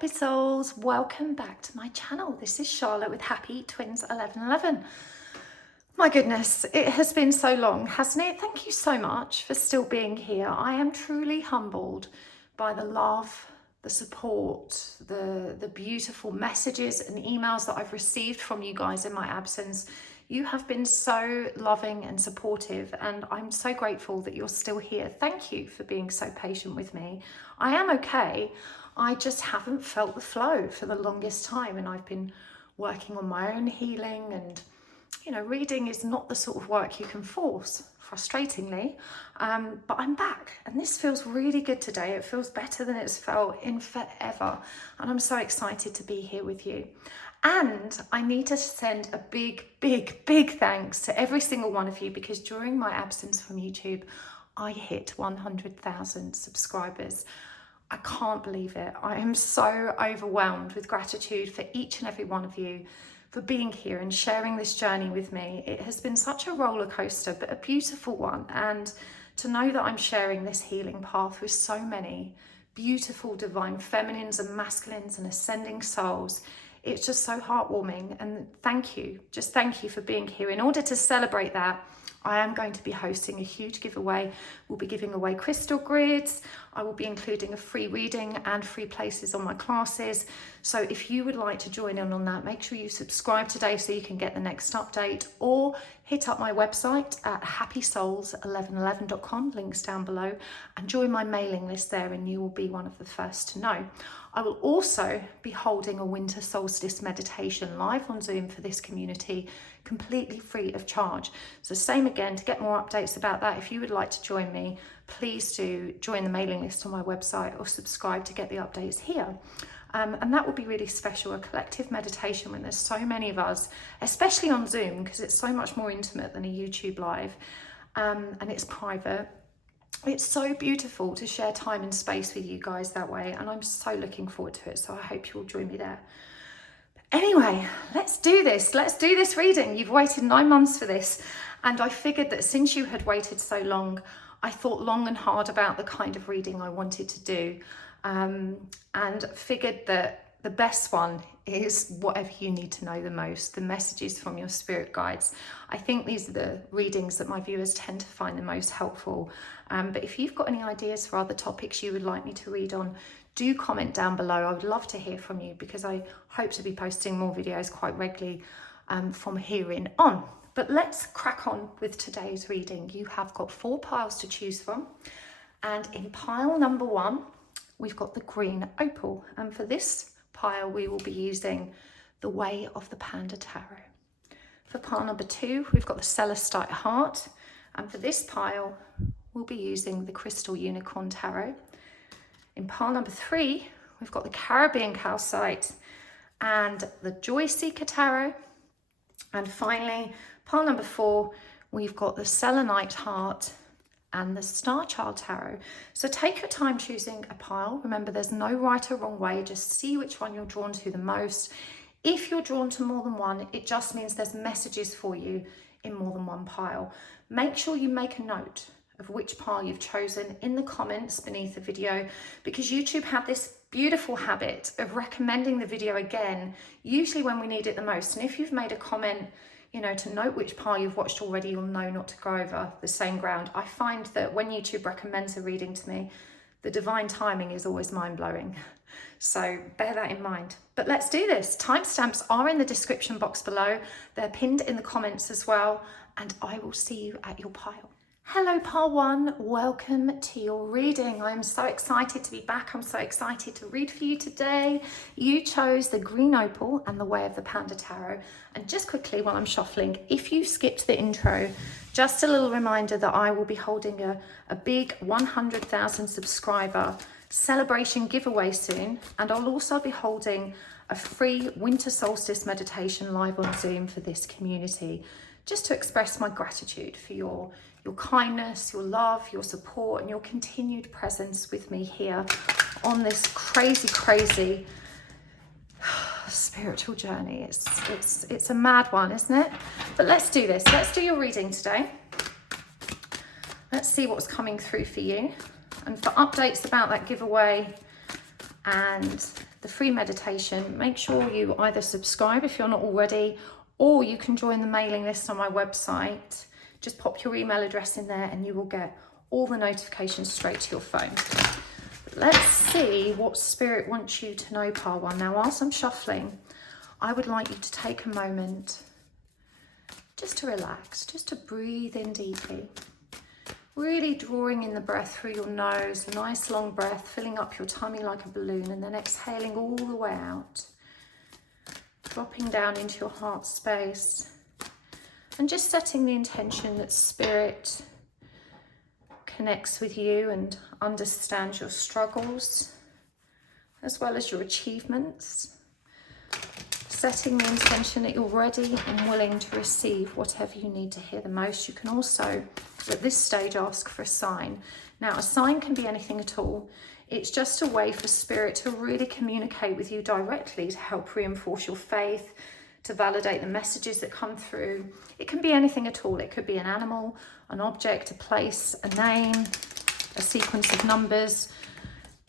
Happy Souls, welcome back to my channel. This is Charlotte with Happy Twins 1111. My goodness, it has been so long, hasn't it? Thank you so much for still being here. I am truly humbled by the love, the support, the beautiful messages and emails that I've received from you guys in my absence. You have been so loving and supportive, and I'm so grateful that you're still here. Thank you for being so patient with me. I am okay. I just haven't felt the flow for the longest time, and I've been working on my own healing, and you know, reading is not the sort of work you can force, frustratingly, but I'm back and this feels really good today. It feels better than it's felt in forever, and I'm so excited to be here with you. And I need to send a big thanks to every single one of you, because during my absence from YouTube, I hit 100,000 subscribers. I can't believe it. I am so overwhelmed with gratitude for each and every one of you for being here and sharing this journey with me. It has been such a roller coaster, but a beautiful one. And to know that I'm sharing this healing path with so many beautiful divine feminines and masculines and ascending souls, it's just so heartwarming. And thank you, just thank you for being here. In order to celebrate that, I am going to be hosting a huge giveaway. We'll be giving away crystal grids. I will be including a free reading and free places on my classes. So if you would like to join in on that, make sure you subscribe today so you can get the next update, or hit up my website at happysouls1111.com, links down below, and join my mailing list there, and you will be one of the first to know. I will also be holding a winter solstice meditation live on Zoom for this community, completely free of charge. So same again, to get more updates about that, if you would like to join me, please do join the mailing list on my website or subscribe to get the updates here. And that will be really special, a collective meditation when there's so many of us, especially on Zoom, because it's so much more intimate than a YouTube live, and it's private. It's so beautiful to share time and space with you guys that way, and I'm so looking forward to it. So I hope you will join me there. Anyway, let's do this reading. You've waited 9 months for this, and I figured that since you had waited so long, I thought long and hard about the kind of reading I wanted to do, and figured that the best one is whatever you need to know the most, the messages from your spirit guides. I think these are the readings that my viewers tend to find the most helpful. But if you've got any ideas for other topics you would like me to read on, do comment down below. I would love to hear from you, because I hope to be posting more videos quite regularly from here in on. But let's crack on with today's reading. You have got 4 piles to choose from, and in pile number 1, we've got the green opal, and for this pile we will be using the Way of the Panda Tarot. For pile number 2, we've got the Celestite Heart, and for this pile we'll be using the Crystal Unicorn Tarot. In pile number 3, we've got the Caribbean Calcite and the Joyseeker Tarot. And finally, pile number 4, we've got the Selenite Heart and the Starchild Tarot. So take your time choosing a pile. Remember, there's no right or wrong way. Just see which one you're drawn to the most. If you're drawn to more than one, it just means there's messages for you in more than one pile. Make sure you make a note of which pile you've chosen in the comments beneath the video, because YouTube have this beautiful habit of recommending the video again, usually when we need it the most. And if you've made a comment, you know, to note which pile you've watched already, you'll know not to go over the same ground. I find that when YouTube recommends a reading to me, the divine timing is always mind-blowing. So bear that in mind. But let's do this. Timestamps are in the description box below. They're pinned in the comments as well, and I will see you at your pile. Hello pile 1, welcome to your reading. I'm so excited to be back. I'm so excited to read for you today. You chose the green opal and the Way of the Panda Tarot. And just quickly while I'm shuffling, if you skipped the intro, just a little reminder that I will be holding a big 100,000 subscriber celebration giveaway soon. And I'll also be holding a free winter solstice meditation live on Zoom for this community, just to express my gratitude for your kindness, your love, your support, and your continued presence with me here on this crazy spiritual journey. It's a mad one, isn't it? But let's do this. Let's do your reading today. Let's see what's coming through for you. And for updates about that giveaway, and the free meditation, make sure you either subscribe if you're not already, or you can join the mailing list on my website. Just pop your email address in there and you will get all the notifications straight to your phone. Let's see what Spirit wants you to know, Pile 1. Now, whilst I'm shuffling, I would like you to take a moment just to relax, just to breathe in deeply. Really drawing in the breath through your nose, a nice long breath, filling up your tummy like a balloon, and then exhaling all the way out. Dropping down into your heart space. And just setting the intention that Spirit connects with you and understands your struggles, as well as your achievements. Setting the intention that you're ready and willing to receive whatever you need to hear the most. You can also, at this stage, ask for a sign. Now, a sign can be anything at all. It's just a way for Spirit to really communicate with you directly to help reinforce your faith, to validate the messages that come through. It can be anything at all. It could be an animal, an object, a place, a name, a sequence of numbers,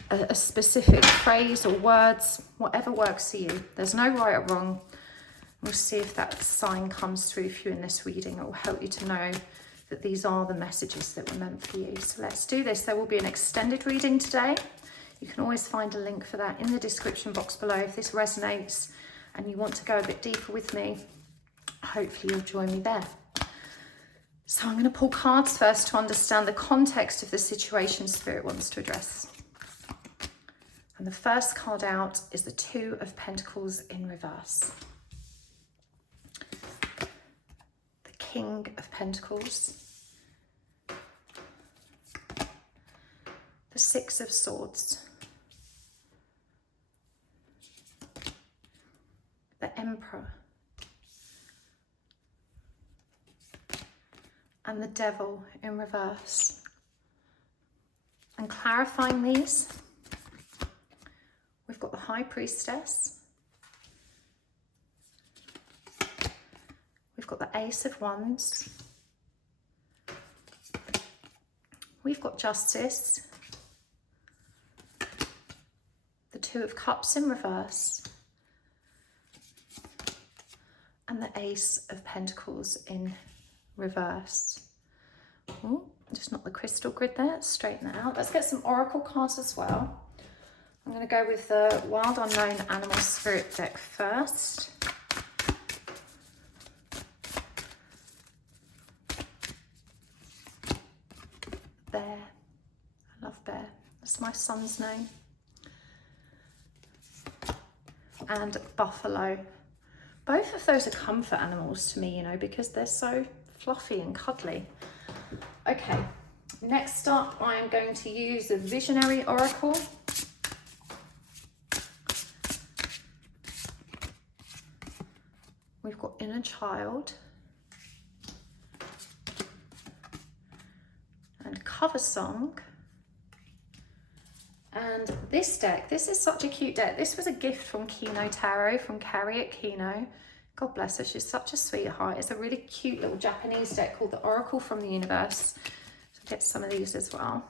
a specific phrase or words, whatever works for you. There's no right or wrong. We'll see if that sign comes through for you in this reading. It will help you to know that these are the messages that were meant for you. So let's do this. There will be an extended reading today. You can always find a link for that in the description box below. If this resonates and you want to go a bit deeper with me, hopefully you'll join me there. So I'm going to pull cards first to understand the context of the situation Spirit wants to address. And the first card out is the Two of Pentacles in reverse. The King of Pentacles. The Six of Swords. The Emperor. And the Devil in reverse. And clarifying these, we've got the High Priestess. We've got the Ace of Wands. We've got Justice. The Two of Cups in reverse. And the Ace of Pentacles in reverse. Ooh, just not the crystal grid there. Let's straighten that out. Let's get some oracle cards as well. I'm going to go with the Wild Unknown Animal Spirit deck first. Bear. I love Bear. That's my son's name. And Buffalo. Both of those are comfort animals to me, you know, because they're so fluffy and cuddly. Okay, next up I am going to use the Visionary Oracle. We've got Inner Child and Cover Song. And this deck, this is such a cute deck. This was a gift from Kino Tarot, from Carrie at Kino. God bless her, she's such a sweetheart. It's a really cute little Japanese deck called the Oracle from the Universe. So get some of these as well.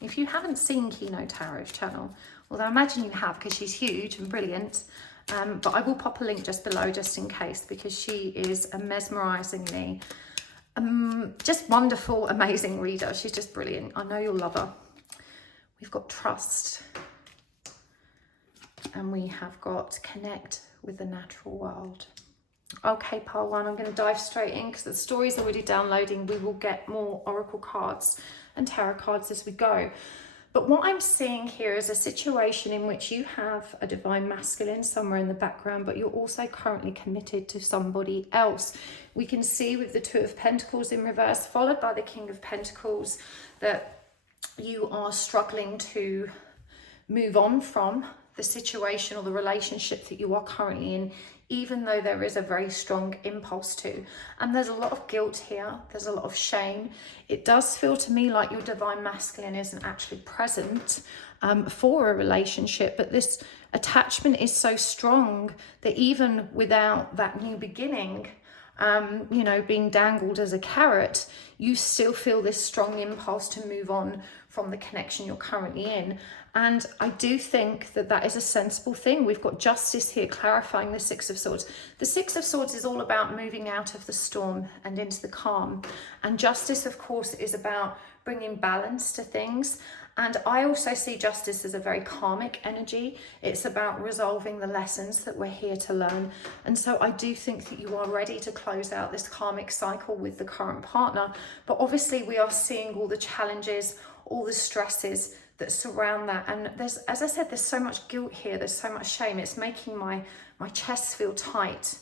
If you haven't seen Kino Tarot's channel, although I imagine you have because she's huge and brilliant, but I will pop a link just below just in case, because she is a mesmerisingly, just wonderful, amazing reader. She's just brilliant. I know you'll love her. We've got Trust, and we have got Connect with the Natural World. Okay, Pile 1, I'm going to dive straight in because the story's already downloading. We will get more oracle cards and tarot cards as we go. But what I'm seeing here is a situation in which you have a divine masculine somewhere in the background, but you're also currently committed to somebody else. We can see with the Two of Pentacles in reverse, followed by the King of Pentacles, that you are struggling to move on from the situation or the relationship that you are currently in, even though there is a very strong impulse to. And there's a lot of guilt here. There's a lot of shame. It does feel to me like your divine masculine isn't actually present for a relationship, but this attachment is so strong that even without that new beginning, you know, being dangled as a carrot, you still feel this strong impulse to move on from the connection you're currently in. And I do think that that is a sensible thing. We've got justice here clarifying the Six of Swords. The Six of Swords is all about moving out of the storm and into the calm. And justice, of course, is about bringing balance to things. And I also see justice as a very karmic energy. It's about resolving the lessons that we're here to learn. And so I do think that you are ready to close out this karmic cycle with the current partner. But obviously we are seeing all the challenges, all the stresses that surround that. And there's, as I said, there's so much guilt here. There's so much shame. It's making my chest feel tight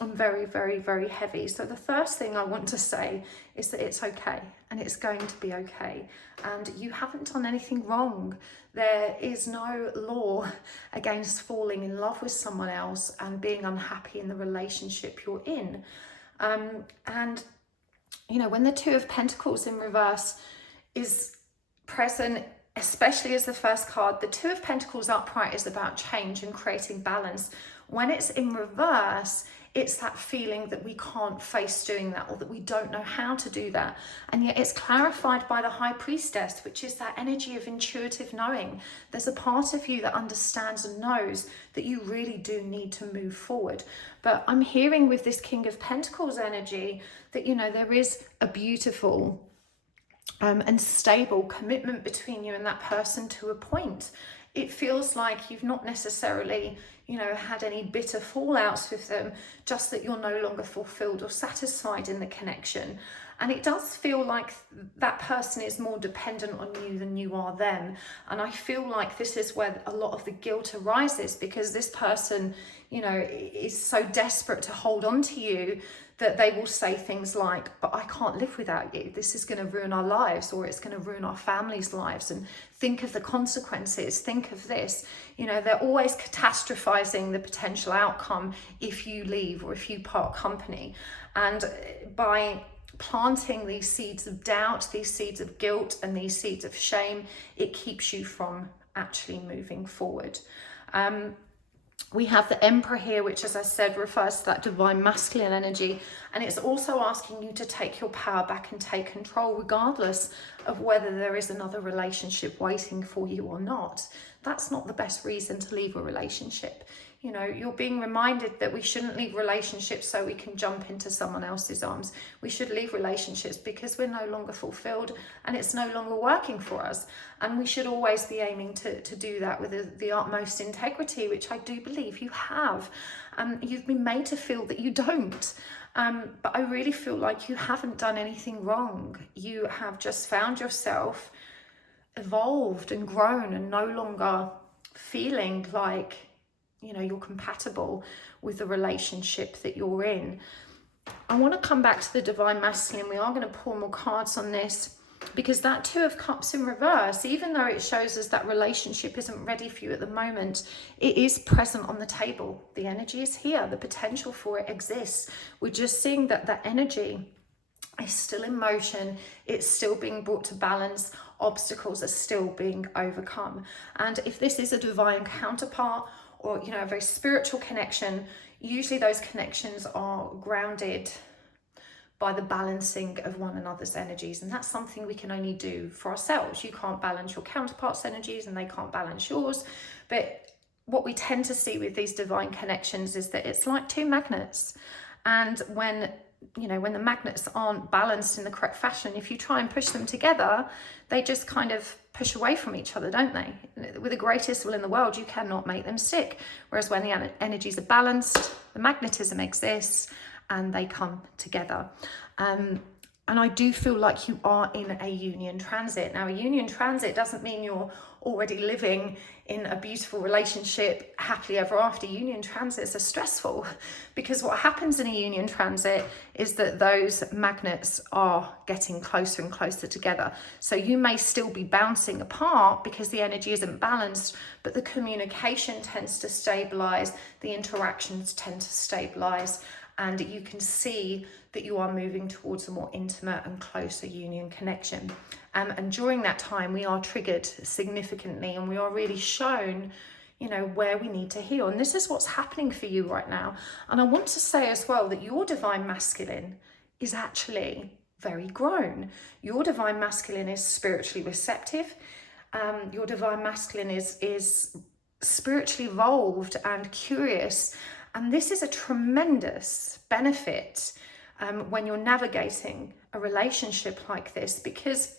and very, very, very heavy. So the first thing I want to say is that it's okay, and it's going to be okay. And you haven't done anything wrong. There is no law against falling in love with someone else and being unhappy in the relationship you're in. And, you know, when the Two of Pentacles in reverse is present, especially as the first card, the Two of Pentacles upright is about change and creating balance. When it's in reverse, it's that feeling that we can't face doing that, or that we don't know how to do that. And yet it's clarified by the High Priestess, which is that energy of intuitive knowing. There's a part of you that understands and knows that you really do need to move forward. But I'm hearing with this King of Pentacles energy that, you know, there is a beautiful and stable commitment between you and that person to a point. It feels like you've not necessarily, you know, had any bitter fallouts with them, just that you're no longer fulfilled or satisfied in the connection. And it does feel like that person is more dependent on you than you are them. And I feel like this is where a lot of the guilt arises, because this person, you know, is so desperate to hold on to you that they will say things like, but I can't live without you. This is going to ruin our lives, or it's going to ruin our families' lives. And think of the consequences. Think of this. You know, they're always catastrophizing the potential outcome if you leave or if you part company. And by planting these seeds of doubt, these seeds of guilt, and these seeds of shame, it keeps you from actually moving forward. We have the Emperor here, which, as I said, refers to that divine masculine energy. And it's also asking you to take your power back and take control, regardless of whether there is another relationship waiting for you or not. That's not the best reason to leave a relationship. You know, you're being reminded that we shouldn't leave relationships so we can jump into someone else's arms. We should leave relationships because we're no longer fulfilled and it's no longer working for us. And we should always be aiming to do that with the utmost integrity, which I do believe you have. You've been made to feel that you don't. But I really feel like you haven't done anything wrong. You have just found yourself evolved and grown and no longer feeling like, you know, you're compatible with the relationship that you're in. I want to come back to the divine masculine. We are going to pull more cards on this, because that Two of Cups in reverse, even though it shows us that relationship isn't ready for you at the moment, it is present on the table. The energy is here. The potential for it exists. We're just seeing that that energy is still in motion. It's still being brought to balance. Obstacles are still being overcome. And if this is a divine counterpart, or, you know, a very spiritual connection, usually those connections are grounded by the balancing of one another's energies. And that's something we can only do for ourselves. You can't balance your counterpart's energies and they can't balance yours. But what we tend to see with these divine connections is that it's like two magnets. And when, you know, when the magnets aren't balanced in the correct fashion, if you try and push them together, they just kind of push away from each other, don't they? With the greatest will in the world, you cannot make them stick. Whereas when the energies are balanced, the magnetism exists and they come together. And I do feel like you are in a union transit. Now, a union transit doesn't mean you're already living in a beautiful relationship happily ever after. Union transits are stressful, because what happens in a union transit is that those magnets are getting closer and closer together. So you may still be bouncing apart because the energy isn't balanced, but the communication tends to stabilize, the interactions tend to stabilize, and you can see that you are moving towards a more intimate and closer union connection. And during that time, we are triggered significantly, and we are really shown, you know, where we need to heal. And this is what's happening for you right now. And I want to say as well that your divine masculine is actually very grown. Your divine masculine is spiritually receptive. Your divine masculine is spiritually evolved and curious. And this is a tremendous benefit when you're navigating a relationship like this, because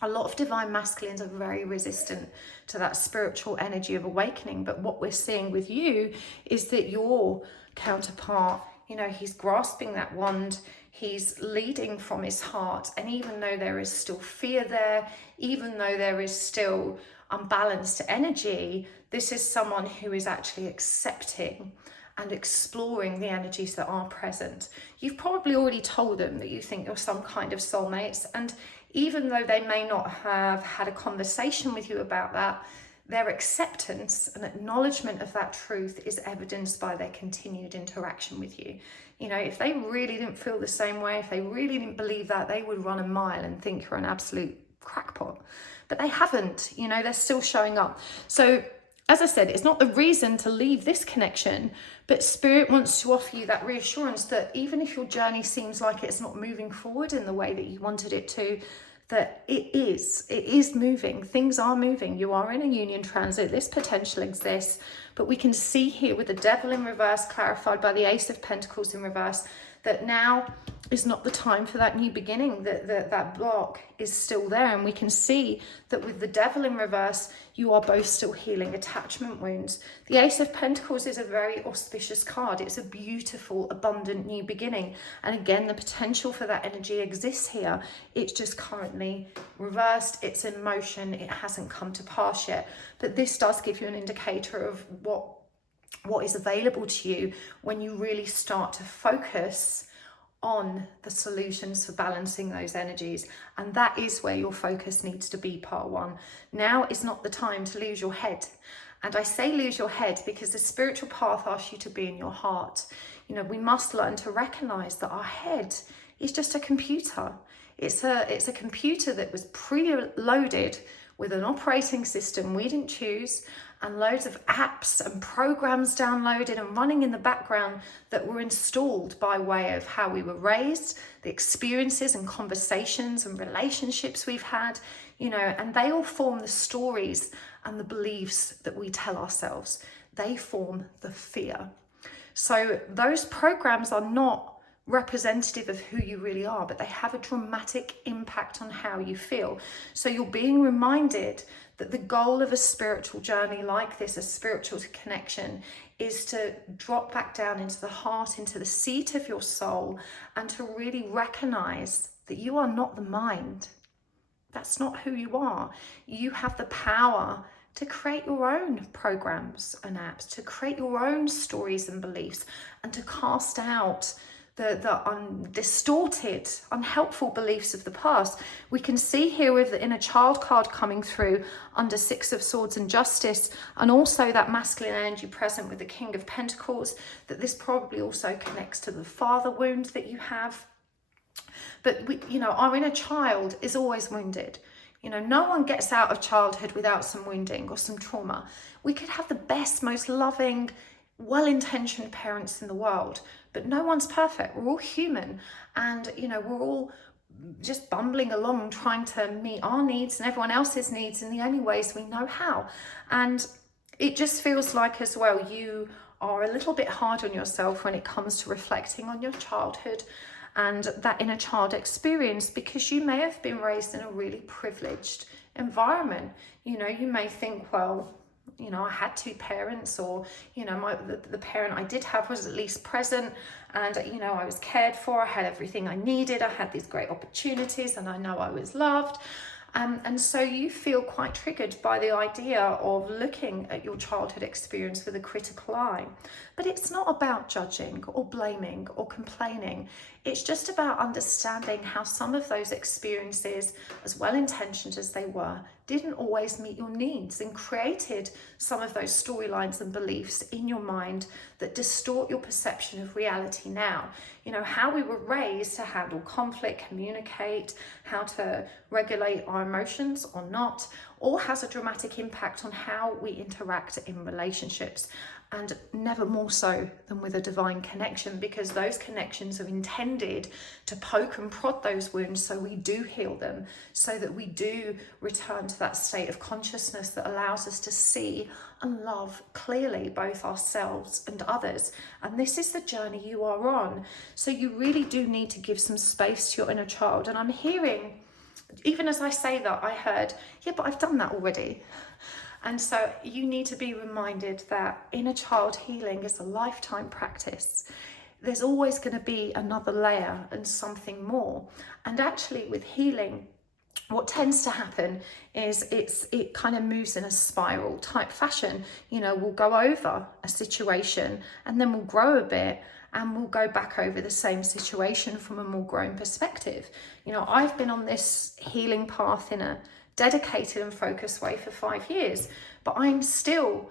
a lot of divine masculines are very resistant to that spiritual energy of awakening. But what we're seeing with you is that your counterpart, you know, he's grasping that wand, he's leading from his heart. And even though there is still fear there, even though there is still unbalanced energy, this is someone who is actually accepting and exploring the energies that are present. You've probably already told them that you think you're some kind of soulmates, and even though they may not have had a conversation with you about that, their acceptance and acknowledgement of that truth is evidenced by their continued interaction with you. You know, if they really didn't feel the same way, if they really didn't believe that, they would run a mile and think you're an absolute crackpot. But they haven't, you know, they're still showing up. So as I said, it's not the reason to leave this connection, but Spirit wants to offer you that reassurance that even if your journey seems like it's not moving forward in the way that you wanted it to, that it is moving. Things are moving. You are in a union transit. This potential exists, but we can see here with the Devil in reverse clarified by the Ace of Pentacles in reverse that now is not the time for that new beginning, that block is still there. And we can see that with the Devil in reverse, you are both still healing attachment wounds. The Ace of Pentacles is a very auspicious card. It's a beautiful, abundant new beginning. And again, the potential for that energy exists here. It's just currently reversed. It's in motion. It hasn't come to pass yet. But this does give you an indicator of what is available to you when you really start to focus on the solutions for balancing those energies. And that is where your focus needs to be, part one. Now is not the time to lose your head. And I say lose your head because the spiritual path asks you to be in your heart. You know, we must learn to recognize that our head is just a computer. It's a computer that was preloaded with an operating system we didn't choose, and loads of apps and programs downloaded and running in the background that were installed by way of how we were raised, the experiences and conversations and relationships we've had, you know, and they all form the stories and the beliefs that we tell ourselves. They form the fear. So those programs are not representative of who you really are, but they have a dramatic impact on how you feel. So you're being reminded that the goal of a spiritual journey like this, a spiritual connection, is to drop back down into the heart, into the seat of your soul, and to really recognize that you are not the mind. That's not who you are. You have the power to create your own programs and apps, to create your own stories and beliefs, and to cast out the distorted, unhelpful beliefs of the past. We can see here with the Inner Child card coming through under Six of Swords and Justice, and also that masculine energy present with the King of Pentacles, that this probably also connects to the father wound that you have. But you know, our inner child is always wounded. You know, no one gets out of childhood without some wounding or some trauma. We could have the best, most loving, well-intentioned parents in the world, but no one's perfect. We're all human, and you know, we're all just bumbling along trying to meet our needs and everyone else's needs in the only ways we know how. And it just feels like as well you are a little bit hard on yourself when it comes to reflecting on your childhood and that inner child experience, because you may have been raised in a really privileged environment. You know, you may think, well, you know, I had two parents, or, you know, the parent I did have was at least present, and, you know, I was cared for, I had everything I needed, I had these great opportunities, and I know I was loved. And so you feel quite triggered by the idea of looking at your childhood experience with a critical eye. But it's not about judging or blaming or complaining. It's just about understanding how some of those experiences, as well-intentioned as they were, didn't always meet your needs and created some of those storylines and beliefs in your mind that distort your perception of reality now. You know, how we were raised to handle conflict, communicate, how to regulate our emotions or not, all has a dramatic impact on how we interact in relationships, and never more so than with a divine connection, because those connections are intended to poke and prod those wounds so we do heal them, so that we do return to that state of consciousness that allows us to see and love clearly both ourselves and others. And this is the journey you are on. So you really do need to give some space to your inner child. And I'm hearing, even as I say that, I heard, yeah, but I've done that already. And so you need to be reminded that inner child healing is a lifetime practice. There's always going to be another layer and something more. And actually with healing, what tends to happen is it kind of moves in a spiral type fashion. You know, we'll go over a situation and then we'll grow a bit and we'll go back over the same situation from a more grown perspective. You know, I've been on this healing path in a dedicated and focused way for 5 years, but I'm still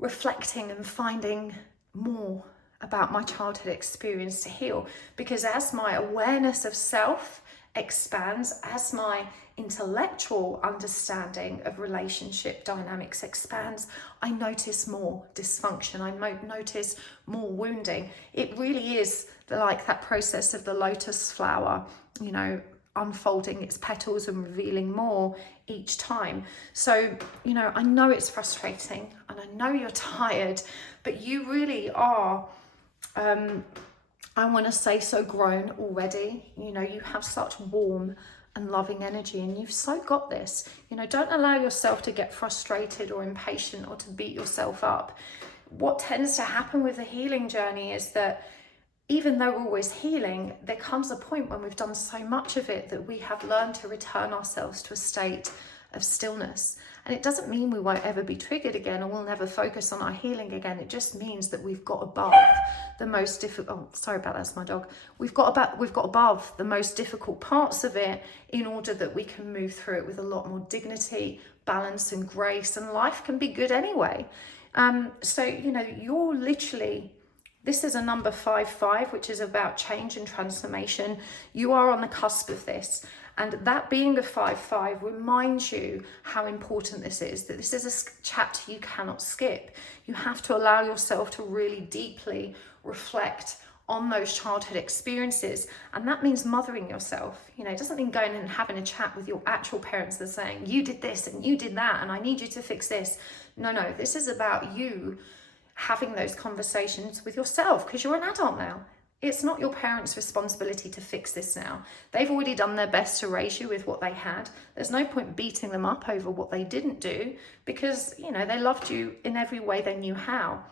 reflecting and finding more about my childhood experience to heal, because as my awareness of self expands, as my intellectual understanding of relationship dynamics expands, I notice more dysfunction, I notice more wounding. It really is like that process of the lotus flower, you know, unfolding its petals and revealing more each time. So, you know, I know it's frustrating and I know you're tired, but you really are, I want to say, so grown already. You know, you have such warm and loving energy and you've so got this. You know, don't allow yourself to get frustrated or impatient or to beat yourself up. What tends to happen with the healing journey is that even though we're always healing, there comes a point when we've done so much of it that we have learned to return ourselves to a state of stillness. And it doesn't mean we won't ever be triggered again or we'll never focus on our healing again. It just means that we've got above the most difficult, oh, sorry about that, that's my dog. We've got above the most difficult parts of it in order that we can move through it with a lot more dignity, balance and grace, and life can be good anyway. So, you know, you're literally, this is a number 5-5, which is about change and transformation. You are on the cusp of this. And that being a 5-5 reminds you how important this is, that this is a chapter you cannot skip. You have to allow yourself to really deeply reflect on those childhood experiences. And that means mothering yourself. You know, it doesn't mean going and having a chat with your actual parents and saying, you did this and you did that, and I need you to fix this. No, this is about you having those conversations with yourself, because you're an adult now. It's not your parents' responsibility to fix this now. They've already done their best to raise you with what they had. There's no point beating them up over what they didn't do, because, you know, they loved you in every way they knew how.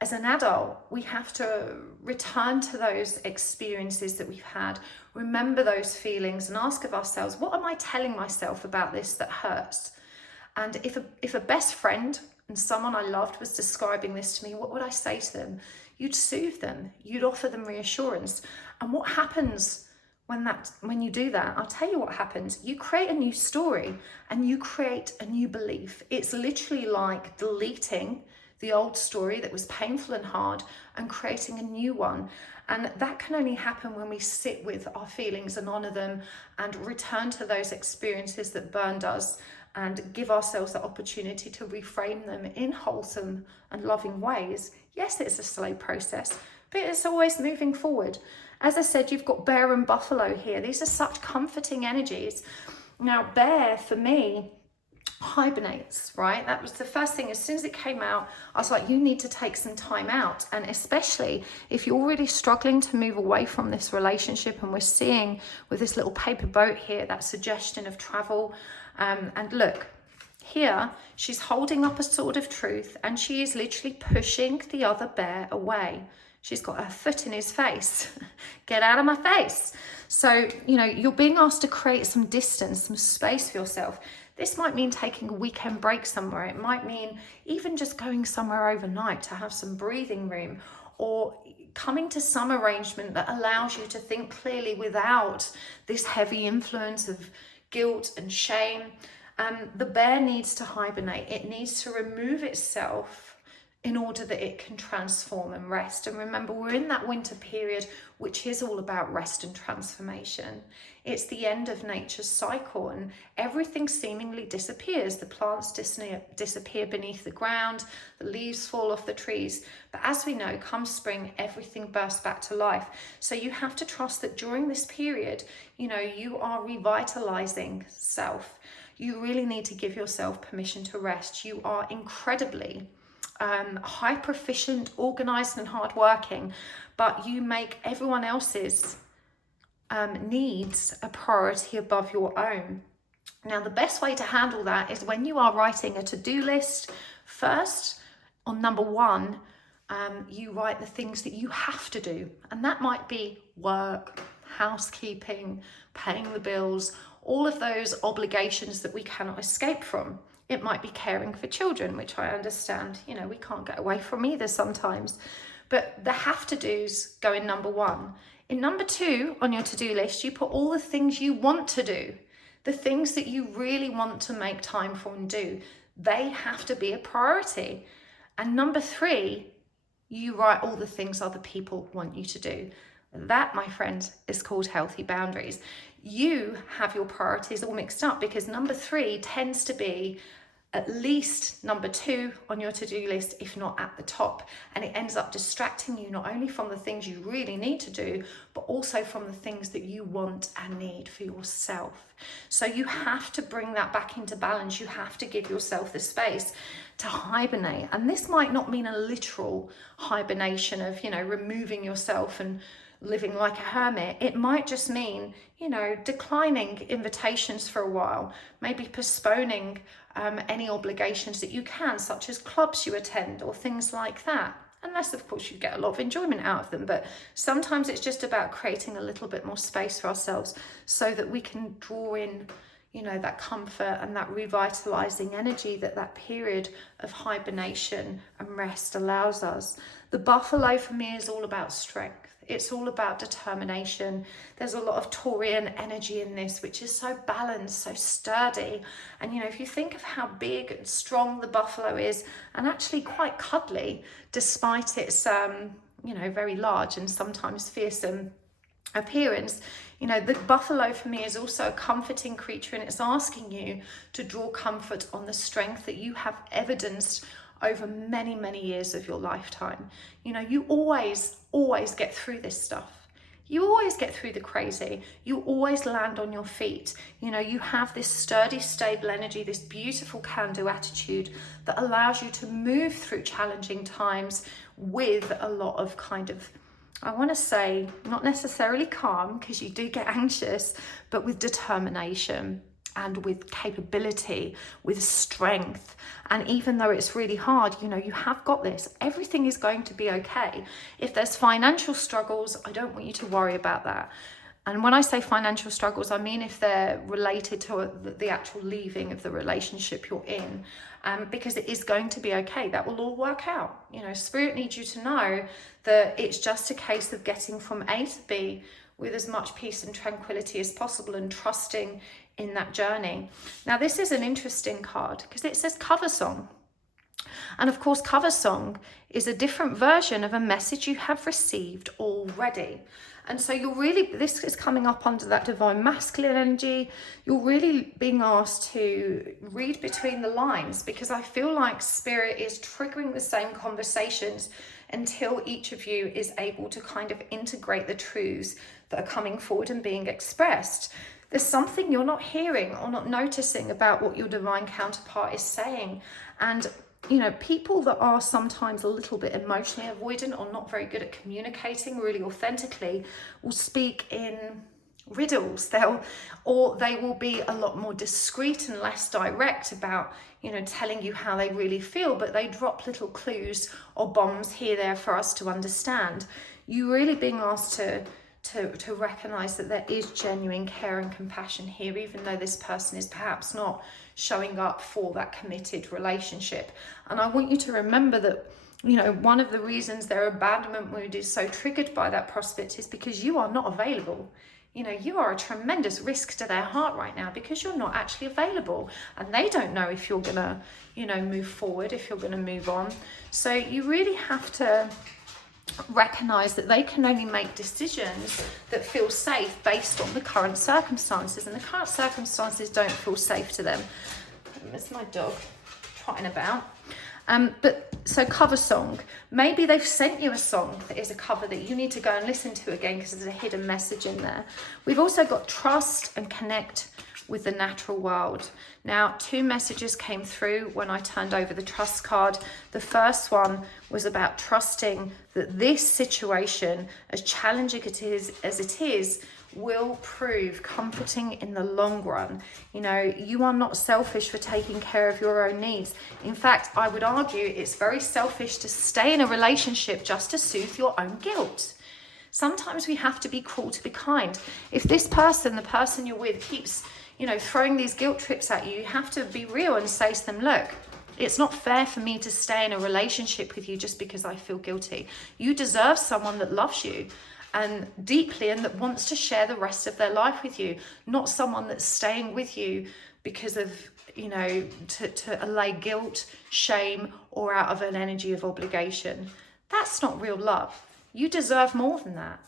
As an adult, we have to return to those experiences that we've had, remember those feelings and ask of ourselves, what am I telling myself about this that hurts? And if a best friend and someone I loved was describing this to me, what would I say to them? You'd soothe them, you'd offer them reassurance. And what happens when you do that? I'll tell you what happens. You create a new story and you create a new belief. It's literally like deleting the old story that was painful and hard and creating a new one. And that can only happen when we sit with our feelings and honor them and return to those experiences that burned us, and give ourselves the opportunity to reframe them in wholesome and loving ways. Yes, it's a slow process, but it's always moving forward. As I said, you've got bear and buffalo here. These are such comforting energies. Now, bear, for me, hibernates, right? That was the first thing. As soon as it came out, I was like, you need to take some time out. And especially if you're already struggling to move away from this relationship, and we're seeing with this little paper boat here, that suggestion of travel. And look, here, she's holding up a sword of truth and she is literally pushing the other bear away. She's got her foot in his face. Get out of my face. So, you know, you're being asked to create some distance, some space for yourself. This might mean taking a weekend break somewhere. It might mean even just going somewhere overnight to have some breathing room, or coming to some arrangement that allows you to think clearly without this heavy influence of guilt and shame. The bear needs to hibernate. It needs to remove itself in order that it can transform and rest. And remember, we're in that winter period, which is all about rest and transformation. It's the end of nature's cycle, and everything seemingly disappears. The plants disappear beneath the ground, the leaves fall off the trees. But as we know, come spring, everything bursts back to life. So you have to trust that during this period, you are revitalizing self. You really need to give yourself permission to rest. You are incredibly high proficient, organized and hardworking, but you make everyone else's needs a priority above your own. Now, the best way to handle that is when you are writing a to-do list, first on number 1, you write the things that you have to do. And that might be work, housekeeping, paying the bills, all of those obligations that we cannot escape from. It might be caring for children, which I understand, we can't get away from either sometimes. But the have-to-dos go in number 1. In number 2 on your to-do list, you put all the things you want to do, the things that you really want to make time for and do. They have to be a priority. And number 3, you write all the things other people want you to do. That, my friend, is called healthy boundaries. You have your priorities all mixed up because number 3 tends to be at least number 2 on your to-do list, if not at the top. And it ends up distracting you not only from the things you really need to do, but also from the things that you want and need for yourself. So you have to bring that back into balance. You have to give yourself the space to hibernate. And this might not mean a literal hibernation of, removing yourself and living like a hermit. It might just mean, declining invitations for a while, maybe postponing any obligations that you can, such as clubs you attend or things like that. Unless, of course, you get a lot of enjoyment out of them. But sometimes it's just about creating a little bit more space for ourselves so that we can draw in, that comfort and that revitalizing energy that period of hibernation and rest allows us. The buffalo for me is all about strength. It's all about determination. There's a lot of Taurian energy in this, which is so balanced, so sturdy. And, if you think of how big and strong the buffalo is, and actually quite cuddly, despite its, very large and sometimes fearsome appearance, the buffalo for me is also a comforting creature, and it's asking you to draw comfort on the strength that you have evidenced over many, many years of your lifetime. You always get through this stuff. You always get through the crazy. You always land on your feet. You have this sturdy, stable energy, this beautiful can-do attitude that allows you to move through challenging times with a lot of I want to say, not necessarily calm, because you do get anxious, but with determination and with capability, with strength. And even though it's really hard, you have got this. Everything is going to be okay. If there's financial struggles, I don't want you to worry about that. And when I say financial struggles, I mean if they're related to the actual leaving of the relationship you're in, because it is going to be okay. That will all work out. Spirit needs you to know that it's just a case of getting from A to B with as much peace and tranquility as possible and trusting in that journey. Now, this is an interesting card because it says cover song. And of course, cover song is a different version of a message you have received already. And so this is coming up under that divine masculine energy. You're really being asked to read between the lines, because I feel like Spirit is triggering the same conversations until each of you is able to kind of integrate the truths that are coming forward and being expressed. There's something you're not hearing or not noticing about what your divine counterpart is saying. And people that are sometimes a little bit emotionally avoidant or not very good at communicating really authentically will speak in riddles. They will be a lot more discreet and less direct about, telling you how they really feel, but they drop little clues or bombs here, there for us to understand. You really being asked to recognize that there is genuine care and compassion here, even though this person is perhaps not showing up for that committed relationship. And I want you to remember that, one of the reasons their abandonment mood is so triggered by that prospect is because you are not available. You know, you are a tremendous risk to their heart right now because you're not actually available, and they don't know if you're gonna, you know, move forward, if you're gonna move on. So you really have to recognize that they can only make decisions that feel safe based on the current circumstances, and the current circumstances don't feel safe to them. There's my dog trotting about. But so cover song, maybe they've sent you a song that is a cover that you need to go and listen to again because there's a hidden message in there. We've also got trust and connect with the natural world. Now, 2 messages came through when I turned over the trust card. The first one was about trusting that this situation, as challenging as it is, will prove comforting in the long run. You know, you are not selfish for taking care of your own needs. In fact, I would argue it's very selfish to stay in a relationship just to soothe your own guilt. Sometimes we have to be cruel to be kind. If this person, the person you're with, keeps, you know, throwing these guilt trips at you, you have to be real and say to them, look, it's not fair for me to stay in a relationship with you just because I feel guilty. You deserve someone that loves you and deeply, and that wants to share the rest of their life with you, not someone that's staying with you because of, you know, to allay guilt, shame, or out of an energy of obligation. That's not real love. You deserve more than that.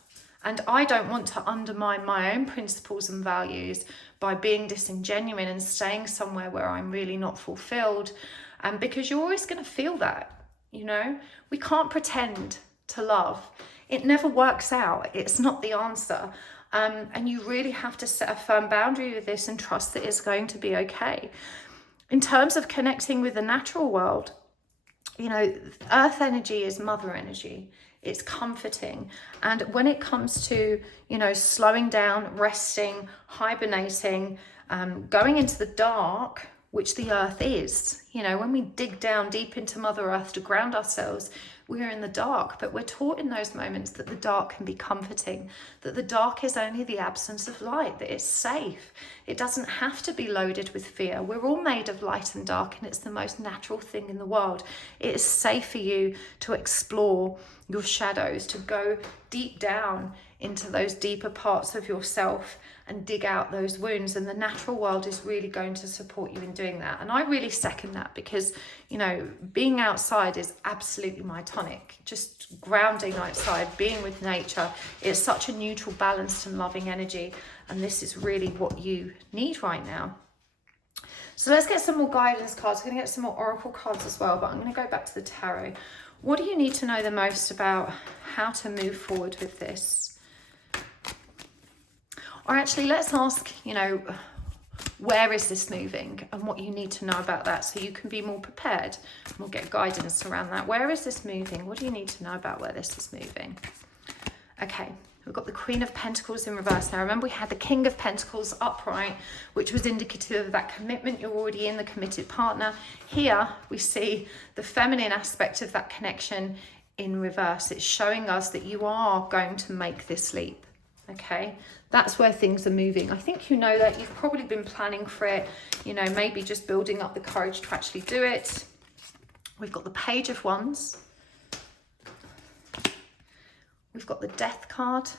And I don't want to undermine my own principles and values by being disingenuine and staying somewhere where I'm really not fulfilled. And because you're always going to feel that, you know, we can't pretend to love. It never works out. It's not the answer. And you really have to set a firm boundary with this and trust that it's going to be okay. In terms of connecting with the natural world, you know, earth energy is mother energy. It's comforting. And when it comes to, you know, slowing down, resting, hibernating, going into the dark, which the earth is, you know, when we dig down deep into Mother Earth to ground ourselves, we're in the dark, but we're taught in those moments that the dark can be comforting, that the dark is only the absence of light, that it's safe. It doesn't have to be loaded with fear. We're all made of light and dark, and it's the most natural thing in the world. It is safe for you to explore your shadows, to go deep down into those deeper parts of yourself and dig out those wounds, and the natural world is really going to support you in doing that. And I really second that because, you know, being outside is absolutely my tonic. Just grounding outside, being with nature, it's such a neutral, balanced and loving energy, and this is really what you need right now. So let's get some more guidance cards. We're going to get some more oracle cards as well, but I'm going to go back to the tarot. What do you need to know the most about how to move forward with this? Or actually, let's ask, you know, where is this moving and what you need to know about that so you can be more prepared. We'll get guidance around that. Where is this moving? What do you need to know about where this is moving? Okay, we've got the Queen of Pentacles in reverse. Now, remember we had the King of Pentacles upright, which was indicative of that commitment. You're already in, the committed partner. Here we see the feminine aspect of that connection in reverse. It's showing us that you are going to make this leap. Okay, that's where things are moving. I think you know that. You've probably been planning for it, you know, maybe just building up the courage to actually do it. We've got the Page of Wands. We've got the Death card.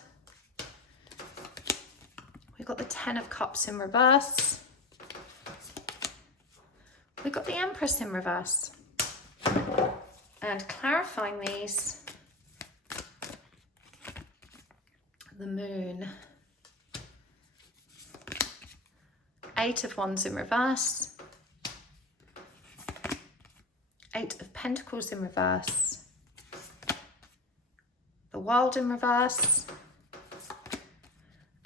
We've got the Ten of Cups in reverse. We've got the Empress in reverse. And clarifying these, the Moon, Eight of Wands in reverse, Eight of Pentacles in reverse, the World in reverse,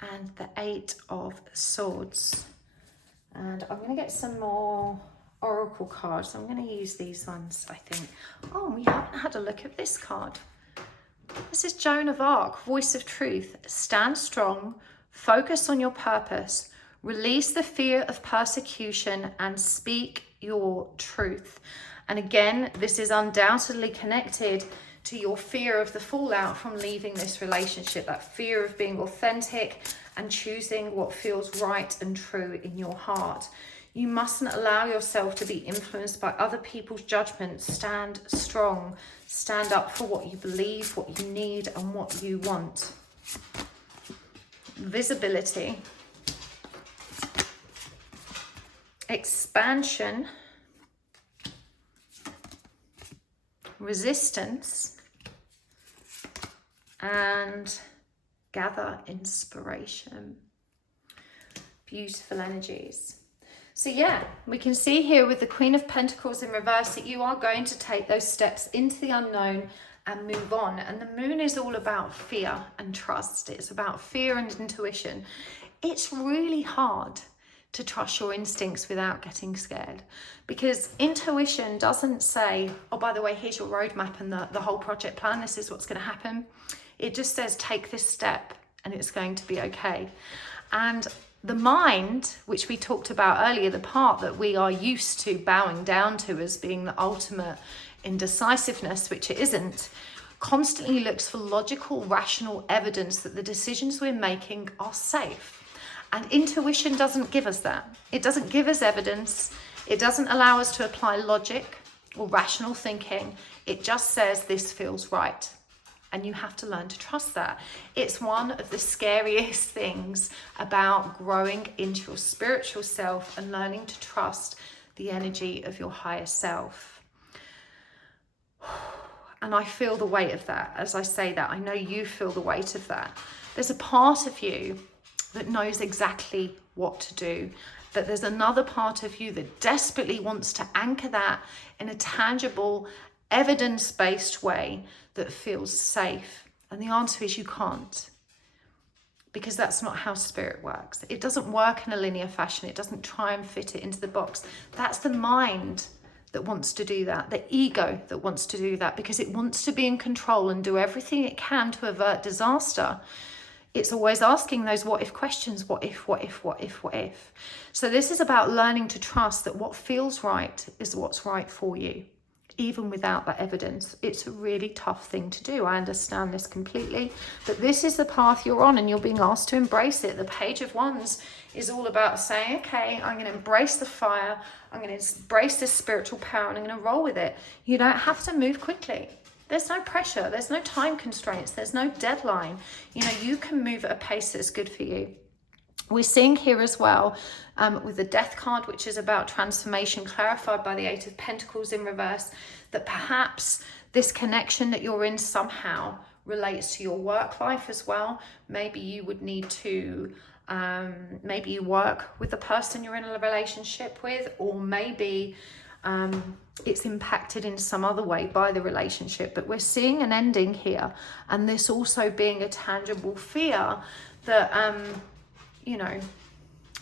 and the Eight of Swords. And I'm going to get some more oracle cards. I'm going to use these ones, I think. Oh, we haven't had a look at this card. This is Joan of Arc, Voice of Truth. Stand strong, focus on your purpose, release the fear of persecution and speak your truth. And again, this is undoubtedly connected to your fear of the fallout from leaving this relationship, that fear of being authentic and choosing what feels right and true in your heart. You mustn't allow yourself to be influenced by other people's judgments. Stand strong. Stand up for what you believe, what you need, and what you want. visibility, expansion, resistance, and gather inspiration. Beautiful energies. So yeah, we can see here with the Queen of Pentacles in reverse that you are going to take those steps into the unknown and move on. And the moon is all about fear and trust. It's about fear and intuition. It's really hard to trust your instincts without getting scared, because intuition doesn't say, oh, by the way, here's your roadmap and the whole project plan, this is what's going to happen. It just says, take this step and it's going to be okay. And the mind, which we talked about earlier, the part that we are used to bowing down to as being the ultimate indecisiveness, which it isn't, constantly looks for logical, rational evidence that the decisions we're making are safe. And intuition doesn't give us that. It doesn't give us evidence. It doesn't allow us to apply logic or rational thinking. It just says this feels right. And you have to learn to trust that. It's one of the scariest things about growing into your spiritual self and learning to trust the energy of your higher self. And I feel the weight of that. As I say that, I know you feel the weight of that. There's a part of you that knows exactly what to do, but there's another part of you that desperately wants to anchor that in a tangible, evidence-based way that feels safe. And the answer is you can't, because that's not how spirit works. It doesn't work in a linear fashion. It doesn't try and fit it into the box. That's the mind that wants to do that, the ego that wants to do that, because it wants to be in control and do everything it can to avert disaster. It's always asking those what if questions. What if, what if, what if, what if? So this is about learning to trust that what feels right is what's right for you, even without that evidence. It's a really tough thing to do. I understand this completely, but this is the path you're on and you're being asked to embrace it. The Page of Wands is all about saying, okay, I'm going to embrace the fire. I'm going to embrace this spiritual power and I'm going to roll with it. You don't have to move quickly. There's no pressure. There's no time constraints. There's no deadline. You know, you can move at a pace that's good for you. We're seeing here as well with the Death card, which is about transformation, clarified by the Eight of Pentacles in reverse, that perhaps this connection that you're in somehow relates to your work life as well. Maybe you would need to, maybe you work with the person you're in a relationship with, or maybe it's impacted in some other way by the relationship. But we're seeing an ending here, and this also being a tangible fear that you know,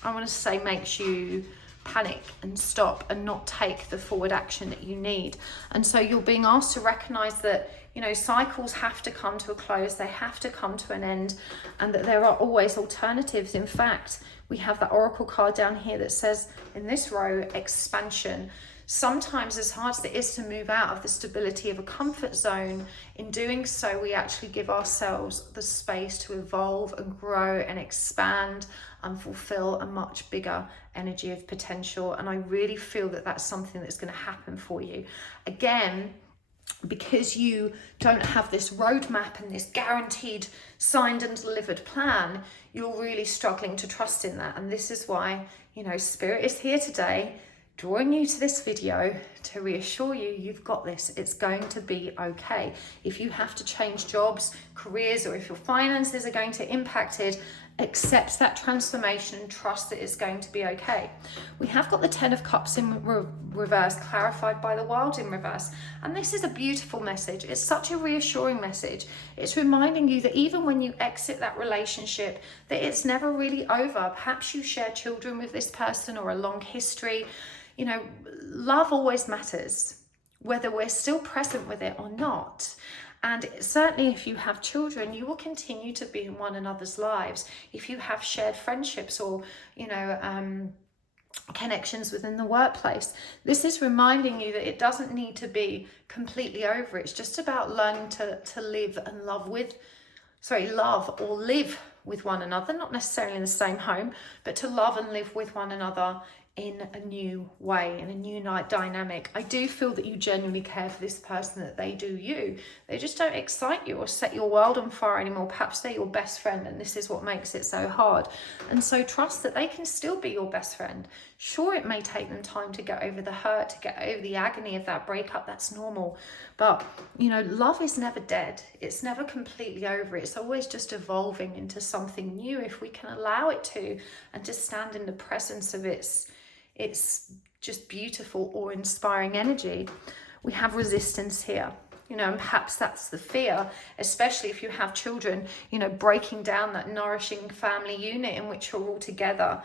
I want to say makes you panic and stop and not take the forward action that you need. And so you're being asked to recognize that, you know, cycles have to come to a close, they have to come to an end, and that there are always alternatives. In fact, we have that oracle card down here that says in this row, expansion. Sometimes, as hard as it is to move out of the stability of a comfort zone, in doing so, we actually give ourselves the space to evolve and grow and expand and fulfill a much bigger energy of potential. And I really feel that that's something that's going to happen for you. Again, because you don't have this roadmap and this guaranteed signed and delivered plan, you're really struggling to trust in that. And this is why, you know, Spirit is here today, drawing you to this video to reassure you you've got this. It's going to be okay. If you have to change jobs, careers, or if your finances are going to impact it, accept that transformation and trust that it's going to be okay. We have got the Ten of Cups in reverse, clarified by the World in reverse. And this is a beautiful message. It's such a reassuring message. It's reminding you that even when you exit that relationship, that it's never really over. Perhaps you share children with this person or a long history. You know, love always matters, whether we're still present with it or not. And certainly if you have children, you will continue to be in one another's lives. If you have shared friendships or, you know, connections within the workplace, this is reminding you that it doesn't need to be completely over. It's just about learning to live and love or live with one another, not necessarily in the same home, but to love and live with one another in a new way, in a new night dynamic. I do feel that you genuinely care for this person, that they do you. They just don't excite you or set your world on fire anymore. Perhaps they're your best friend, and this is what makes it so hard. And so trust that they can still be your best friend. Sure, it may take them time to get over the hurt, to get over the agony of that breakup. That's normal. But, you know, love is never dead. It's never completely over. It's always just evolving into something new if we can allow it to, and just stand in the presence of its just beautiful or inspiring energy. We have resistance here, you know, and perhaps that's the fear, especially if you have children, you know, breaking down that nourishing family unit in which you're all together.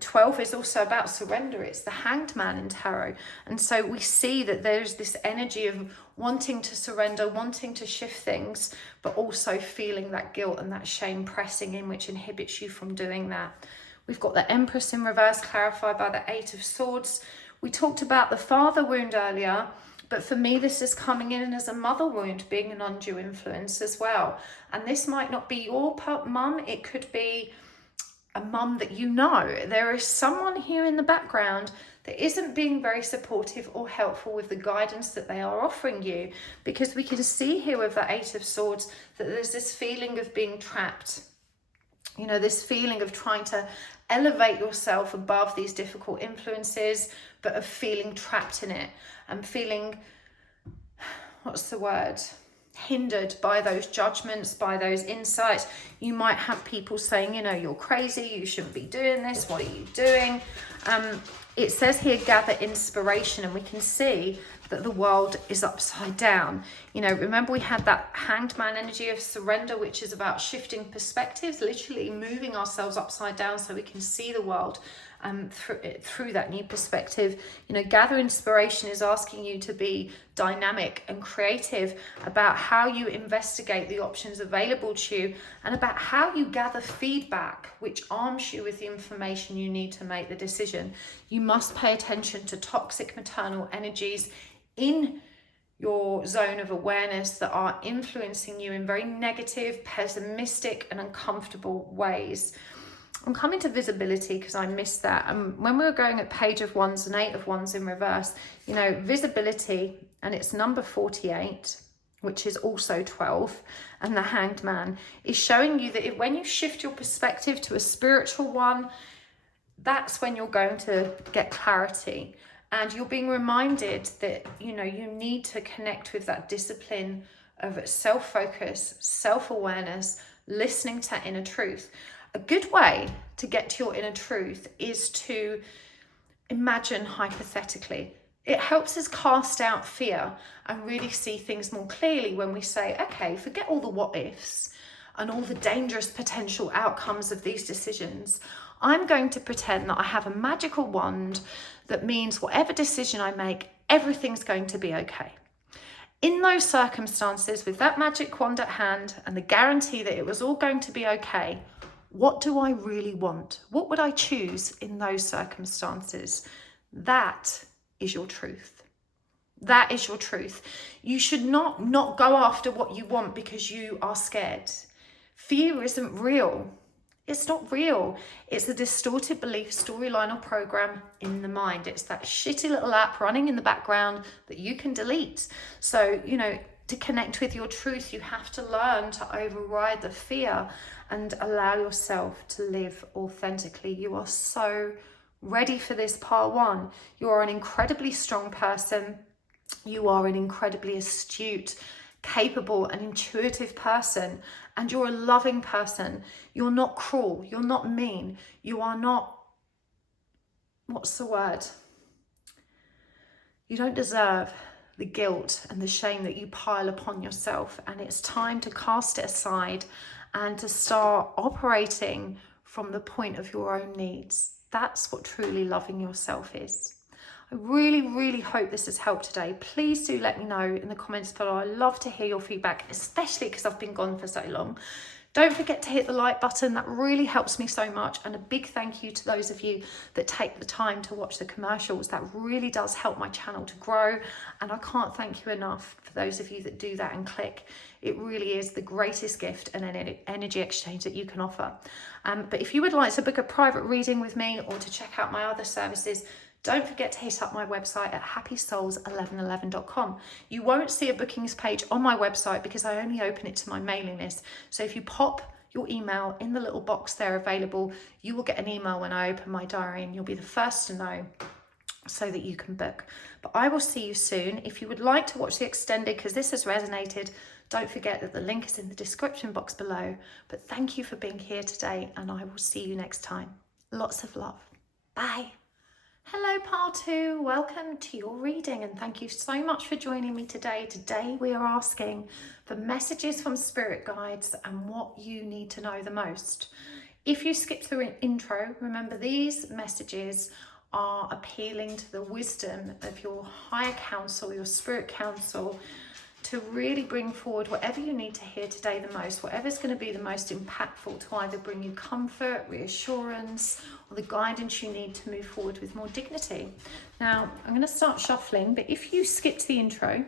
12 is also about surrender. It's the Hanged Man in tarot. And so we see that there's this energy of wanting to surrender, wanting to shift things, but also feeling that guilt and that shame pressing in, which inhibits you from doing that. We've got the Empress in reverse, clarified by the Eight of Swords. We talked about the father wound earlier, but for me, this is coming in as a mother wound, being an undue influence as well. And this might not be your mum. It could be a mum that you know. There is someone here in the background that isn't being very supportive or helpful with the guidance that they are offering you, because we can see here with the Eight of Swords that there's this feeling of being trapped. You know, this feeling of trying to elevate yourself above these difficult influences, but of feeling trapped in it and feeling, what's the word? Hindered by those judgments, by those insights. You might have people saying, you know, you're crazy, you shouldn't be doing this, what are you doing? It says here, gather inspiration, and we can see that the world is upside down. You know, remember we had that Hanged Man energy of surrender, which is about shifting perspectives, literally moving ourselves upside down so we can see the world through that new perspective. You know, gather inspiration is asking you to be dynamic and creative about how you investigate the options available to you, and about how you gather feedback which arms you with the information you need to make the decision. You must pay attention to toxic maternal energies in your zone of awareness that are influencing you in very negative, pessimistic and uncomfortable ways. I'm coming to visibility because I missed that. And when we were going at Page of Wands and Eight of Wands in reverse, you know, visibility, and it's number 48, which is also 12, and the Hanged Man is showing you that when you shift your perspective to a spiritual one, that's when you're going to get clarity. And you're being reminded that, you know, you need to connect with that discipline of self-focus, self-awareness, listening to inner truth. A good way to get to your inner truth is to imagine hypothetically. It helps us cast out fear and really see things more clearly when we say, okay, forget all the what ifs and all the dangerous potential outcomes of these decisions. I'm going to pretend that I have a magical wand that means whatever decision I make, everything's going to be okay. In those circumstances, with that magic wand at hand and the guarantee that it was all going to be okay, what do I really want? What would I choose in those circumstances? That is your truth. That is your truth. You should not go after what you want because you are scared. Fear isn't real. It's not real. It's a distorted belief, storyline, or program in the mind. It's that shitty little app running in the background that you can delete. So, you know, to connect with your truth, you have to learn to override the fear and allow yourself to live authentically. You are so ready for this part one. You are an incredibly strong person. You are an incredibly astute, capable and intuitive person, and you're a loving person. You're not cruel, you're not mean, you are not, what's the word? You don't deserve the guilt and the shame that you pile upon yourself, and it's time to cast it aside and to start operating from the point of your own needs. That's what truly loving yourself is. I really, really hope this has helped today. Please do let me know in the comments below. I love to hear your feedback, especially because I've been gone for so long. Don't forget to hit the like button. That really helps me so much. And a big thank you to those of you that take the time to watch the commercials. That really does help my channel to grow. And I can't thank you enough for those of you that do that and click. It really is the greatest gift and an energy exchange that you can offer. But if you would like to book a private reading with me or to check out my other services, don't forget to hit up my website at happysouls1111.com. You won't see a bookings page on my website because I only open it to my mailing list. So if you pop your email in the little box there available, you will get an email when I open my diary and you'll be the first to know so that you can book. But I will see you soon. If you would like to watch the extended, because this has resonated, don't forget that the link is in the description box below. But thank you for being here today and I will see you next time. Lots of love. Bye. Hello Pile 2, welcome to your reading and thank you so much for joining me today. Today we are asking for messages from spirit guides and what you need to know the most. If you skip through an intro, remember these messages are appealing to the wisdom of your higher counsel, your spirit counsel, to really bring forward whatever you need to hear today the most, whatever's going to be the most impactful to either bring you comfort, reassurance, or the guidance you need to move forward with more dignity. Now, I'm going to start shuffling, but if you skipped the intro,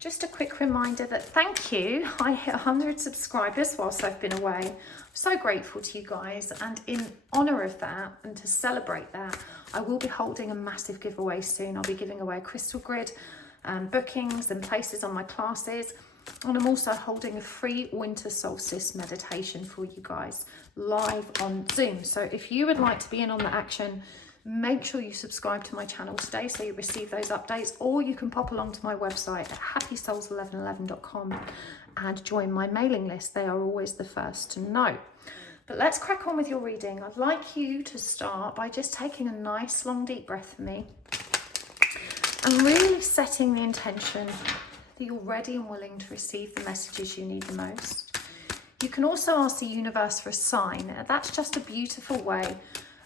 just a quick reminder that thank you. I hit 100 subscribers whilst I've been away. I'm so grateful to you guys, and in honour of that and to celebrate that, I will be holding a massive giveaway soon. I'll be giving away a crystal grid, bookings and places on my classes, and I'm also holding a free winter solstice meditation for you guys live on Zoom. So if you would like to be in on the action, make sure you subscribe to my channel today so you receive those updates, or you can pop along to my website at happysouls1111.com and join my mailing list. They are always the first to know. But let's crack on with your reading. I'd like you to start by just taking a nice long deep breath for me and really setting the intention that you're ready and willing to receive the messages you need the most. You can also ask the universe for a sign. That's just a beautiful way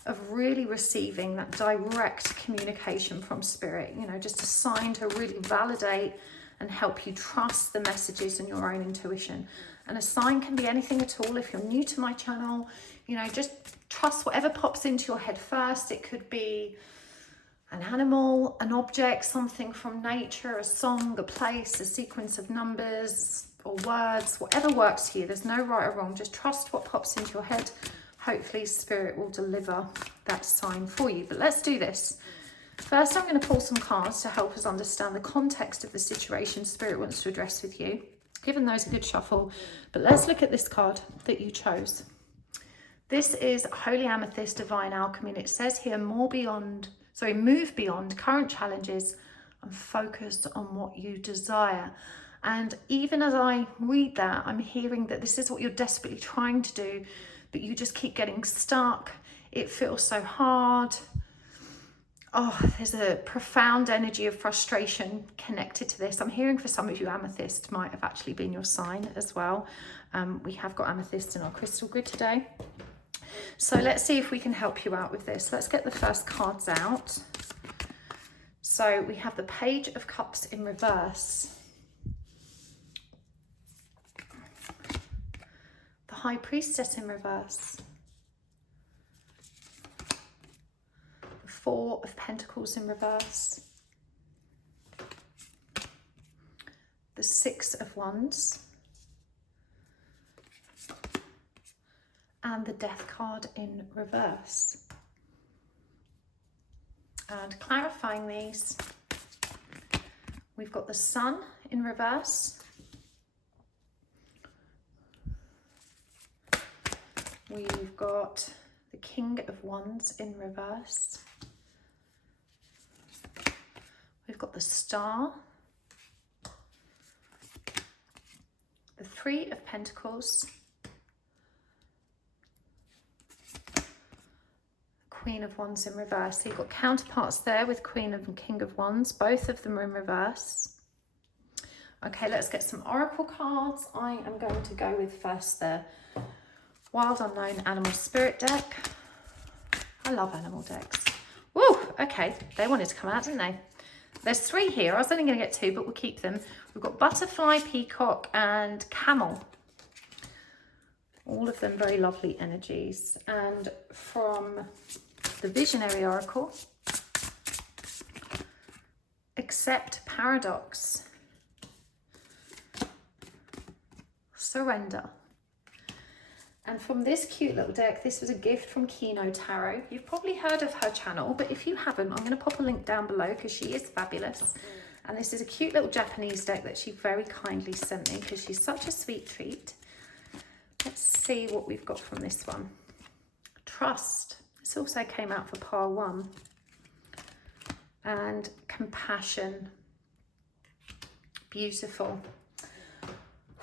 of really receiving that direct communication from spirit, you know, just a sign to really validate and help you trust the messages and your own intuition. And a sign can be anything at all. If you're new to my channel, you know, just trust whatever pops into your head first. It could be an animal, an object, something from nature, a song, a place, a sequence of numbers or words, whatever works for you. There's no right or wrong. Just trust what pops into your head. Hopefully spirit will deliver that sign for you. But let's do this. First, I'm going to pull some cards to help us understand the context of the situation spirit wants to address with you. Given those a good shuffle, but let's look at this card that you chose. This is Holy Amethyst, Divine Alchemy, and it says here, move beyond current challenges and focus on what you desire. And even as I read that, I'm hearing that this is what you're desperately trying to do, but you just keep getting stuck. It feels so hard. Oh, there's a profound energy of frustration connected to this. I'm hearing for some of you, amethyst might have actually been your sign as well. We have got amethyst in our crystal grid today. So let's see if we can help you out with this. Let's get the first cards out. So we have the Page of Cups in reverse, the High Priestess in reverse, the Four of Pentacles in reverse, the Six of Wands, and the Death card in reverse. And clarifying these, we've got the Sun in reverse, we've got the King of Wands in reverse, we've got the Star, the Three of Pentacles, Queen of Wands in reverse. So you've got counterparts there with Queen and King of Wands, both of them are in reverse. Okay, let's get some oracle cards. I am going to go with first the Wild Unknown Animal Spirit deck. I love animal decks. Woo, okay, they wanted to come out, didn't they? There's three here. I was only going to get two, but we'll keep them. We've got Butterfly, Peacock, and Camel. All of them very lovely energies. And from the Visionary Oracle, accept paradox, surrender. And from this cute little deck, this was a gift from Kino Tarot. You've probably heard of her channel, but if you haven't, I'm going to pop a link down below because she is fabulous. And this is a cute little Japanese deck that she very kindly sent me because she's such a sweet treat. Let's see what we've got from this one. Trust. This also came out for pile 1. And compassion. Beautiful.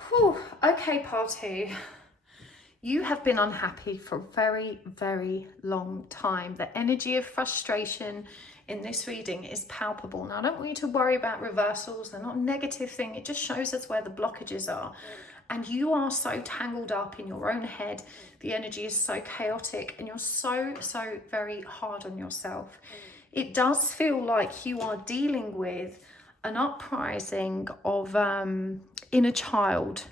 Whew. Okay, pile 2. You have been unhappy for a very, very long time. The energy of frustration in this reading is palpable. Now, I don't want you to worry about reversals. They're not a negative thing. It just shows us where the blockages are. And you are so tangled up in your own head. The energy is so chaotic and you're so, so very hard on yourself. It does feel like you are dealing with an uprising of inner child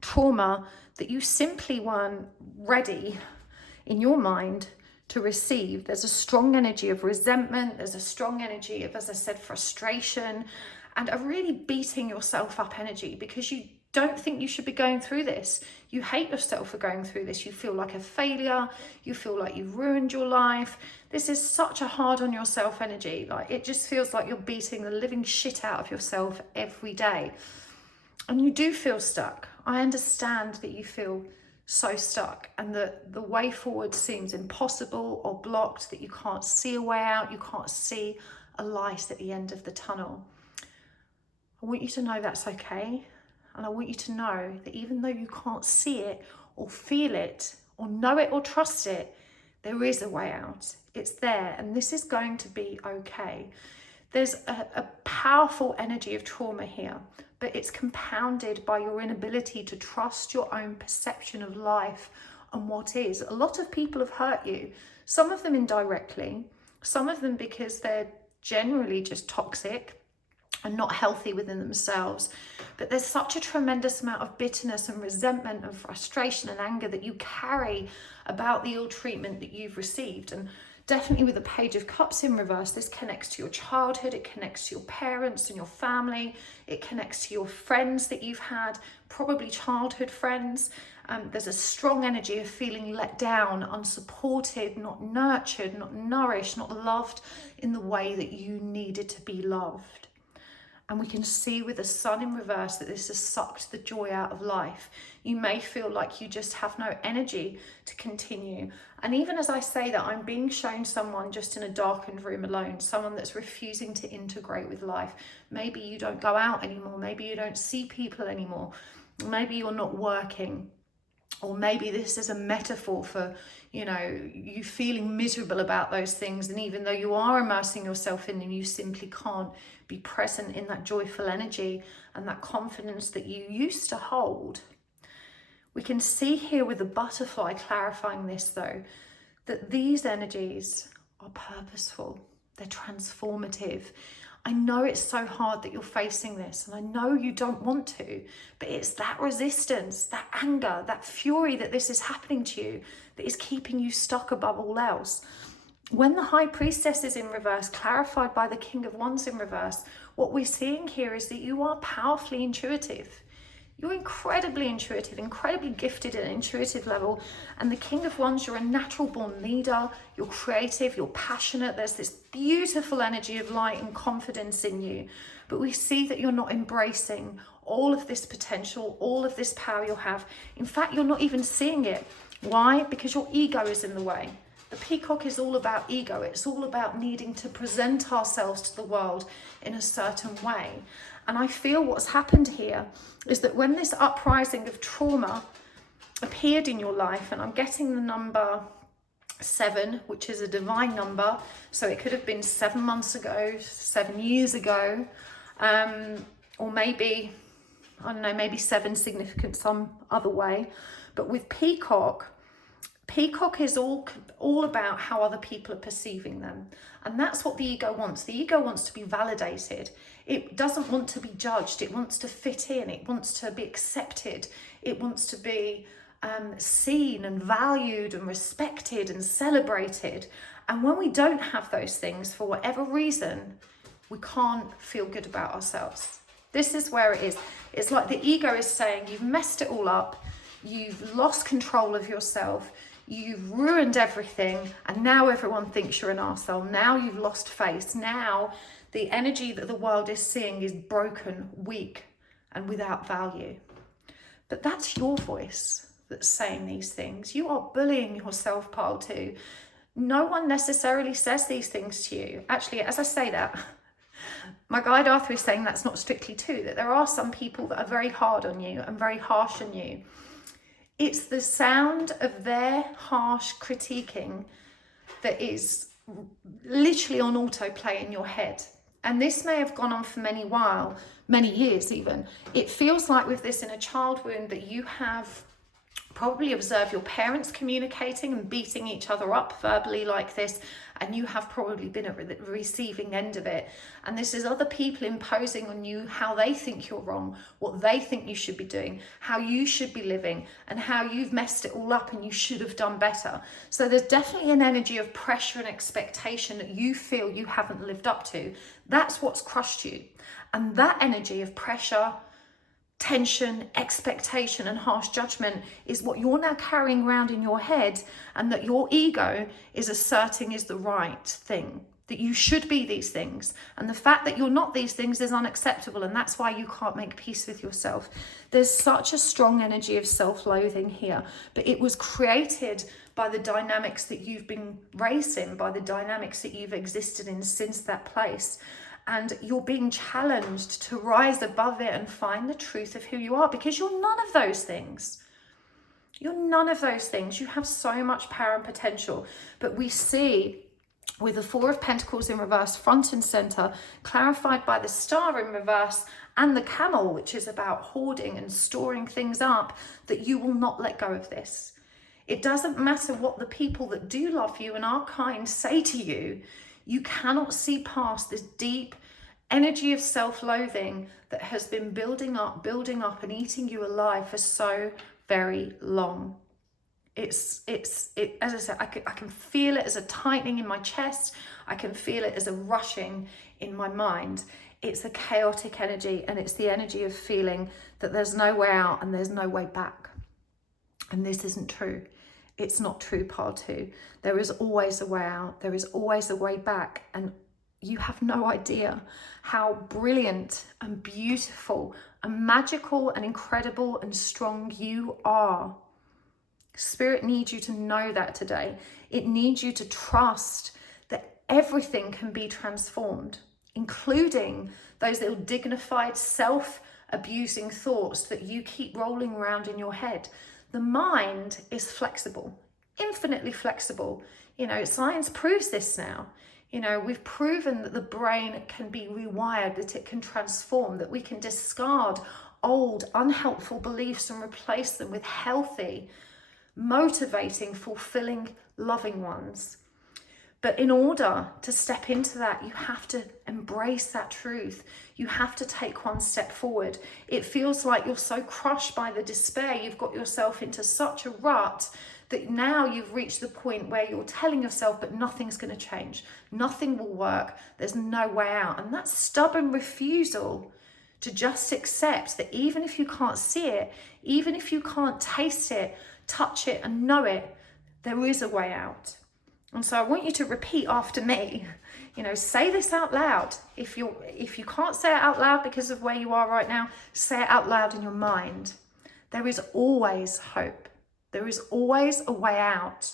trauma that you simply weren't ready in your mind to receive. There's a strong energy of resentment. There's a strong energy of, as I said, frustration and a really beating yourself up energy because you don't think you should be going through this. You hate yourself for going through this. You feel like a failure. You feel like you've ruined your life. This is such a hard on yourself energy. Like, it just feels like you're beating the living shit out of yourself every day. And you do feel stuck. I understand that you feel so stuck and that the way forward seems impossible or blocked, that you can't see a way out, you can't see a light at the end of the tunnel. I want you to know that's okay. And I want you to know that even though you can't see it or feel it or know it or trust it, there is a way out. It's there and this is going to be okay. There's a powerful energy of trauma here, but it's compounded by your inability to trust your own perception of life and what is. A lot of people have hurt you, some of them indirectly, some of them because they're generally just toxic and not healthy within themselves. But there's such a tremendous amount of bitterness and resentment and frustration and anger that you carry about the ill treatment that you've received. And definitely with the Page of Cups in reverse, this connects to your childhood, it connects to your parents and your family, it connects to your friends that you've had, probably childhood friends. There's a strong energy of feeling let down, unsupported, not nurtured, not nourished, not loved in the way that you needed to be loved. And we can see with the Sun in reverse that this has sucked the joy out of life. You may feel like you just have no energy to continue. And even as I say that, I'm being shown someone just in a darkened room alone, someone that's refusing to integrate with life. Maybe you don't go out anymore. Maybe you don't see people anymore. Maybe you're not working. Or maybe this is a metaphor for, you know, you feeling miserable about those things. And even though you are immersing yourself in them, you simply can't be present in that joyful energy and that confidence that you used to hold. We can see here with the butterfly clarifying this though, that these energies are purposeful. They're transformative. I know it's so hard that you're facing this and I know you don't want to, but it's that resistance, that anger, that fury that this is happening to you that is keeping you stuck above all else. When the High Priestess is in reverse, clarified by the King of Wands in reverse, what we're seeing here is that you are powerfully intuitive. You're incredibly intuitive, incredibly gifted at an intuitive level. And the King of Wands, you're a natural born leader, you're creative, you're passionate. There's this beautiful energy of light and confidence in you. But we see that you're not embracing all of this potential, all of this power you'll have. In fact, you're not even seeing it. Why? Because your ego is in the way. The peacock is all about ego. It's all about needing to present ourselves to the world in a certain way. And I feel what's happened here is that when this uprising of trauma appeared in your life, and I'm getting the number 7, which is a divine number, so it could have been 7 months ago, 7 years ago, or maybe, I don't know, maybe 7 significant some other way. But with peacock is all about how other people are perceiving them. And that's what the ego wants. The ego wants to be validated. It doesn't want to be judged. It wants to fit in. It wants to be accepted. It wants to be seen and valued and respected and celebrated. And when we don't have those things for whatever reason, we can't feel good about ourselves. This is where it is. It's like the ego is saying, you've messed it all up, you've lost control of yourself, you've ruined everything, and now everyone thinks you're an arsehole. Now you've lost face. Now the energy that the world is seeing is broken, weak, and without value. But that's your voice that's saying these things. You are bullying yourself, pile two. No one necessarily says these things to you. Actually, as I say that, my guide Arthur is saying that's not strictly true, that there are some people that are very hard on you and very harsh on you. It's the sound of their harsh critiquing that is literally on autoplay in your head. And this may have gone on for many years even. It feels like with this inner child wound that you have probably observed your parents communicating and beating each other up verbally like this, and you have probably been at the receiving end of it. And this is other people imposing on you how they think you're wrong, what they think you should be doing, how you should be living, and how you've messed it all up and you should have done better. So there's definitely an energy of pressure and expectation that you feel you haven't lived up to. That's what's crushed you. And that energy of pressure, tension, expectation, and harsh judgment is what you're now carrying around in your head, and that your ego is asserting is the right thing, that you should be these things. And the fact that you're not these things is unacceptable, and that's why you can't make peace with yourself. There's such a strong energy of self-loathing here, but it was created by the dynamics that you've been raised in, by the dynamics that you've existed in since that place. And you're being challenged to rise above it and find the truth of who you are, because you're none of those things. You're none of those things. You have so much power and potential. But we see with the Four of Pentacles in reverse, front and center, clarified by the Star in reverse, and the Camel, which is about hoarding and storing things up, that you will not let go of this. It doesn't matter what the people that do love you and are kind say to you. You cannot see past this deep energy of self-loathing that has been building up and eating you alive for so very long. As I said, I can feel it as a tightening in my chest. I can feel it as a rushing in my mind. It's a chaotic energy, and it's the energy of feeling that there's no way out and there's no way back. And this isn't true. It's not true, part two. There is always a way out. There is always a way back. And you have no idea how brilliant and beautiful and magical and incredible and strong you are. Spirit needs you to know that today. It needs you to trust that everything can be transformed, including those little dignified, self-abusing thoughts that you keep rolling around in your head. The mind is flexible, infinitely flexible. You know, science proves this now. You know, we've proven that the brain can be rewired, that it can transform, that we can discard old, unhelpful beliefs and replace them with healthy, motivating, fulfilling, loving ones. But in order to step into that, you have to embrace that truth. You have to take one step forward. It feels like you're so crushed by the despair. You've got yourself into such a rut that now you've reached the point where you're telling yourself, but nothing's going to change. Nothing will work. There's no way out. And that stubborn refusal to just accept that even if you can't see it, even if you can't taste it, touch it and know it, there is a way out. And so I want you to repeat after me. You know, say this out loud. If you can't say it out loud because of where you are right now, say it out loud in your mind. There is always hope. There is always a way out.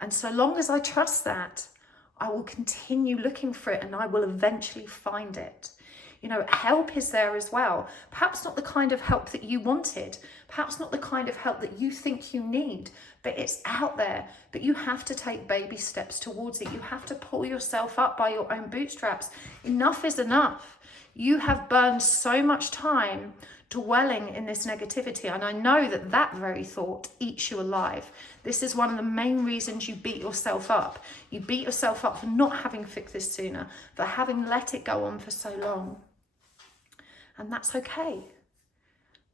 And so long as I trust that, I will continue looking for it, and I will eventually find it. You know, help is there as well. Perhaps not the kind of help that you wanted. Perhaps not the kind of help that you think you need, but it's out there. But you have to take baby steps towards it. You have to pull yourself up by your own bootstraps. Enough is enough. You have burned so much time dwelling in this negativity, and I know that that very thought eats you alive. This is one of the main reasons you beat yourself up. You beat yourself up for not having fixed this sooner, for having let it go on for so long. And that's okay.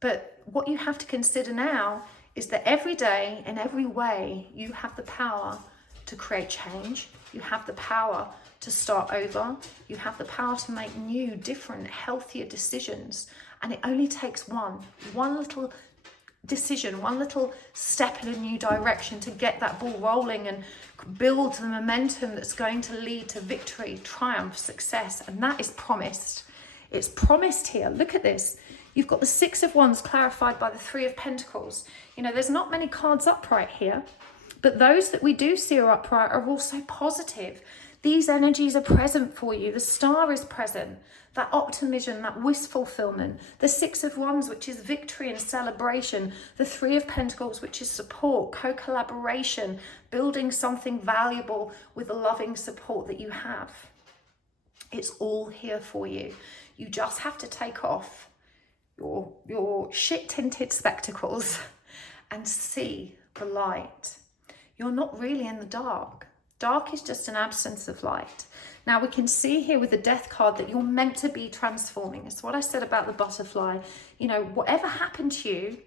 But what you have to consider now is that every day, in every way, you have the power to create change. You have the power to start over. You have the power to make new, different, healthier decisions. And it only takes one little decision, one little step in a new direction to get that ball rolling and build the momentum that's going to lead to victory, triumph, success. And that is promised. It's promised here. Look at this. You've got the Six of Wands clarified by the Three of Pentacles. You know, there's not many cards upright here, but those that we do see are upright are also positive. These energies are present for you. The Star is present. That optimism, that wish fulfillment. The Six of Wands, which is victory and celebration. The Three of Pentacles, which is support, co-collaboration, building something valuable with the loving support that you have. It's all here for you. You just have to take off your shit-tinted spectacles and see the light. You're not really in the dark. Dark is just an absence of light. Now we can see here with the Death card that you're meant to be transforming. It's what I said about the butterfly. You know, whatever happened to you,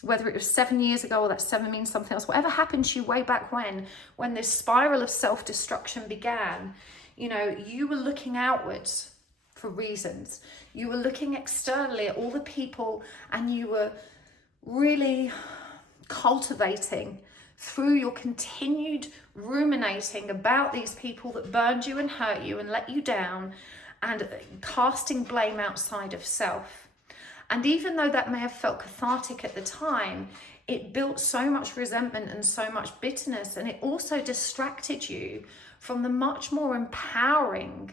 whether it was 7 years ago or that 7 means something else, whatever happened to you way back when this spiral of self-destruction began, you know, you were looking outwards for reasons. You were looking externally at all the people and you were really cultivating through your continued ruminating about these people that burned you and hurt you and let you down, and casting blame outside of self. And even though that may have felt cathartic at the time, it built so much resentment and so much bitterness, and it also distracted you from the much more empowering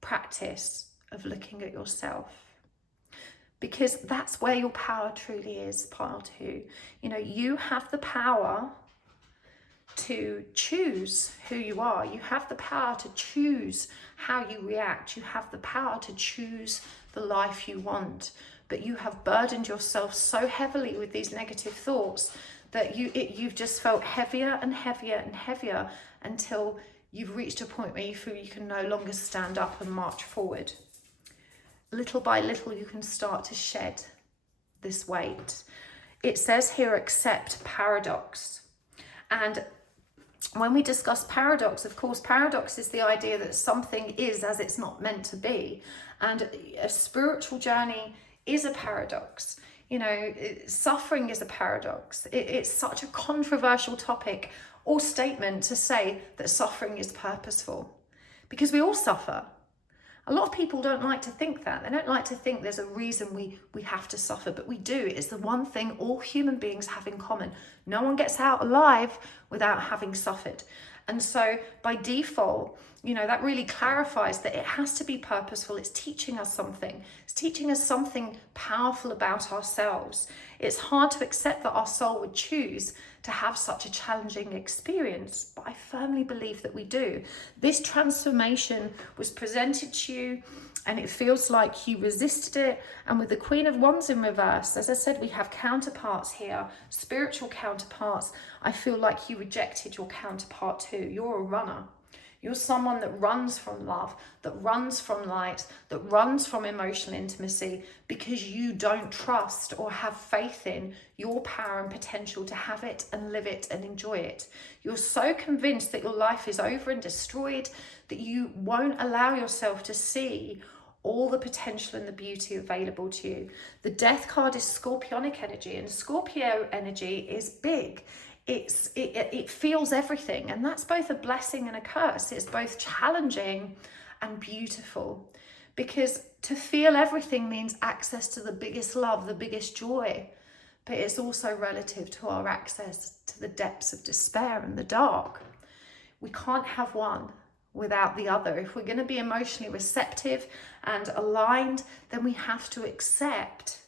practice of looking at yourself. Because that's where your power truly is, pile 2. You know, you have the power to choose who you are. You have the power to choose how you react. You have the power to choose the life you want. But you have burdened yourself so heavily with these negative thoughts that you've just felt heavier and heavier and heavier until you've reached a point where you feel you can no longer stand up and march forward. Little by little, you can start to shed this weight. It says here, accept paradox. And when we discuss paradox, of course, paradox is the idea that something is as it's not meant to be. And a spiritual journey is a paradox. You know, suffering is a paradox. It's such a controversial topic or statement to say that suffering is purposeful, because we all suffer. A lot of people don't like to think that. They don't like to think there's a reason we have to suffer, but we do. It's the one thing all human beings have in common. No one gets out alive without having suffered. And so by default, you know, that really clarifies that it has to be purposeful. It's teaching us something. It's teaching us something powerful about ourselves. It's hard to accept that our soul would choose to have such a challenging experience, but I firmly believe that we do. This transformation was presented to you and it feels like you resisted it. And with the Queen of Wands in reverse, as I said, we have counterparts here, spiritual counterparts. I feel like you rejected your counterpart too. You're a runner. You're someone that runs from love, that runs from light, that runs from emotional intimacy because you don't trust or have faith in your power and potential to have it and live it and enjoy it. You're so convinced that your life is over and destroyed that you won't allow yourself to see all the potential and the beauty available to you. The Death card is Scorpionic energy, and Scorpio energy is big. It feels everything, and that's both a blessing and a curse. It's both challenging and beautiful, because to feel everything means access to the biggest love, the biggest joy, but it's also relative to our access to the depths of despair and the dark. We can't have one without the other. If we're going to be emotionally receptive and aligned, then we have to accept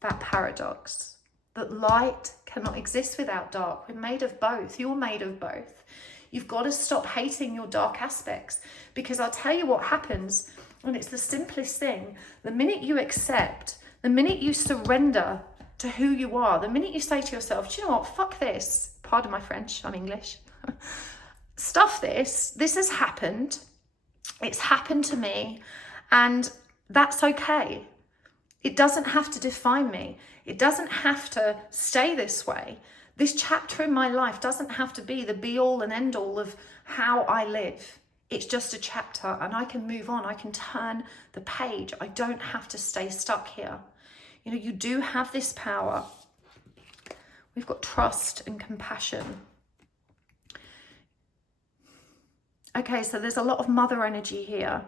that paradox, that light cannot exist without dark. We're made of both. You're made of both. You've got to stop hating your dark aspects, because I'll tell you what happens, and it's the simplest thing. The minute you accept, the minute you surrender to who you are, the minute you say to yourself, do you know what, fuck this, pardon my French, I'm English, stuff this has happened, it's happened to me, and that's okay. It doesn't have to define me. It doesn't have to stay this way. This chapter in my life doesn't have to be the be all and end all of how I live. It's just a chapter and I can move on. I can turn the page. I don't have to stay stuck here. You know, you do have this power. We've got trust and compassion. Okay, so there's a lot of mother energy here.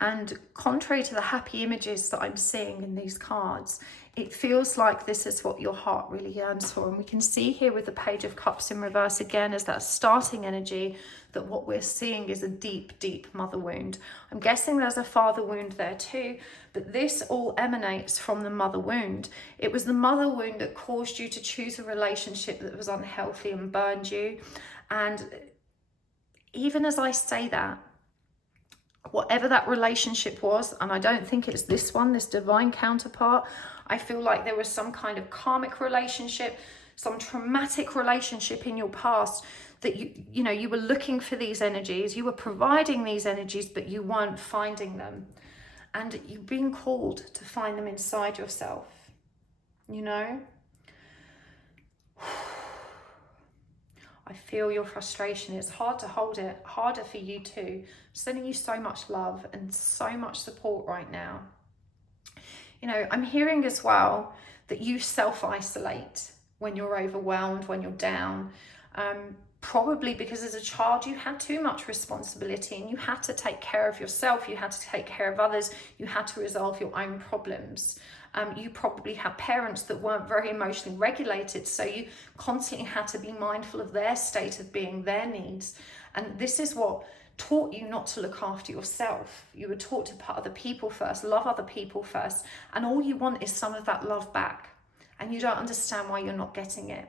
And contrary to the happy images that I'm seeing in these cards, it feels like this is what your heart really yearns for. And we can see here with the Page of Cups in reverse again as that starting energy that what we're seeing is a deep, deep mother wound. I'm guessing there's a father wound there too, but this all emanates from the mother wound. It was the mother wound that caused you to choose a relationship that was unhealthy and burned you. And even as I say that, whatever that relationship was, and I don't think it's this one, this divine counterpart, I feel like there was some kind of karmic relationship, some traumatic relationship in your past that you know, you were looking for these energies, you were providing these energies, but you weren't finding them. And you've been called to find them inside yourself, you know? I feel your frustration. It's hard to hold it, harder for you too. I'm sending you so much love and so much support right now. You know, I'm hearing as well that you self-isolate when you're overwhelmed, when you're down. Probably because as a child you had too much responsibility and you had to take care of yourself, you had to take care of others, you had to resolve your own problems. You probably had parents that weren't very emotionally regulated, so you constantly had to be mindful of their state of being, their needs. And this is what taught you not to look after yourself. You were taught to put other people first, love other people first, and all you want is some of that love back. And you don't understand why you're not getting it.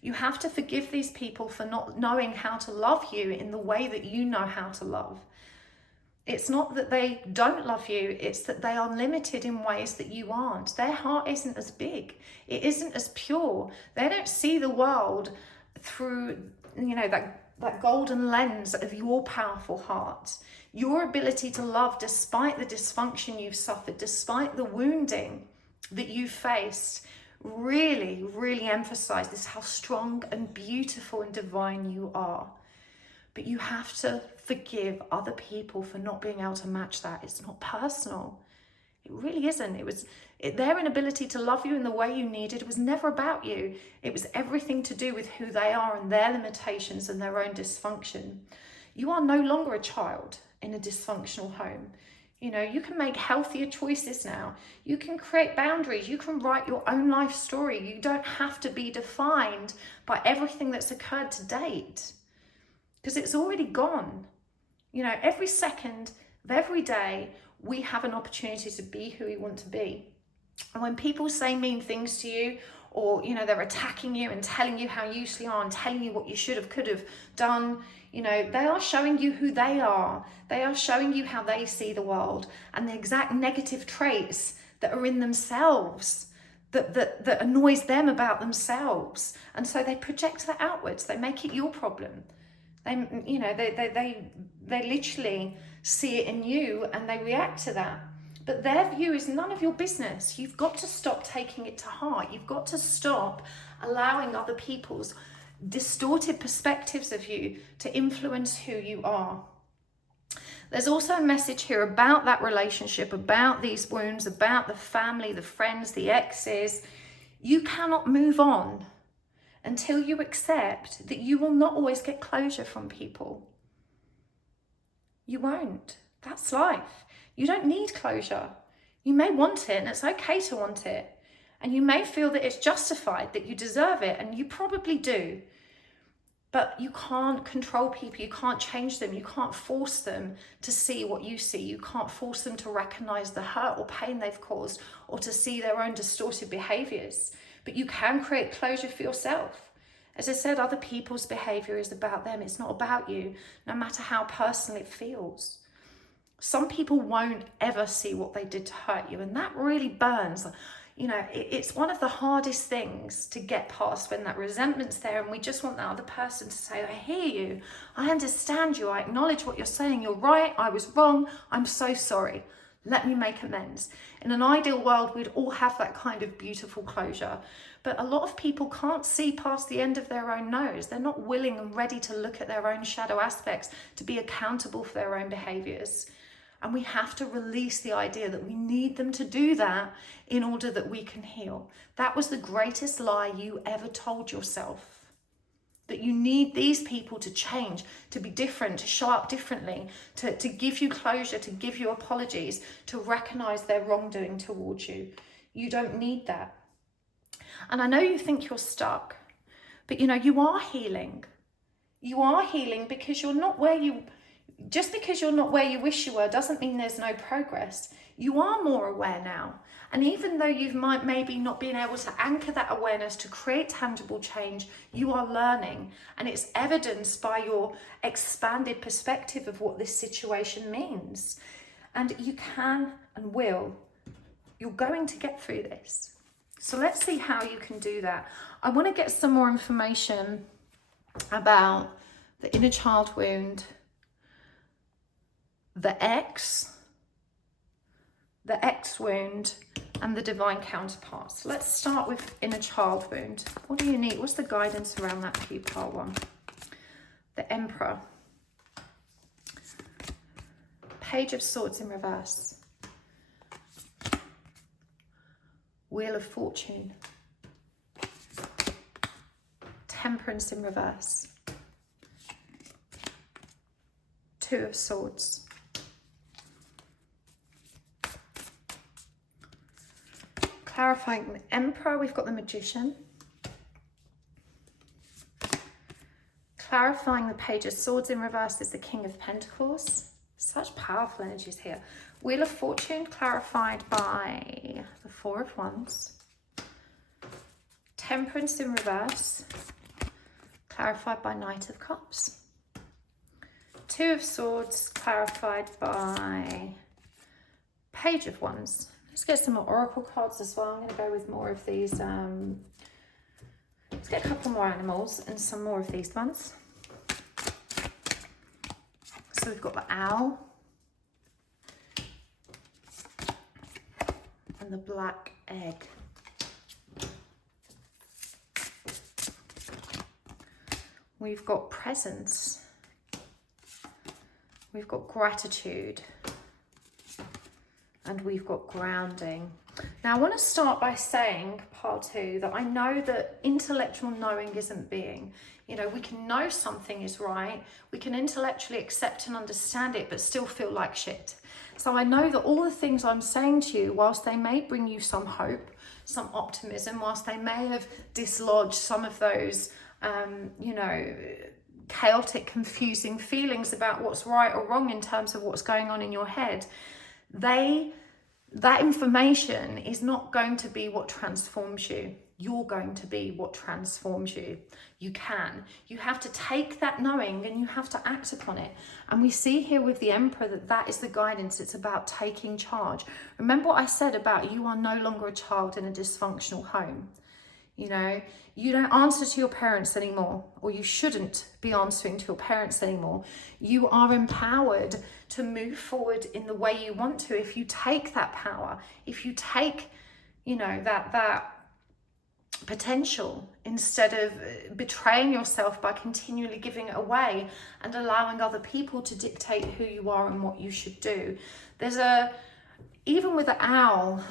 You have to forgive these people for not knowing how to love you in the way that you know how to love. It's not that they don't love you, it's that they are limited in ways that you aren't. Their heart isn't as big. It isn't as pure. They don't see the world through, you know, that golden lens of your powerful heart. Your ability to love despite the dysfunction you've suffered, despite the wounding that you faced, really, really emphasizes how strong and beautiful and divine you are. But you have to forgive other people for not being able to match that. It's not personal. It really isn't. Their inability to love you in the way you needed was never about you. It was everything to do with who they are and their limitations and their own dysfunction. You are no longer a child in a dysfunctional home. You know, you can make healthier choices now. You can create boundaries. You can write your own life story. You don't have to be defined by everything that's occurred to date, because it's already gone. You know, every second of every day, we have an opportunity to be who we want to be. And when people say mean things to you, or, you know, they're attacking you and telling you how useless you are and telling you what you should have, could have done, you know, they are showing you who they are. They are showing you how they see the world and the exact negative traits that are in themselves, that annoys them about themselves. And so they project that outwards. They make it your problem. They, you know, they literally see it in you and they react to that. But their view is none of your business. You've got to stop taking it to heart. You've got to stop allowing other people's distorted perspectives of you to influence who you are. There's also a message here about that relationship, about these wounds, about the family, the friends, the exes. You cannot move on until you accept that you will not always get closure from people. You won't. That's life. You don't need closure. You may want it, and it's okay to want it. And you may feel that it's justified, that you deserve it, and you probably do. But you can't control people. You can't change them. You can't force them to see what you see. You can't force them to recognize the hurt or pain they've caused or to see their own distorted behaviors. But you can create closure for yourself. As I said, other people's behavior is about them. It's not about you, no matter how personal it feels. Some people won't ever see what they did to hurt you, and that really burns. You know, it's one of the hardest things to get past when that resentment's there, and we just want that other person to say, I hear you, I understand you, I acknowledge what you're saying, you're right, I was wrong, I'm so sorry. Let me make amends. In an ideal world, we'd all have that kind of beautiful closure. But a lot of people can't see past the end of their own nose. They're not willing and ready to look at their own shadow aspects, to be accountable for their own behaviors. And we have to release the idea that we need them to do that in order that we can heal. That was the greatest lie you ever told yourself. That you need these people to change, to be different, to show up differently, to give you closure, to give you apologies, to recognize their wrongdoing towards you. You don't need that. And I know you think you're stuck, but you are healing. You are healing because you're not where you, just because you're not where you wish you were doesn't mean there's no progress. You are more aware now. And even though you've maybe not been able to anchor that awareness to create tangible change, you are learning. And it's evidenced by your expanded perspective of what this situation means. And you can and will. You're going to get through this. So let's see how you can do that. I want to get some more information about the inner child wound, the X wound, and the divine counterparts. Let's start with inner child wound. What do you need? What's the guidance around that for you, part one? The Emperor. Page of Swords in reverse. Wheel of Fortune. Temperance in reverse. Two of Swords. Clarifying the Emperor, we've got the Magician. Clarifying the Page of Swords in reverse is the King of Pentacles. Such powerful energies here. Wheel of Fortune clarified by the Four of Wands. Temperance in reverse clarified by Knight of Cups. Two of Swords clarified by Page of Wands. Let's get some more oracle cards as well. I'm going to go with more of these. Let's get a couple more animals and some more of these ones. So we've got the owl and the black egg. We've got presence. We've got gratitude. And we've got grounding. Now I want to start by saying, part two, that I know that intellectual knowing isn't being. We can know something is right, we can intellectually accept and understand it, but still feel like shit. So I know that all the things I'm saying to you, whilst they may bring you some hope, some optimism, whilst they may have dislodged some of those, chaotic, confusing feelings about what's right or wrong in terms of what's going on in your head, that information is not going to be what transforms you. You're going to be what transforms you. You have to take that knowing and you have to act upon it. And we see here with the Emperor that is the guidance. It's about taking charge. Remember what I said about you are no longer a child in a dysfunctional home. You don't answer to your parents anymore, or you shouldn't be answering to your parents anymore. You are empowered to move forward in the way you want to if you take that power, if you take, that potential, instead of betraying yourself by continually giving it away and allowing other people to dictate who you are and what you should do. Even with the owl,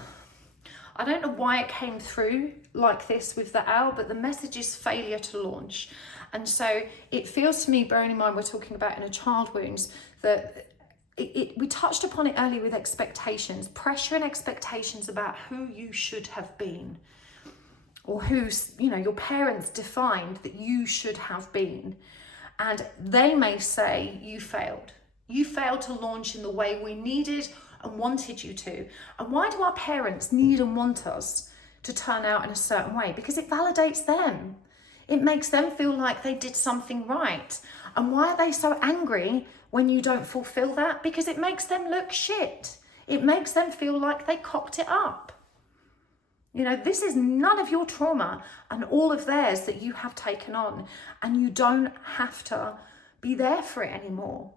I don't know why it came through like this with the owl, but the message is failure to launch. And so it feels to me, bearing in mind we're talking about inner child wounds, that we touched upon it earlier with expectations, pressure and expectations about who you should have been, or who, your parents defined that you should have been. And they may say you failed. You failed to launch in the way we needed and wanted you to. And why do our parents need and want us to turn out in a certain way? Because it validates them. It makes them feel like they did something right. And why are they so angry when you don't fulfill that? Because it makes them look shit. It makes them feel like they cocked it up. This is none of your trauma and all of theirs that you have taken on. And you don't have to be there for it anymore.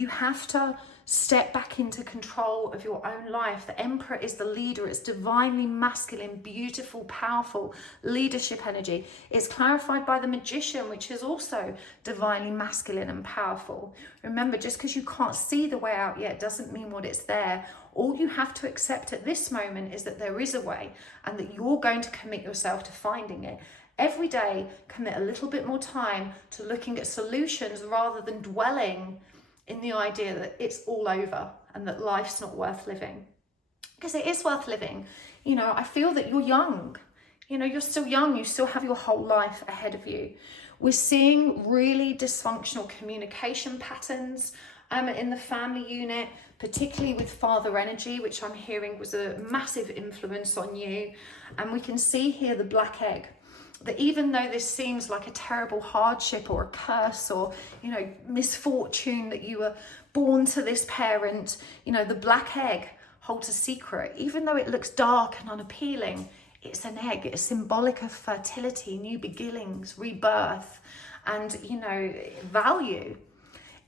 You have to step back into control of your own life. The Emperor is the leader. It's divinely masculine, beautiful, powerful leadership energy. It's clarified by the Magician, which is also divinely masculine and powerful. Remember, just because you can't see the way out yet doesn't mean what it's there. All you have to accept at this moment is that there is a way, and that you're going to commit yourself to finding it. Every day, commit a little bit more time to looking at solutions rather than dwelling in the idea that it's all over and that life's not worth living. Because it is worth living. You know, I feel that you're young. You know, you're still young. You still have your whole life ahead of you. We're seeing really dysfunctional communication patterns in the family unit, particularly with father energy, which I'm hearing was a massive influence on you. And we can see here the black egg. That even though this seems like a terrible hardship or a curse or, you know, misfortune that you were born to this parent, you know, the black egg holds a secret. Even though it looks dark and unappealing, it's an egg. It's symbolic of fertility, new beginnings, rebirth, and, you know, value.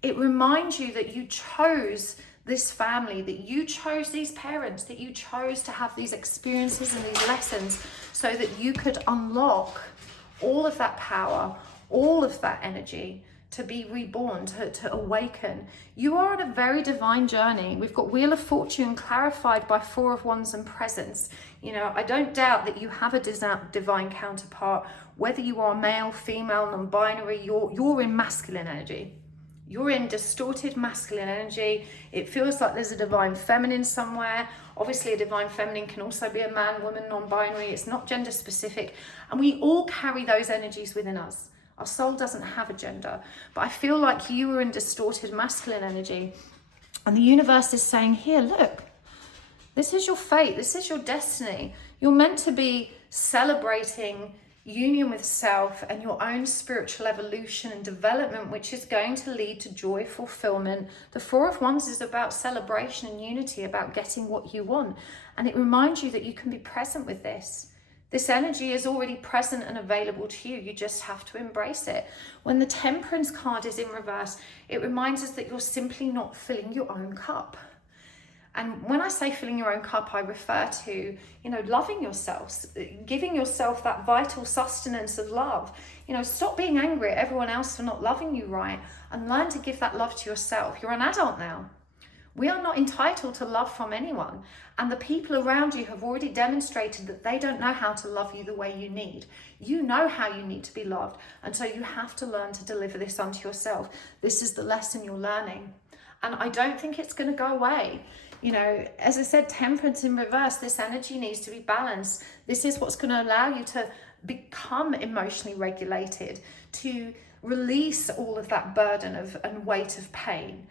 It reminds you that you chose this family, that you chose these parents, that you chose to have these experiences and these lessons so that you could unlock all of that power, all of that energy to be reborn, to awaken. You are on a very divine journey. We've got Wheel of Fortune clarified by Four of Wands and Presence. You know, I don't doubt that you have a divine counterpart, whether you are male, female, non-binary, you're in masculine energy. You're in distorted masculine energy. It feels like there's a divine feminine somewhere. Obviously, a divine feminine can also be a man, woman, non-binary. It's not gender specific. And we all carry those energies within us. Our soul doesn't have a gender. But I feel like you are in distorted masculine energy. And the universe is saying, here, look, this is your fate. This is your destiny. You're meant to be celebrating union with self and your own spiritual evolution and development, which is going to lead to joy, fulfillment. The Four of Wands is about celebration and unity, about getting what you want. And it reminds you that you can be present with this. This energy is already present and available to you. You just have to embrace it. When the Temperance card is in reverse, it reminds us that you're simply not filling your own cup. And when I say filling your own cup, I refer to, you know, loving yourself, giving yourself that vital sustenance of love. You know, stop being angry at everyone else for not loving you right and learn to give that love to yourself. You're an adult now. We are not entitled to love from anyone. And the people around you have already demonstrated that they don't know how to love you the way you need. You know how you need to be loved. And so you have to learn to deliver this unto yourself. This is the lesson you're learning. And I don't think it's going to go away. You know, as I said, Temperance in reverse, this energy needs to be balanced. This is what's going to allow you to become emotionally regulated, to release all of that burden and weight of pain.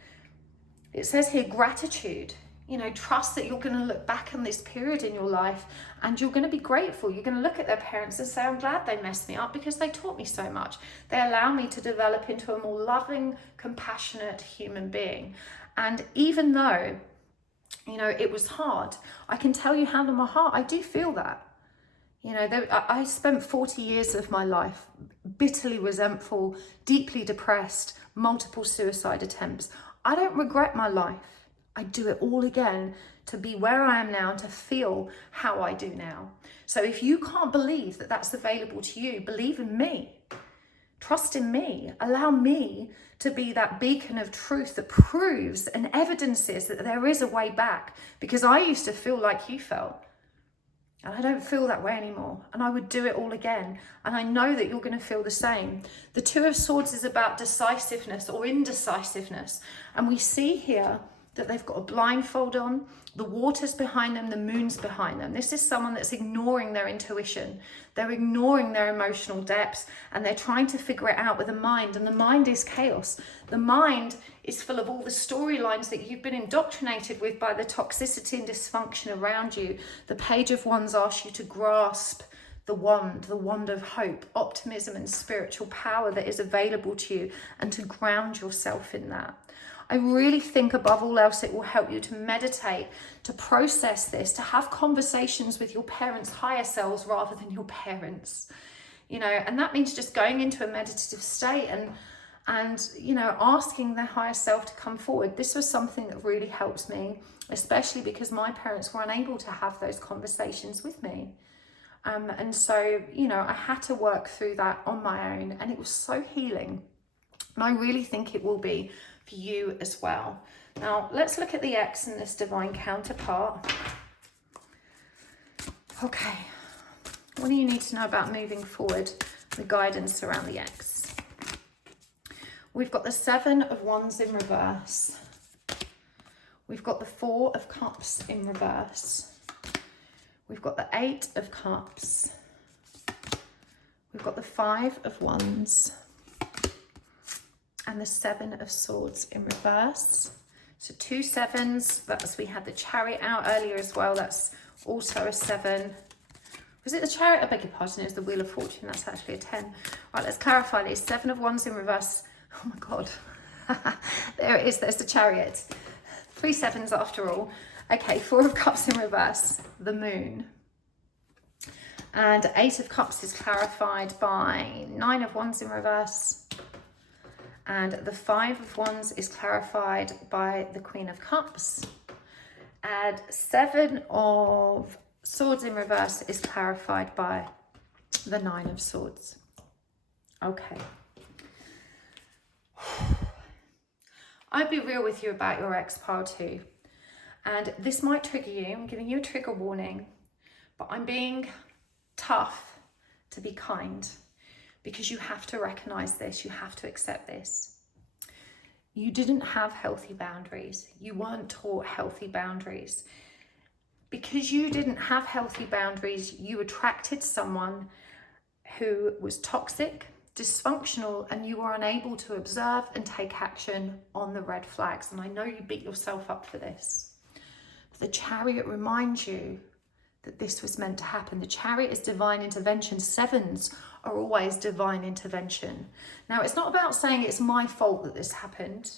It says here, gratitude. You know, trust that you're going to look back on this period in your life and you're going to be grateful. You're going to look at their parents and say, I'm glad they messed me up because they taught me so much. They allow me to develop into a more loving, compassionate human being. And even though, you know, it was hard, I can tell you hand on my heart, I do feel that. You know, I spent 40 years of my life bitterly resentful, deeply depressed, multiple suicide attempts. I don't regret my life. I do it all again to be where I am now, to feel how I do now. So if you can't believe that that's available to you, believe in me. Trust in me. Allow me to be that beacon of truth that proves and evidences that there is a way back. Because I used to feel like you felt. And I don't feel that way anymore. And I would do it all again. And I know that you're going to feel the same. The Two of Swords is about decisiveness or indecisiveness. And we see here that they've got a blindfold on. The water's behind them, the moon's behind them. This is someone that's ignoring their intuition. They're ignoring their emotional depths and they're trying to figure it out with the mind. And the mind is chaos. The mind is full of all the storylines that you've been indoctrinated with by the toxicity and dysfunction around you. The Page of Wands asks you to grasp the wand of hope, optimism and spiritual power that is available to you, and to ground yourself in that. I really think above all else it will help you to meditate, to process this, to have conversations with your parents' higher selves rather than your parents. You know, and that means just going into a meditative state and, you know, asking their higher self to come forward. This was something that really helped me, especially because my parents were unable to have those conversations with me. And so, you know, I had to work through that on my own, and it was so healing. And I really think it will be for you as well. Now, let's look at the X and this divine counterpart. Okay, what do you need to know about moving forward? The guidance around the X. We've got the 7 of Wands in reverse. We've got the 4 of Cups in reverse. We've got the 8 of Cups. We've got the 5 of Wands. And the 7 of Swords in reverse. So 2 7s. That's, we had the Chariot out earlier as well. That's also a 7. Was it the Chariot? I beg your pardon, it was the Wheel of Fortune. That's actually a 10. Right, let's clarify these. 7 of Wands in reverse. Oh my God. There it is. There's the Chariot. 3 7s after all. Okay, 4 of Cups in reverse, the Moon. And 8 of Cups is clarified by 9 of Wands in reverse. And the 5 of Wands is clarified by the Queen of Cups. And 7 of Swords in reverse is clarified by the 9 of Swords. Okay. I'd be real with you about your ex pile too. And this might trigger you. I'm giving you a trigger warning, but I'm being tough to be kind, because you have to recognize this. You have to accept this. You didn't have healthy boundaries. You weren't taught healthy boundaries. Because you didn't have healthy boundaries, you attracted someone who was toxic, dysfunctional, and you were unable to observe and take action on the red flags. And I know you beat yourself up for this. The Chariot reminds you that this was meant to happen. The Chariot is divine intervention. 7s are always divine intervention. Now, it's not about saying it's my fault that this happened.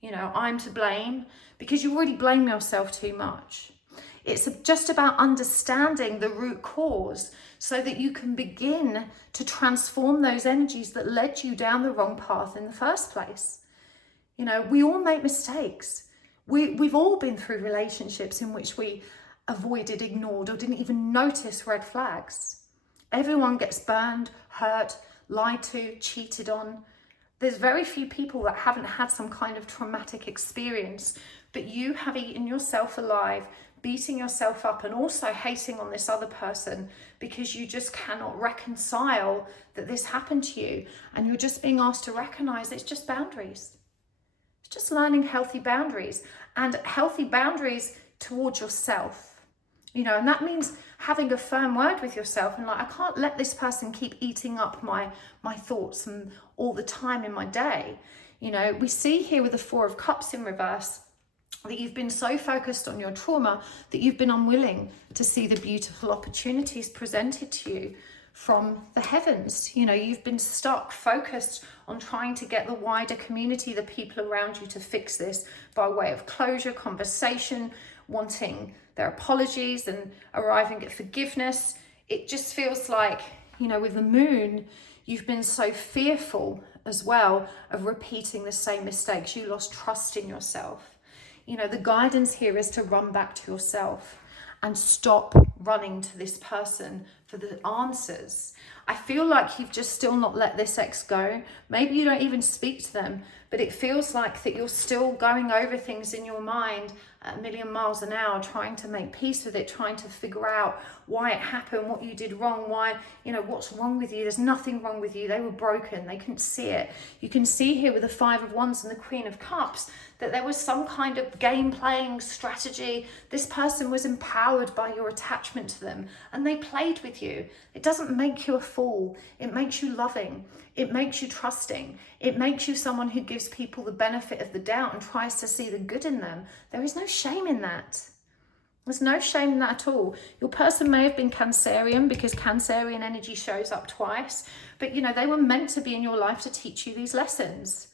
You know, I'm to blame, because you already blame yourself too much. It's just about understanding the root cause so that you can begin to transform those energies that led you down the wrong path in the first place. You know, we all make mistakes. We've all been through relationships in which we avoided, ignored, or didn't even notice red flags. Everyone gets burned, hurt, lied to, cheated on. There's very few people that haven't had some kind of traumatic experience, but you have eaten yourself alive, beating yourself up, and also hating on this other person because you just cannot reconcile that this happened to you. And you're just being asked to recognize it's just boundaries. It's just learning healthy boundaries, and healthy boundaries towards yourself, you know, and that means having a firm word with yourself and like, I can't let this person keep eating up my thoughts and all the time in my day. You know, we see here with the 4 of Cups in reverse that you've been so focused on your trauma that you've been unwilling to see the beautiful opportunities presented to you from the heavens. You know, you've been stuck, focused on trying to get the wider community, the people around you, to fix this by way of closure, conversation, wanting their apologies and arriving at forgiveness. It just feels like, you know, with the Moon, you've been so fearful as well of repeating the same mistakes. You lost trust in yourself. You know, the guidance here is to run back to yourself and stop running to this person for the answers. I feel like you've just still not let this ex go. Maybe you don't even speak to them, but it feels like that you're still going over things in your mind at a million miles an hour, trying to make peace with it, trying to figure out why it happened, what you did wrong, why, you know, what's wrong with you. There's nothing wrong with you. They were broken. They couldn't see it. You can see here with the 5 of Wands and the Queen of Cups that there was some kind of game playing strategy. This person was empowered by your attachment to them and they played with you. It doesn't make you a fool. It makes you loving. It makes you trusting. It makes you someone who gives people the benefit of the doubt and tries to see the good in them. There is no shame in that. There's no shame in that at all. Your person may have been Cancerian because Cancerian energy shows up twice, but you know, they were meant to be in your life to teach you these lessons.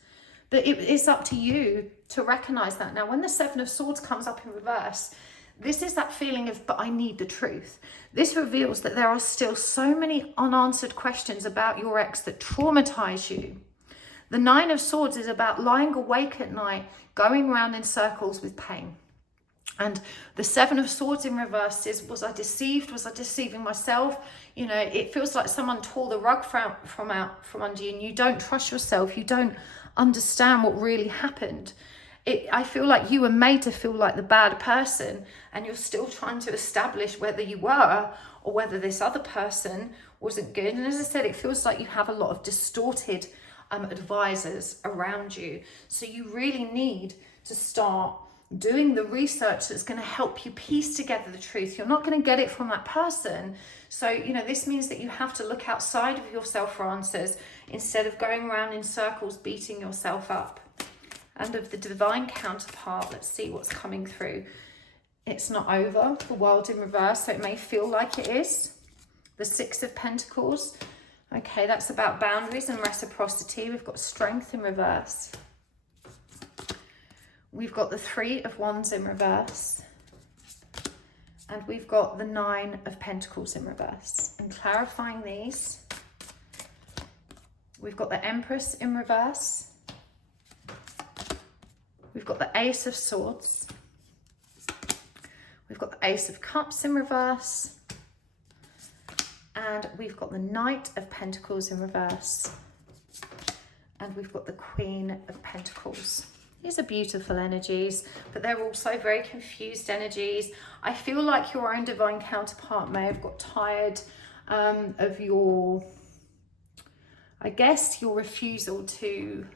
But it's up to you to recognize that. Now, when the 7 of Swords comes up in reverse, this is that feeling of, but I need the truth. This reveals that there are still so many unanswered questions about your ex that traumatize you, The Nine of Swords is about lying awake at night, going around in circles with pain. And the Seven of Swords in reverse is, was I deceived? Was I deceiving myself? You know, it feels like someone tore the rug from under you, and you don't trust yourself. You don't understand what really happened. I feel like you were made to feel like the bad person, and you're still trying to establish whether you were or whether this other person wasn't good. And as I said, it feels like you have a lot of distorted advisors around you. So you really need to start doing the research that's going to help you piece together the truth. You're not going to get it from that person. So, you know, this means that you have to look outside of yourself for answers instead of going around in circles beating yourself up. And of the divine counterpart, let's see what's coming through. It's not over, the World in reverse, so it may feel like it is. The Six of Pentacles. Okay, that's about boundaries and reciprocity. We've got Strength in reverse. We've got the Three of Wands in reverse. And we've got the Nine of Pentacles in reverse. And clarifying these, we've got the Empress in reverse. We've got the Ace of Swords. We've got the Ace of Cups in reverse. And we've got the Knight of Pentacles in reverse. And we've got the Queen of Pentacles. These are beautiful energies, but they're also very confused energies. I feel like your own divine counterpart may have got tired of your, I guess, your refusal to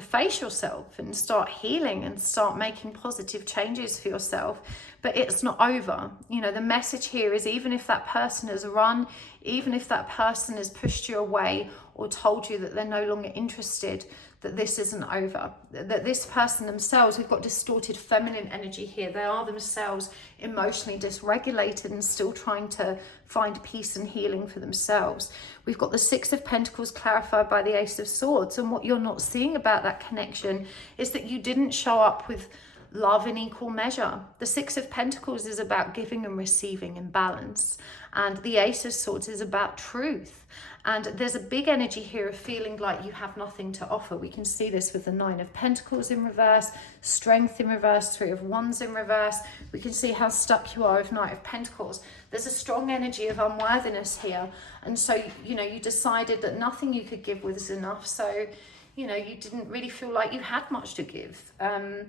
face yourself and start healing and start making positive changes for yourself. But it's not over. You know, the message here is, even if that person has run, even if that person has pushed you away or told you that they're no longer interested, that this isn't over. That this person themselves, we've got distorted feminine energy here. They are themselves emotionally dysregulated and still trying to find peace and healing for themselves. We've got the Six of Pentacles clarified by the Ace of Swords. And what you're not seeing about that connection is that you didn't show up with love in equal measure. The Six of Pentacles is about giving and receiving in balance. And the Ace of Swords is about truth. And there's a big energy here of feeling like you have nothing to offer. We can see this with the Nine of Pentacles in reverse, Strength in reverse, Three of Wands in reverse. We can see how stuck you are with Knight of Pentacles. There's a strong energy of unworthiness here. And so, you know, you decided that nothing you could give was enough. So, you know, you didn't really feel like you had much to give. And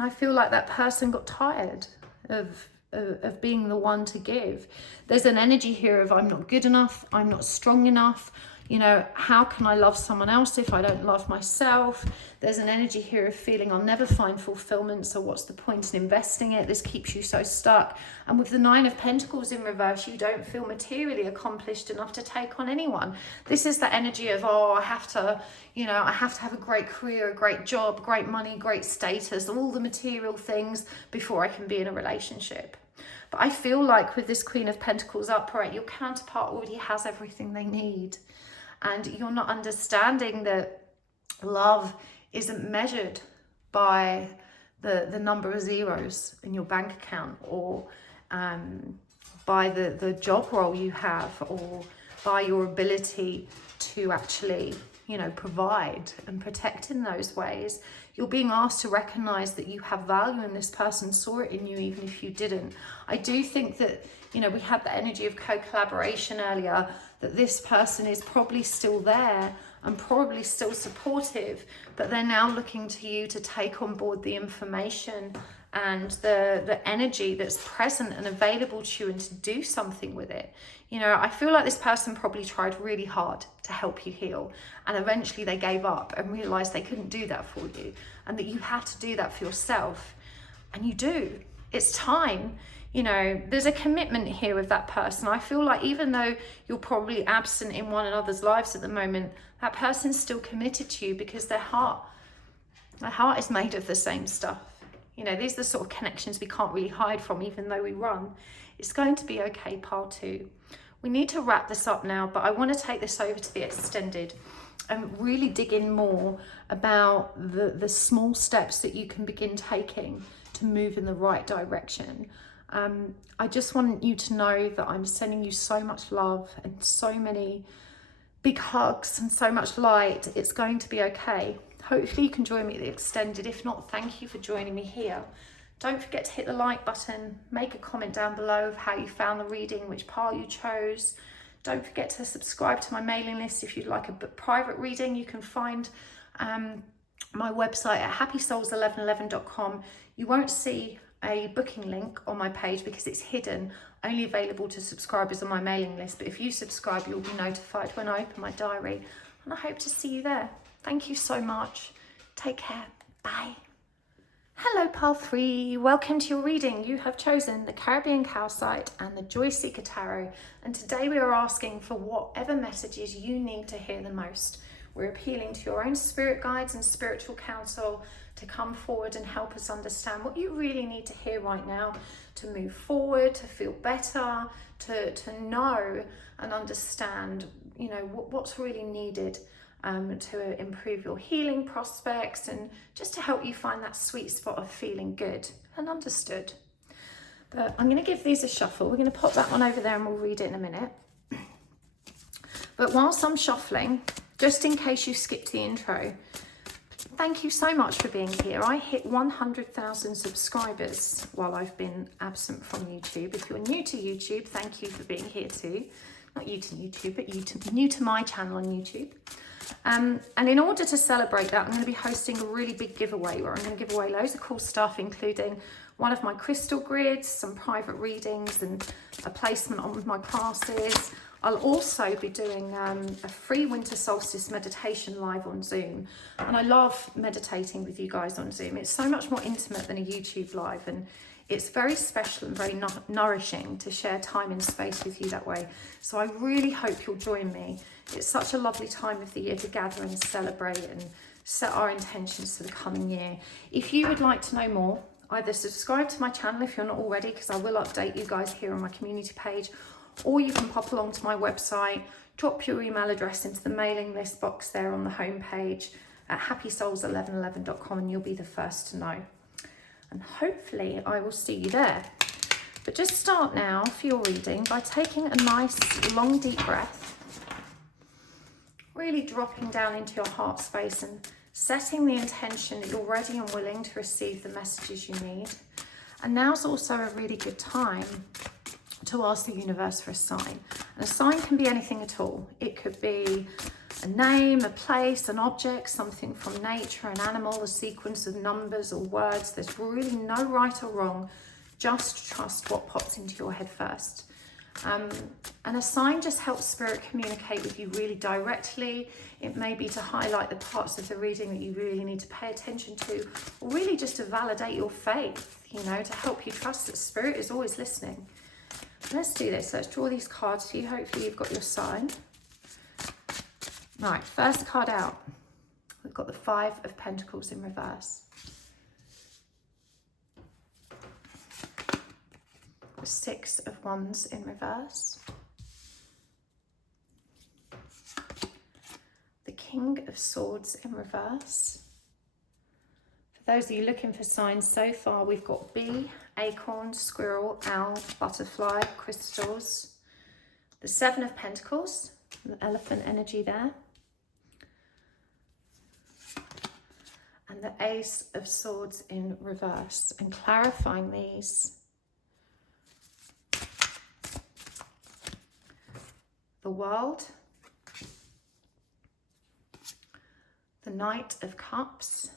I feel like that person got tired of being the one to give. There's an energy here of, I'm not good enough, I'm not strong enough, you know, how can I love someone else if I don't love myself? There's an energy here of feeling I'll never find fulfillment, so what's the point in investing it? This keeps you so stuck. And with the Nine of Pentacles in reverse, you don't feel materially accomplished enough to take on anyone. This is the energy of, oh, I have to, you know, I have to have a great career, a great job, great money, great status, all the material things before I can be in a relationship. But I feel like with this Queen of Pentacles upright, your counterpart already has everything they need. And you're not understanding that love isn't measured by the number of zeros in your bank account, or by the job role you have, or by your ability to actually, you know, provide and protect in those ways. You're being asked to recognize that you have value and this person saw it in you even if you didn't. I do think that, you know, we had the energy of co-collaboration earlier, that this person is probably still there and probably still supportive, but they're now looking to you to take on board the information and the energy that's present and available to you and to do something with it. You know, I feel like this person probably tried really hard to help you heal, and eventually they gave up and realized they couldn't do that for you, and that you had to do that for yourself. And you do. It's time. You know, there's a commitment here with that person. I feel like even though you're probably absent in one another's lives at the moment, that person's still committed to you because their heart is made of the same stuff. You know, these are the sort of connections we can't really hide from, even though we run. It's going to be okay, pile 2. We need to wrap this up now, but I want to take this over to the extended and really dig in more about the small steps that you can begin taking to move in the right direction. I just want you to know that I'm sending you so much love and so many big hugs and so much light. It's going to be okay. Hopefully you can join me at the extended. If not, thank you for joining me here. Don't forget to hit the like button, make a comment down below of how you found the reading, which part you chose. Don't forget to subscribe to my mailing list if you'd like a private reading. You can find my website at happysouls1111.com. You won't see a booking link on my page because it's hidden, only available to subscribers on my mailing list. But if you subscribe, you'll be notified when I open my diary, and I hope to see you there. Thank you so much. Take care. Bye. Hello, Pile 3. Welcome to your reading. You have chosen the Caribbean Calcite and the Joyseeker Tarot, and today we are asking for whatever messages you need to hear the most. We're appealing to your own spirit guides and spiritual counsel to come forward and help us understand what you really need to hear right now to move forward, to feel better, to know and understand, you know, what's really needed to improve your healing prospects and just to help you find that sweet spot of feeling good and understood. But I'm going to give these a shuffle. We're going to pop that one over there and we'll read it in a minute. But whilst I'm shuffling, just in case you skipped the intro, thank you so much for being here. I hit 100,000 subscribers while I've been absent from YouTube. If you're new to YouTube, thank you for being here too. Not you to YouTube, but new to my channel on YouTube. And in order to celebrate that, I'm going to be hosting a really big giveaway where I'm going to give away loads of cool stuff, including one of my crystal grids, some private readings and a placement on with my classes. I'll also be doing a free winter solstice meditation live on Zoom. And I love meditating with you guys on Zoom. It's so much more intimate than a YouTube live, and it's very special and very nourishing to share time and space with you that way. So I really hope you'll join me. It's such a lovely time of the year to gather and celebrate and set our intentions for the coming year. If you would like to know more, either subscribe to my channel if you're not already, because I will update you guys here on my community page, or you can pop along to my website, drop your email address into the mailing list box there on the homepage at happysouls1111.com, and you'll be the first to know. And hopefully I will see you there. But just start now for your reading by taking a nice long deep breath, really dropping down into your heart space and setting the intention that you're ready and willing to receive the messages you need. And now's also a really good time to ask the universe for a sign. And a sign can be anything at all. It could be a name, a place, an object, something from nature, an animal, a sequence of numbers or words. There's really no right or wrong. Just trust what pops into your head first. And a sign just helps spirit communicate with you really directly. It may be to highlight the parts of the reading that you really need to pay attention to, or really just to validate your faith, you know, to help you trust that spirit is always listening. Let's do this. Let's draw these cards for you. Hopefully you've got your sign. Right, first card out. We've got the 5 of Pentacles in reverse. The 6 of Wands in reverse. The King of Swords in reverse. For those of you looking for signs so far, we've got bee, acorn, squirrel, owl, butterfly, crystals. The 7 of Pentacles, the elephant energy there. And the Ace of Swords in reverse. And clarifying these, the World, the Knight of Cups,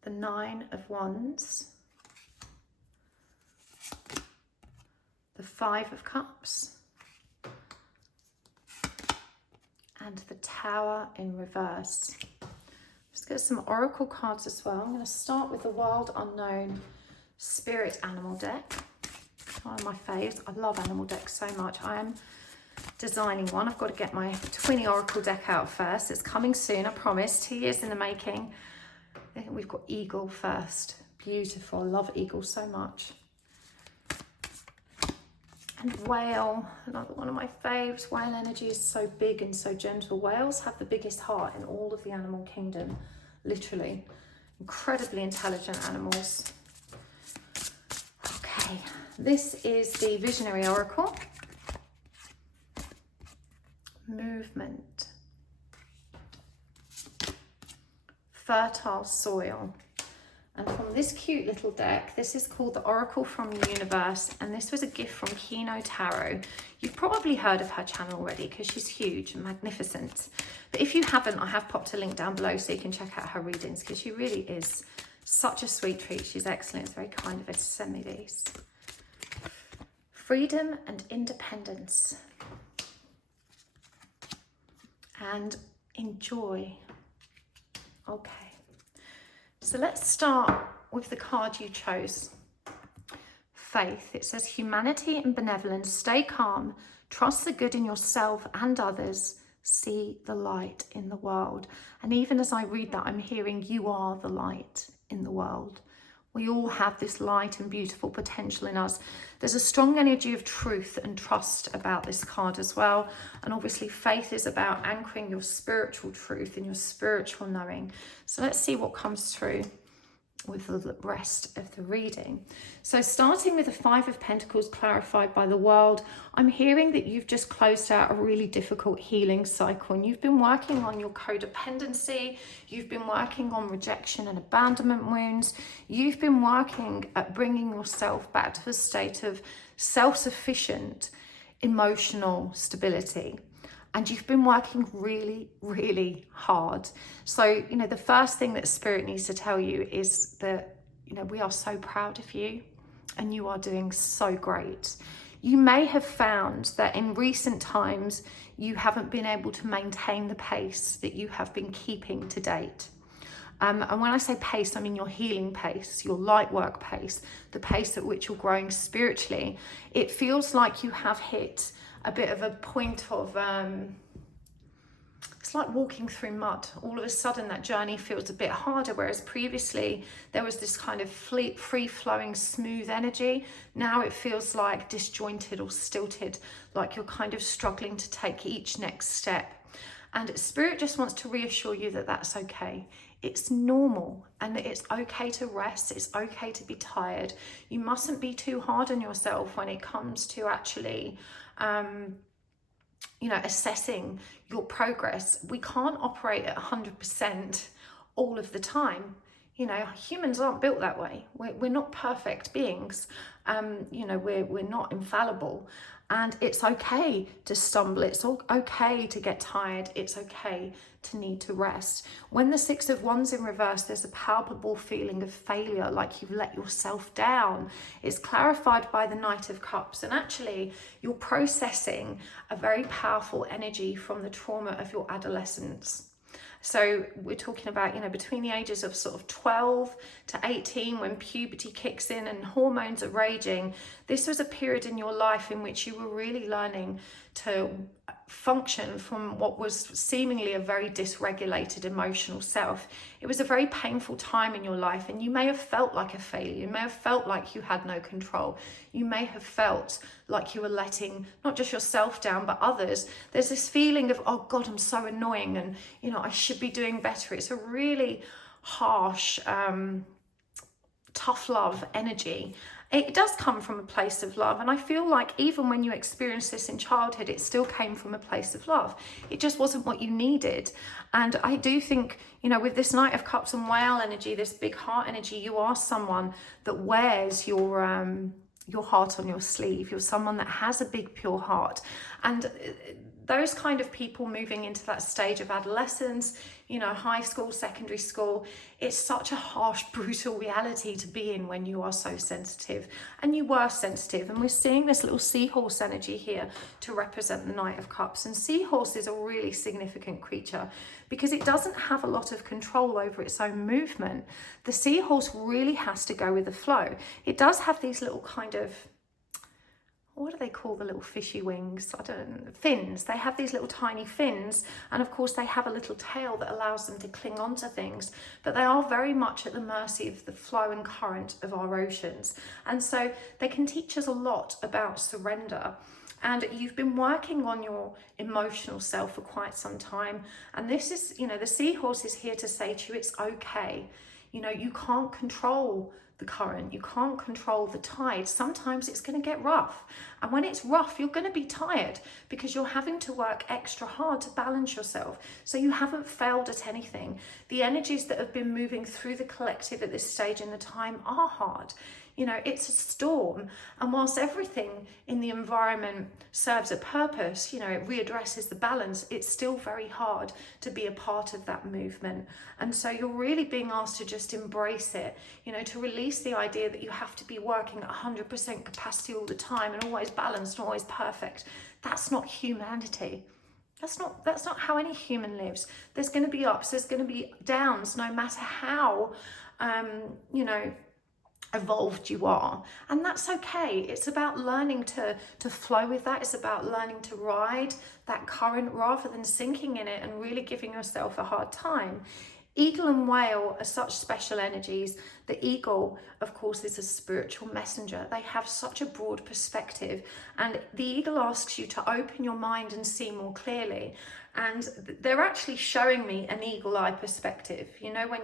the 9 of Wands, the 5 of Cups, and the Tower in reverse. Let's get some oracle cards as well. I'm going to start with the Wild Unknown Spirit Animal deck. One of my faves. I love animal decks so much. I am designing one. I've got to get my Twinny Oracle deck out first. It's coming soon, I promise. 2 years in the making. I think we've got Eagle first. Beautiful. I love Eagle so much. And Whale, another one of my faves. Whale energy is so big and so gentle. Whales have the biggest heart in all of the animal kingdom, literally. Incredibly intelligent animals. Okay, this is the Visionary Oracle. movement, fertile soil. And from this cute little deck, this is called the Oracle from the Universe, and this was a gift from Kino Tarot. You've probably heard of her channel already because she's huge and magnificent. But if you haven't, I have popped a link down below so you can check out her readings, because she really is such a sweet treat. She's excellent. It's very kind of her to send me these. Freedom and independence. And enjoy. Okay. So let's start with the card you chose. Faith. It says humanity and benevolence. Stay calm. Trust the good in yourself and others. See the light in the world. And even as I read that, I'm hearing you are the light in the world. We all have this light and beautiful potential in us. There's a strong energy of truth and trust about this card as well. And obviously faith is about anchoring your spiritual truth and your spiritual knowing. So let's see what comes through with the rest of the reading. So starting with the Five of Pentacles clarified by the world, I'm hearing that you've just closed out a really difficult healing cycle, and you've been working on your codependency, you've been working on rejection and abandonment wounds, you've been working at bringing yourself back to a state of self-sufficient emotional stability. And you've been working really, really hard. So, you know, the first thing that Spirit needs to tell you is that, you know, we are so proud of you and you are doing so great. You may have found that in recent times, you haven't been able to maintain the pace that you have been keeping to date. And when I say pace, I mean your healing pace, your light work pace, the pace at which you're growing spiritually. It feels like you have hit a bit of a point of, it's like walking through mud. All of a sudden that journey feels a bit harder, whereas previously there was this kind of free-flowing, smooth energy. Now it feels like disjointed or stilted, like you're kind of struggling to take each next step. And Spirit just wants to reassure you that that's okay. It's normal, and that it's okay to rest. It's okay to be tired. You mustn't be too hard on yourself when it comes to actually you know, assessing your progress. We can't operate at 100% all of the time. You know, humans aren't built that way. We're not perfect beings. You know, we're not infallible. And it's okay to stumble. It's okay to get tired. It's okay to need to rest. When the Six of Wands in reverse, there's a palpable feeling of failure, like you've let yourself down. It's clarified by the Knight of Cups. And actually, you're processing a very powerful energy from the trauma of your adolescence. So we're talking about, you know, between the ages of sort of 12 to 18, when puberty kicks in and hormones are raging, this was a period in your life in which you were really learning to function from what was seemingly a very dysregulated emotional self. It was a very painful time in your life, and you may have felt like a failure. You may have felt like you had no control. You may have felt like you were letting not just yourself down, but others. There's this feeling of, oh God, I'm so annoying, and, you know, I should be doing better. It's a really harsh, tough love energy. It does come from a place of love, and I feel like even when you experienced this in childhood, it still came from a place of love. It just wasn't what you needed. And I do think, you know, with this Knight of Cups and whale energy, this big heart energy, you are someone that wears your heart on your sleeve. You're someone that has a big, pure heart. And those kind of people moving into that stage of adolescence, you know, high school, secondary school, it's such a harsh, brutal reality to be in when you are so sensitive. And you were sensitive. And we're seeing this little seahorse energy here to represent the Knight of Cups. And seahorse is a really significant creature because it doesn't have a lot of control over its own movement. The seahorse really has to go with the flow. It does have these little kind of, what do they call the little fishy wings? I don't know, fins. They have these little tiny fins, and of course they have a little tail that allows them to cling onto things, but they are very much at the mercy of the flow and current of our oceans. And so they can teach us a lot about surrender. And you've been working on your emotional self for quite some time. And this is, you know, the seahorse is here to say to you, it's okay. You know, you can't control the current. You can't control the tide. Sometimes it's going to get rough. And when it's rough, you're going to be tired because you're having to work extra hard to balance yourself. So you haven't failed at anything. The energies that have been moving through the collective at this stage in the time are hard. You know, it's a storm. And whilst everything in the environment serves a purpose, you know, it readdresses the balance, it's still very hard to be a part of that movement. And so you're really being asked to just embrace it, you know, to release the idea that you have to be working at 100% capacity all the time and always balanced and always perfect. That's not humanity. That's not how any human lives. There's going to be ups, there's going to be downs, no matter how, you know, evolved you are, and that's okay. It's about learning to flow with that. It's about learning to ride that current rather than sinking in it and really giving yourself a hard time. Eagle and whale are such special energies. The eagle, of course, is a spiritual messenger. They have such a broad perspective, and the eagle asks you to open your mind and see more clearly. And they're actually showing me an eagle eye perspective. You know, when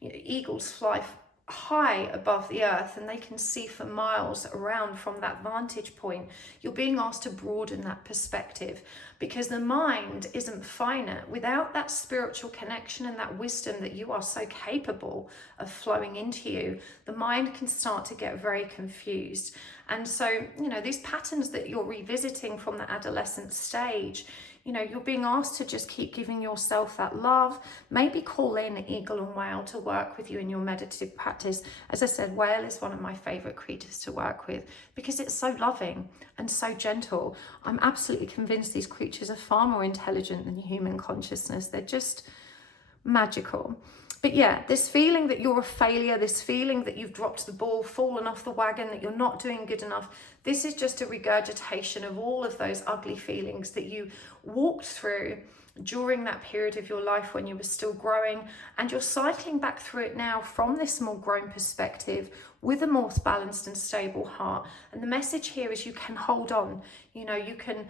eagles fly high above the earth and they can see for miles around from that vantage point, you're being asked to broaden that perspective, because the mind isn't finite. Without that spiritual connection and that wisdom that you are so capable of flowing into you, the mind can start to get very confused. And so, you know, these patterns that you're revisiting from the adolescent stage, you know, you're being asked to just keep giving yourself that love. Maybe call in eagle and whale to work with you in your meditative practice. As I said, whale is one of my favorite creatures to work with because it's so loving and so gentle. I'm absolutely convinced these creatures are far more intelligent than human consciousness. They're just magical. But yeah, this feeling that you're a failure, this feeling that you've dropped the ball, fallen off the wagon, that you're not doing good enough, this is just a regurgitation of all of those ugly feelings that you walked through during that period of your life when you were still growing, and you're cycling back through it now from this more grown perspective with a more balanced and stable heart. And the message here is you can hold on. You know, you can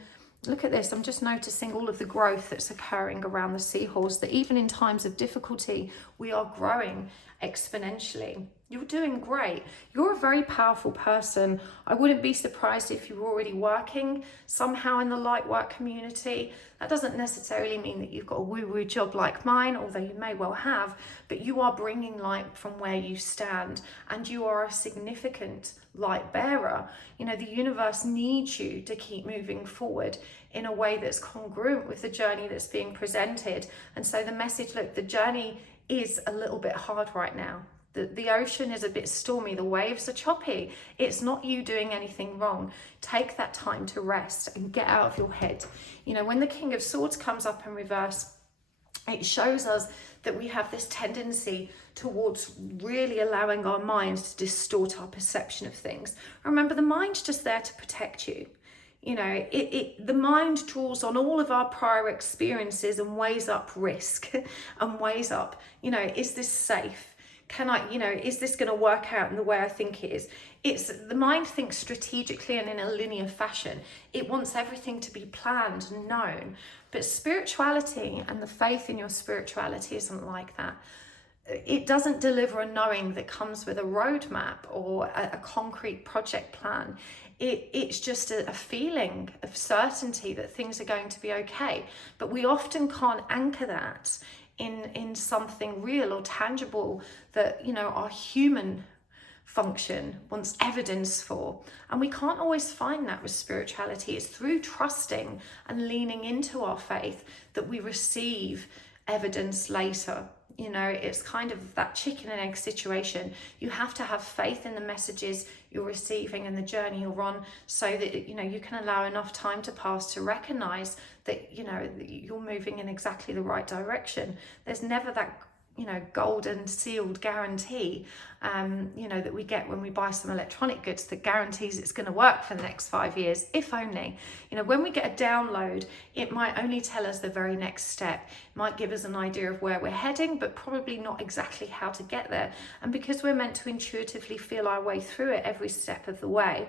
look at this. I'm just noticing all of the growth that's occurring around the seahorse, that even in times of difficulty, we are growing exponentially. You're doing great. You're a very powerful person. I wouldn't be surprised if you were already working somehow in the light work community. That doesn't necessarily mean that you've got a woo-woo job like mine, although you may well have, but you are bringing light from where you stand, and you are a significant light bearer. You know, the universe needs you to keep moving forward in a way that's congruent with the journey that's being presented. And so the message, look, the journey is a little bit hard right now. The ocean is a bit stormy, the waves are choppy. It's not you doing anything wrong. Take that time to rest and get out of your head. You know, when the King of Swords comes up in reverse, it shows us that we have this tendency towards really allowing our minds to distort our perception of things. Remember, the mind's just there to protect you. You know, the mind draws on all of our prior experiences and weighs up risk and weighs up, you know, is this safe? Can I, you know, is this going to work out in the way I think it is? The mind thinks strategically and in a linear fashion. It wants everything to be planned and known. But spirituality and the faith in your spirituality isn't like that. It doesn't deliver a knowing that comes with a roadmap or a concrete project plan. It's just a feeling of certainty that things are going to be okay. But we often can't anchor that in something real or tangible that, you know, our human function wants evidence for. And we can't always find that with spirituality. It's through trusting and leaning into our faith that we receive evidence later. You know, it's kind of that chicken and egg situation. You have to have faith in the messages you're receiving and the journey you're on, so that, you know, you can allow enough time to pass to recognize that, you know, you're moving in exactly the right direction. There's never that, you know, golden sealed guarantee, you know, that we get when we buy some electronic goods that guarantees it's going to work for the next 5 years, if only. You know, when we get a download, it might only tell us the very next step. It might give us an idea of where we're heading, but probably not exactly how to get there. And because we're meant to intuitively feel our way through it every step of the way.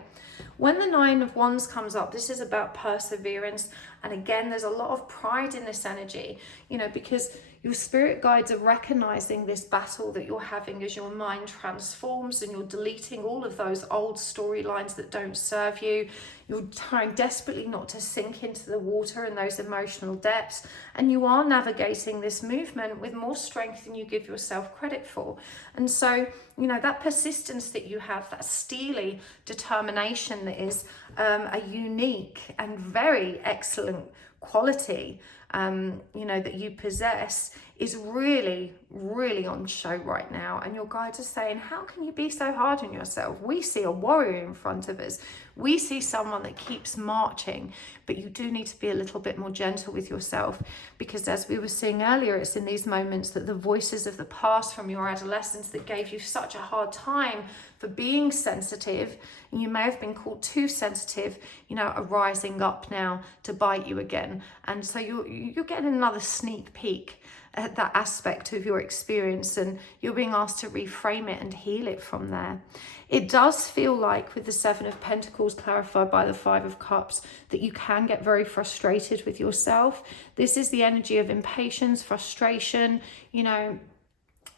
When the Nine of Wands comes up, this is about perseverance. And again, there's a lot of pride in this energy, you know, because Your spirit guides are recognizing this battle that you're having as your mind transforms, and you're deleting all of those old storylines that don't serve you. You're trying desperately not to sink into the water and those emotional depths, and you are navigating this movement with more strength than you give yourself credit for. And so, you know, that persistence that you have, that steely determination that is a unique and very excellent quality, you know, that you possess, is really, really on show right now. And your guides are saying, how can you be so hard on yourself? We see a warrior in front of us. We see someone that keeps marching, but you do need to be a little bit more gentle with yourself, because as we were seeing earlier, it's in these moments that the voices of the past from your adolescence that gave you such a hard time for being sensitive, and you may have been called too sensitive, you know, are rising up now to bite you again. And so you're getting another sneak peek at that aspect of your experience, and you're being asked to reframe it and heal it from there. It does feel like, with the Seven of Pentacles clarified by the Five of Cups, that you can get very frustrated with yourself. This is the energy of impatience, frustration. You know,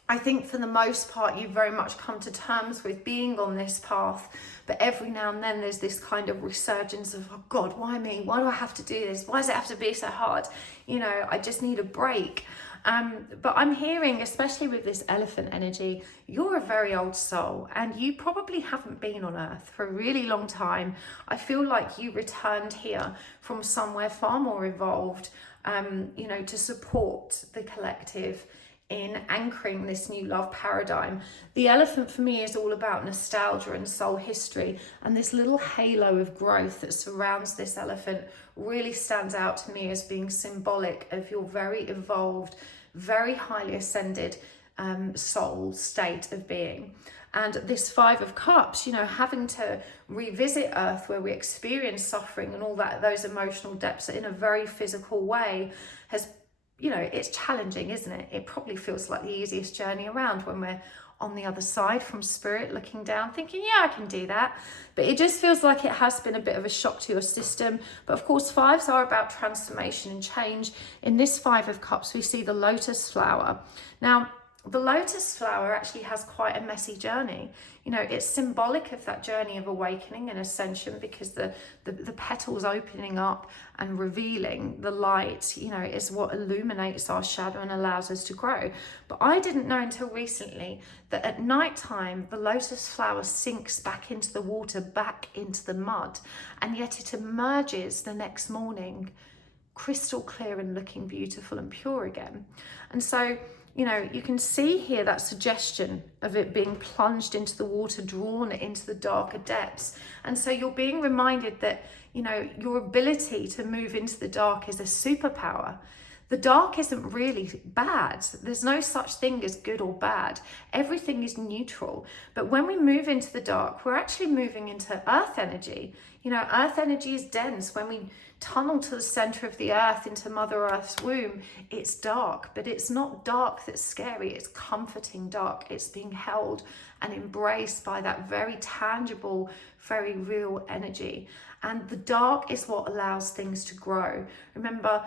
I think for the most part, you've very much come to terms with being on this path, but every now and then there's this kind of resurgence of, oh God, why me? Why do I have to do this? Why does it have to be so hard? You know, I just need a break. But I'm hearing, especially with this elephant energy, you're a very old soul, and you probably haven't been on earth for a really long time. I feel like you returned here from somewhere far more evolved, you know, to support the collective in anchoring this new love paradigm. The elephant for me is all about nostalgia and soul history, and this little halo of growth that surrounds this elephant really stands out to me as being symbolic of your very evolved, very highly ascended soul state of being. And this Five of Cups, you know, having to revisit Earth where we experience suffering and all that, those emotional depths in a very physical way, has, you know, it's challenging, isn't it? It probably feels like the easiest journey around when we're on the other side from spirit, looking down, thinking, yeah, I can do that. But it just feels like it has been a bit of a shock to your system. But of course, fives are about transformation and change. In this Five of Cups, we see the lotus flower. Now, the lotus flower actually has quite a messy journey. You know, it's symbolic of that journey of awakening and ascension, because the petals opening up and revealing the light, you know, is what illuminates our shadow and allows us to grow. But I didn't know until recently that at night time, the lotus flower sinks back into the water, back into the mud, and yet it emerges the next morning crystal clear and looking beautiful and pure again. And so, you know, you can see here that suggestion of it being plunged into the water, drawn into the darker depths. And so you're being reminded that, you know, your ability to move into the dark is a superpower. The dark isn't really bad. There's no such thing as good or bad. Everything is neutral. But when we move into the dark, we're actually moving into earth energy. You know, earth energy is dense. When we tunnel to the center of the earth, into Mother Earth's womb, it's dark, but it's not dark that's scary. It's comforting dark. It's being held and embraced by that very tangible, very real energy. And the dark is what allows things to grow. Remember,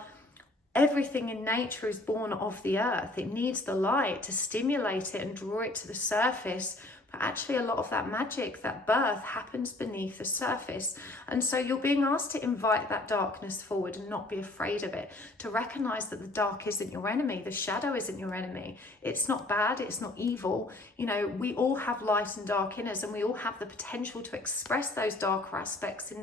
everything in nature is born of the earth. It needs the light to stimulate it and draw it to the surface. But actually a lot of that magic, that birth, happens beneath the surface. And so you're being asked to invite that darkness forward and not be afraid of it, to recognize that the dark isn't your enemy, the shadow isn't your enemy. It's not bad, it's not evil. You know, we all have light and dark in us, and we all have the potential to express those darker aspects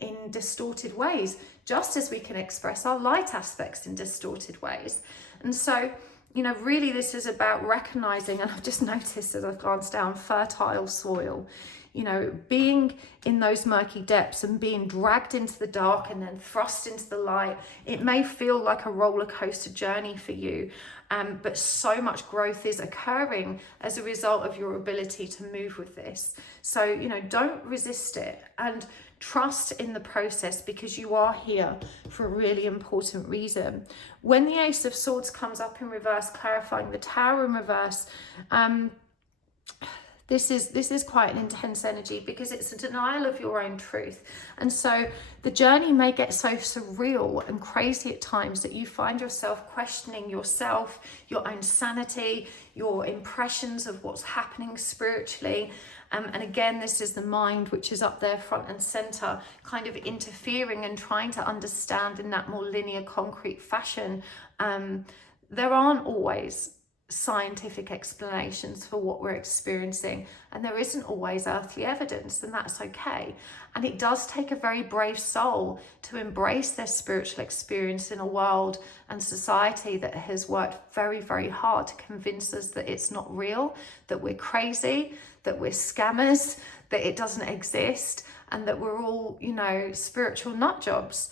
in distorted ways, just as we can express our light aspects in distorted ways. And so, you know, really this is about recognizing, and I've just noticed as I've glanced down, fertile soil. You know, being in those murky depths and being dragged into the dark and then thrust into the light. It may feel like a roller coaster journey for you, but so much growth is occurring as a result of your ability to move with this. So, you know, don't resist it, and trust in the process, because you are here for a really important reason. When the Ace of Swords comes up in reverse, clarifying the Tower in reverse, This is quite an intense energy because it's a denial of your own truth. And so the journey may get so surreal and crazy at times that you find yourself questioning yourself, your own sanity, your impressions of what's happening spiritually. And again, this is the mind, which is up there front and center, kind of interfering and trying to understand in that more linear, concrete fashion. There aren't always scientific explanations for what we're experiencing, and there isn't always earthly evidence, and that's okay. And it does take a very brave soul to embrace their spiritual experience in a world and society that has worked very, very hard to convince us that it's not real, that we're crazy, that we're scammers, that it doesn't exist, and that we're all, you know, spiritual nut jobs.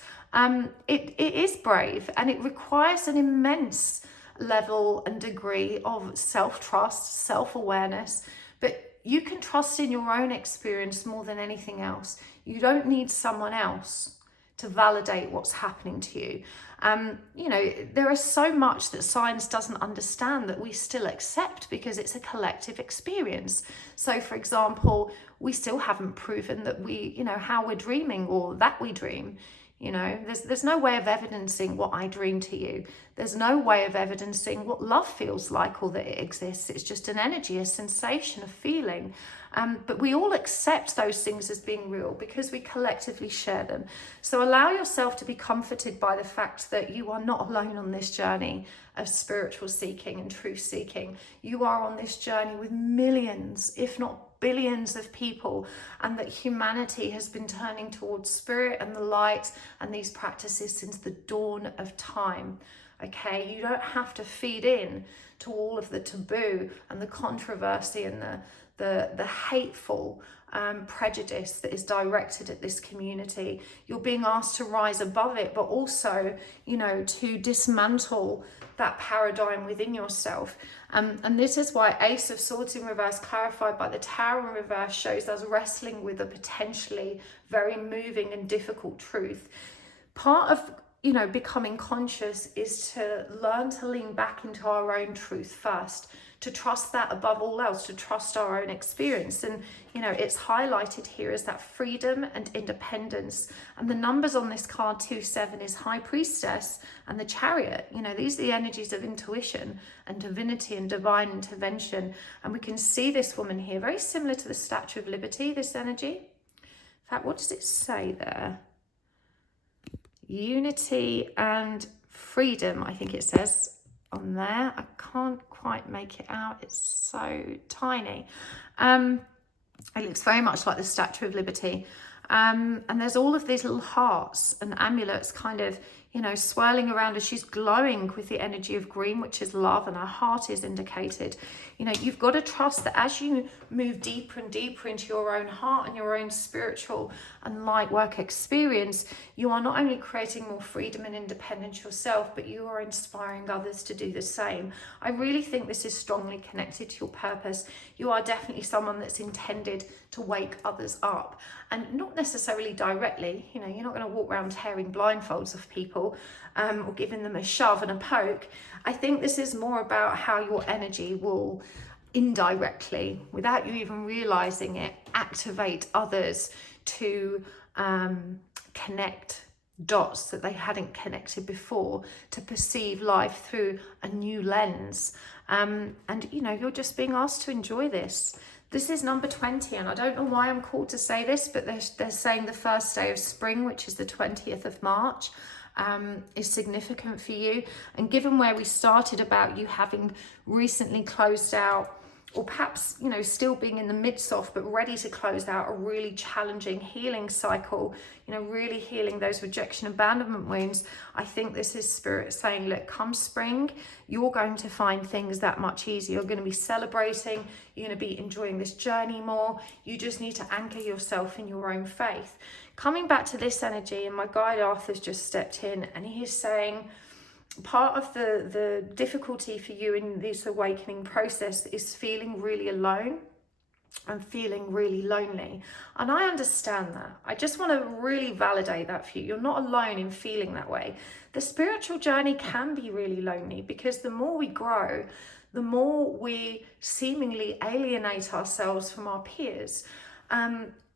It is brave, and it requires an immense level and degree of self-trust, self-awareness, but you can trust in your own experience more than anything else. You don't need someone else to validate what's happening to you. You know, there is so much that science doesn't understand that we still accept because it's a collective experience. So for example, we still haven't proven that we, you know, how we're dreaming or that we dream. You know, there's no way of evidencing what I dream to you. There's no way of evidencing what love feels like or that it exists. It's just an energy, a sensation, a feeling. But we all accept those things as being real because we collectively share them. So allow yourself to be comforted by the fact that you are not alone on this journey of spiritual seeking and truth seeking. You are on this journey with millions, if not billions of people, and that humanity has been turning towards spirit and the light and these practices since the dawn of time. Okay, you don't have to feed in to all of the taboo and the controversy and the hateful prejudice that is directed at this community. You're being asked to rise above it, but also, you know, to dismantle that paradigm within yourself. And this is why Ace of Swords in reverse, clarified by the Tower in reverse, shows us wrestling with a potentially very moving and difficult truth. Part of, you know, becoming conscious is to learn to lean back into our own truth first, to trust that above all else, to trust our own experience. And, you know, it's highlighted here as that freedom and independence. And the numbers on this card, 2-7, is High Priestess and the Chariot. You know, these are the energies of intuition and divinity and divine intervention. And we can see this woman here, very similar to the Statue of Liberty, this energy. In fact, what does it say there? Unity and freedom, I think it says on there. I can't quite make it out, it's so tiny. It looks very much like the Statue of Liberty, and there's all of these little hearts and amulets kind of, you know, swirling around as she's glowing with the energy of green, which is love, and her heart is indicated. You know, you've got to trust that as you move deeper and deeper into your own heart and your own spiritual and light work experience, you are not only creating more freedom and independence yourself, but you are inspiring others to do the same. I really think this is strongly connected to your purpose. You are definitely someone that's intended to wake others up, and not necessarily directly. You know, you're not going to walk around tearing blindfolds off people or giving them a shove and a poke. I think this is more about how your energy will indirectly, without you even realizing it, activate others to connect dots that they hadn't connected before, to perceive life through a new lens. And, you know, you're just being asked to enjoy this. This is number 20, and I don't know why I'm called to say this, but they're saying the first day of spring, which is the 20th of March, is significant for you. And given where we started about you having recently closed out, or perhaps, you know, still being in the midst of, but ready to close out a really challenging healing cycle, you know, really healing those rejection abandonment wounds, I think this is spirit saying, look, come spring, you're going to find things that much easier. You're going to be celebrating, you're going to be enjoying this journey more. You just need to anchor yourself in your own faith. Coming back to this energy, and my guide Arthur's just stepped in, and he is saying, part of the difficulty for you in this awakening process is feeling really alone. and feeling really lonely. And I understand that. I just want to really validate that for you. You're not alone in feeling that way. The spiritual journey can be really lonely because the more we grow, the more we seemingly alienate ourselves from our peers.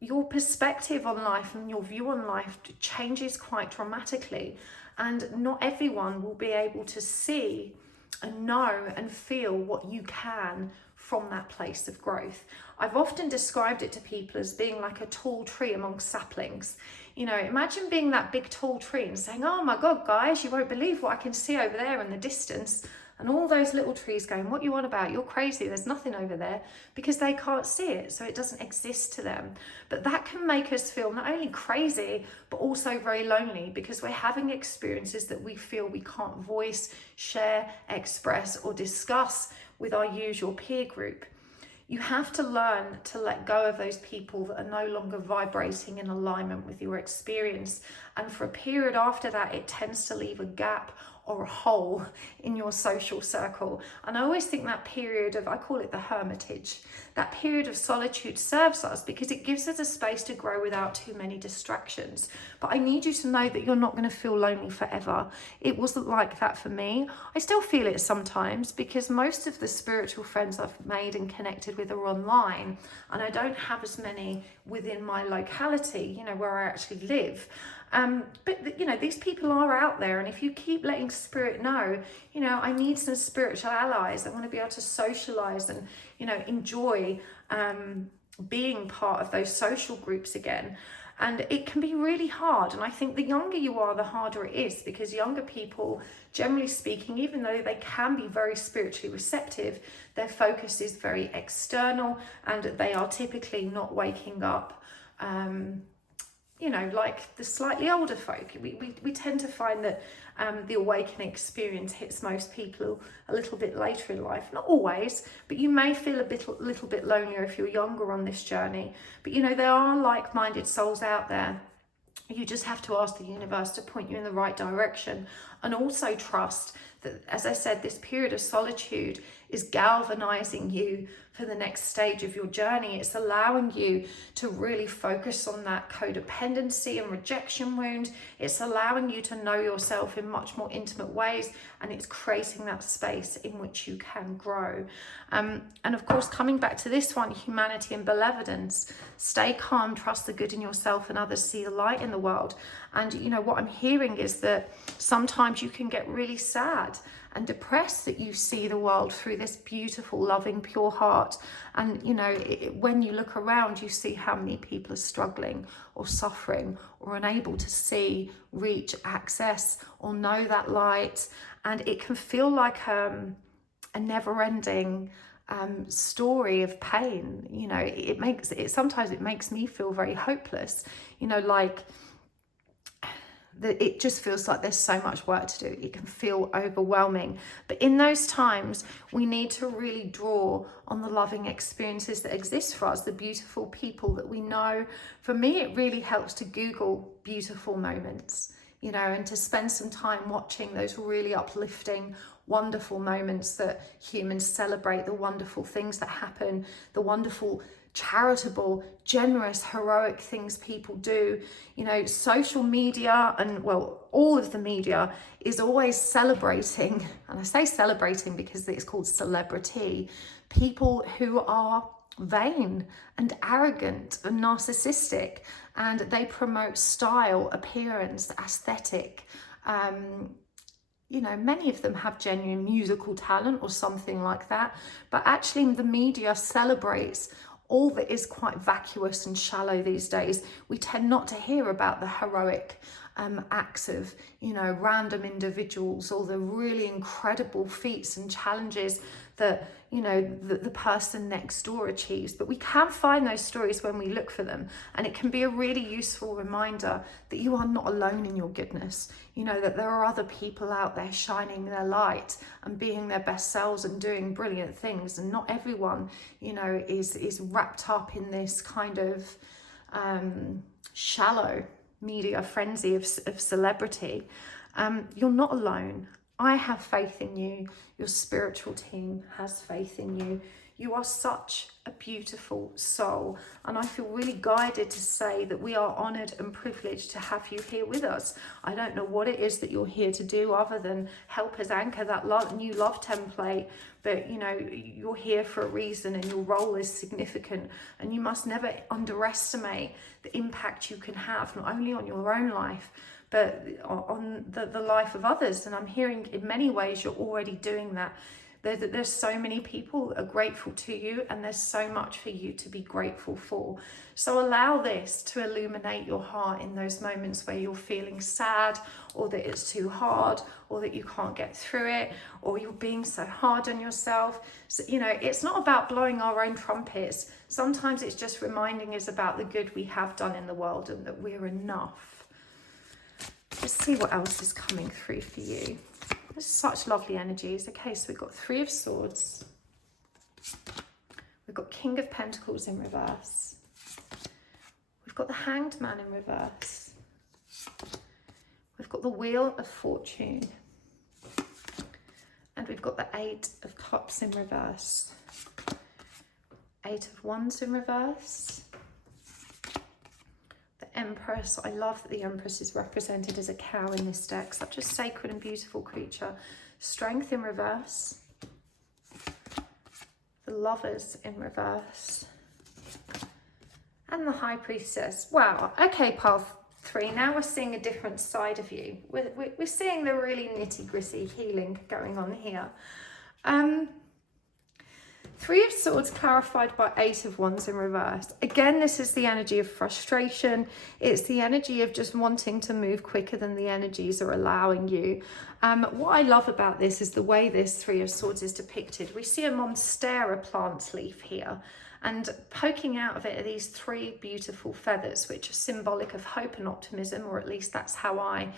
Your perspective on life and your view on life changes quite dramatically, and not everyone will be able to see and know and feel what you can from that place of growth. I've often described it to people as being like a tall tree among saplings. You know, imagine being that big tall tree and saying, oh my God, guys, you won't believe what I can see over there in the distance. And all those little trees going, what you on about? You're crazy. There's nothing over there, because they can't see it. So it doesn't exist to them. But that can make us feel not only crazy, but also very lonely, because we're having experiences that we feel we can't voice, share, express, or discuss with our usual peer group. You have to learn to let go of those people that are no longer vibrating in alignment with your experience. And for a period after that, it tends to leave a gap or a hole in your social circle. And I always think that period of, I call it the hermitage, that period of solitude serves us because it gives us a space to grow without too many distractions. But I need you to know that you're not going to feel lonely forever. It wasn't like that for me. I still feel it sometimes because most of the spiritual friends I've made and connected with are online, and I don't have as many within my locality, you know, where I actually live. But you know, these people are out there, and if you keep letting spirit know, you know, I need some spiritual allies. I want to be able to socialize and, you know, enjoy being part of those social groups again. And it can be really hard. And I think the younger you are, the harder it is, because younger people, generally speaking, even though they can be very spiritually receptive, their focus is very external, and they are typically not waking up you know, like the slightly older folk. We tend to find that the awakening experience hits most people a little bit later in life. Not always, but you may feel a little bit lonelier if you're younger on this journey. But you know, there are like-minded souls out there. You just have to ask the universe to point you in the right direction, and also trust that, as I said, this period of solitude is galvanizing you for the next stage of your journey. It's allowing you to really focus on that codependency and rejection wound. It's allowing you to know yourself in much more intimate ways, and it's creating that space in which you can grow. And of course, coming back to this one, humanity and benevolence. Stay calm, trust the good in yourself and others, see the light in the world. And you know, what I'm hearing is that sometimes you can get really sad and depressed that you see the world through this beautiful, loving, pure heart. And you know, when you look around, you see how many people are struggling or suffering or unable to see, reach, access, or know that light. And it can feel like a never-ending story of pain. You know, sometimes it makes me feel very hopeless. You know, like it just feels like there's so much work to do. It can feel overwhelming. But in those times, we need to really draw on the loving experiences that exist for us, the beautiful people that we know. For me, it really helps to Google beautiful moments, you know, and to spend some time watching those really uplifting, wonderful moments that humans celebrate, the wonderful things that happen, the wonderful, charitable, generous, heroic things people do. You know, social media and, well, all of the media is always celebrating, and I say celebrating because it's called celebrity, people who are vain and arrogant and narcissistic, and they promote style, appearance, aesthetic. You know, many of them have genuine musical talent or something like that, but actually the media celebrates all that is quite vacuous and shallow these days. We tend not to hear about the heroic acts of, you know, random individuals, or the really incredible feats and challenges that, you know, the person next door achieves. But we can find those stories when we look for them, and it can be a really useful reminder that you are not alone in your goodness. You know, that there are other people out there shining their light and being their best selves and doing brilliant things, and not everyone, you know, is wrapped up in this kind of shallow media frenzy of celebrity. You're not alone. I have faith in you. Your spiritual team has faith in you. You are such a beautiful soul, and I feel really guided to say that we are honoured and privileged to have you here with us. I don't know what it is that you're here to do other than help us anchor that new love template, but you know, you're here for a reason, and your role is significant, and you must never underestimate the impact you can have, not only on your own life, but on the life of others. And I'm hearing in many ways you're already doing that. There's so many people that are grateful to you, and there's so much for you to be grateful for. So allow this to illuminate your heart in those moments where you're feeling sad, or that it's too hard, or that you can't get through it, or you're being so hard on yourself. So, you know, it's not about blowing our own trumpets. Sometimes it's just reminding us about the good we have done in the world and that we're enough. Let's see what else is coming through for you. There's such lovely energies. Okay, so we've got Three of Swords. We've got King of Pentacles in reverse. We've got the Hanged Man in reverse. We've got the Wheel of Fortune. And we've got the Eight of Cups in reverse. Eight of Wands in reverse. Empress. I love that the Empress is represented as a cow in this deck. Such a sacred and beautiful creature. Strength in reverse. The Lovers in reverse. And the High Priestess. Wow. Okay, path 3. Now we're seeing a different side of you. We're seeing the really nitty-gritty healing going on here. Three of Swords clarified by Eight of Wands in reverse. Again, this is the energy of frustration. It's the energy of just wanting to move quicker than the energies are allowing you. What I love about this is the way this Three of Swords is depicted. We see a monstera plant leaf here, and poking out of it are these three beautiful feathers, which are symbolic of hope and optimism, or at least that's how I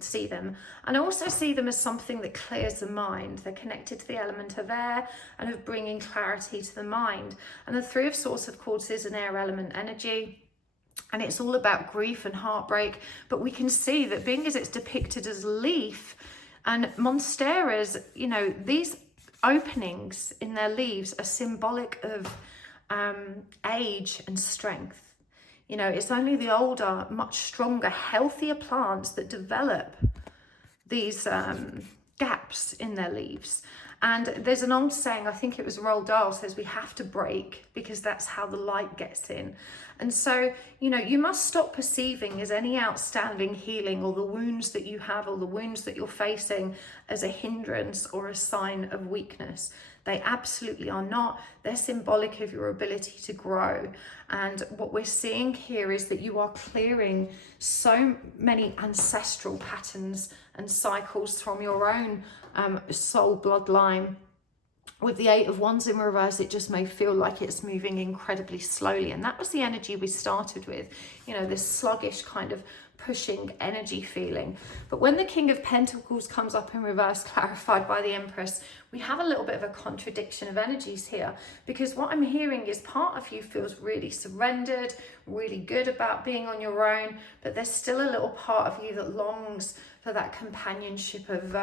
see them. And I also see them as something that clears the mind. They're connected to the element of air and of bringing clarity to the mind. And the Three of Swords, of course, is an air element energy, and it's all about grief and heartbreak. But we can see that being as it's depicted as a leaf, and monsteras, you know, these openings in their leaves are symbolic of age and strength. You know, it's only the older, much stronger, healthier plants that develop these gaps in their leaves. And there's an old saying, I think it was Roald Dahl, says we have to break because that's how the light gets in. And so, you know, you must stop perceiving as any outstanding healing, or the wounds that you have, or the wounds that you're facing, as a hindrance or a sign of weakness. They absolutely are not. They're symbolic of your ability to grow. And what we're seeing here is that you are clearing so many ancestral patterns and cycles from your own soul bloodline. With the Eight of Wands in reverse, it just may feel like it's moving incredibly slowly. And that was the energy we started with, you know, this sluggish kind of pushing energy feeling. But when the King of Pentacles comes up in reverse, clarified by the Empress, we have a little bit of a contradiction of energies here, because what I'm hearing is part of you feels really surrendered, really good about being on your own, but there's still a little part of you that longs for that companionship of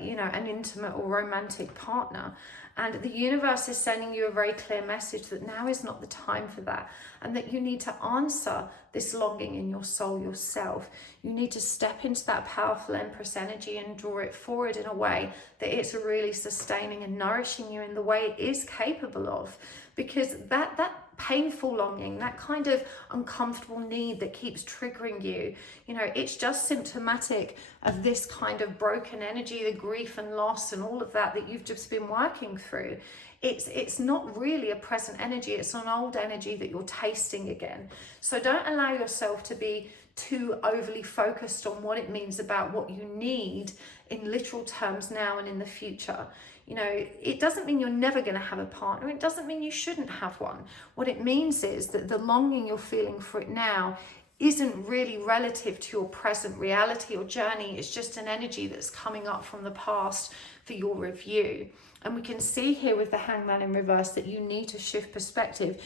you know, an intimate or romantic partner. And the universe is sending you a very clear message that now is not the time for that, and that you need to answer this longing in your soul yourself. You need to step into that powerful Empress energy and draw it forward in a way that it's really sustaining and nourishing you in the way it is capable of. Because that painful longing, that kind of uncomfortable need that keeps triggering you, you know, it's just symptomatic of this kind of broken energy, the grief and loss and all of that you've just been working through. It's not really a present energy, it's an old energy that you're tasting again. So don't allow yourself to be too overly focused on what it means about what you need in literal terms now and in the future. You know, it doesn't mean you're never going to have a partner. It doesn't mean you shouldn't have one. What it means is that the longing you're feeling for it now isn't really relative to your present reality or journey. It's just an energy that's coming up from the past for your review. And we can see here with the Hangman in reverse that you need to shift perspective.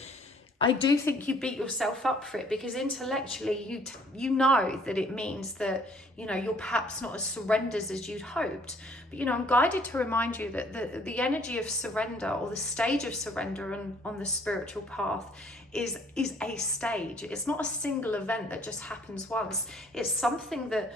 I do think you beat yourself up for it, because intellectually you know that it means that, you know, you're perhaps not as surrendered as you'd hoped. But, you know, I'm guided to remind you that the energy of surrender, or the stage of surrender on the spiritual path, is a stage. It's not a single event that just happens once. It's something that,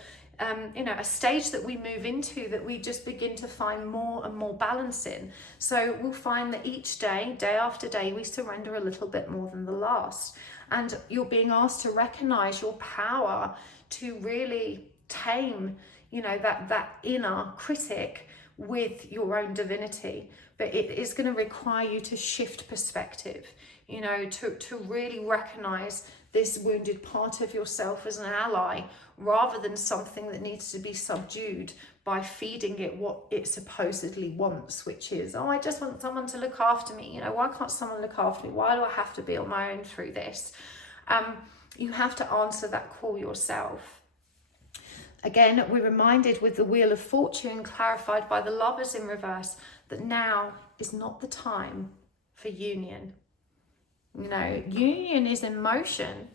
you know, a stage that we move into, that we just begin to find more and more balance in. So we'll find that each day, day after day, we surrender a little bit more than the last. And you're being asked to recognize your power to really tame, you know, that inner critic with your own divinity. But it is going to require you to shift perspective, you know, to really recognize this wounded part of yourself as an ally, rather than something that needs to be subdued by feeding it what it supposedly wants, which is, oh, I just want someone to look after me. You know, why can't someone look after me? Why do I have to be on my own through this? You have to answer that call yourself. Again, we're reminded with the Wheel of Fortune clarified by the Lovers in reverse that now is not the time for union. You know, union is emotion.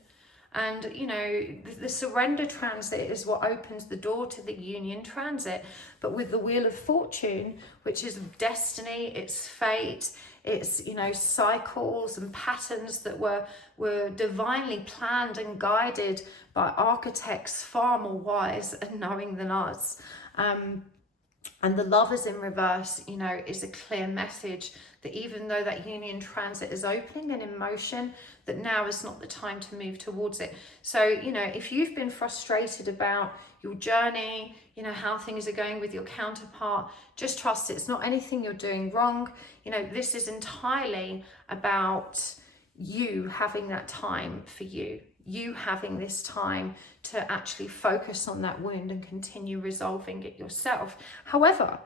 And, you know, the surrender transit is what opens the door to the union transit. But with the Wheel of Fortune, which is destiny, it's fate, it's, you know, cycles and patterns that were divinely planned and guided by architects far more wise and knowing than us. And the Lovers in reverse, you know, is a clear message that even though that union transit is opening and in motion, that now is not the time to move towards it. So, you know, if you've been frustrated about your journey, you know, how things are going with your counterpart, just trust it's not anything you're doing wrong. You know, this is entirely about you having that time for you having this time to actually focus on that wound and continue resolving it yourself. However,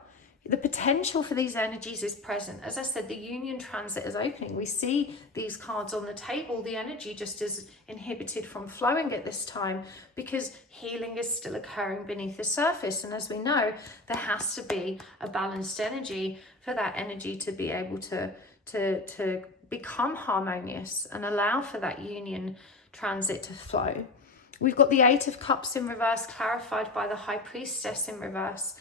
the potential for these energies is present. As I said, the union transit is opening. We see these cards on the table. The energy just is inhibited from flowing at this time because healing is still occurring beneath the surface. And as we know, there has to be a balanced energy for that energy to be able to become harmonious and allow for that union transit to flow. We've got the Eight of Cups in reverse clarified by the High Priestess in reverse.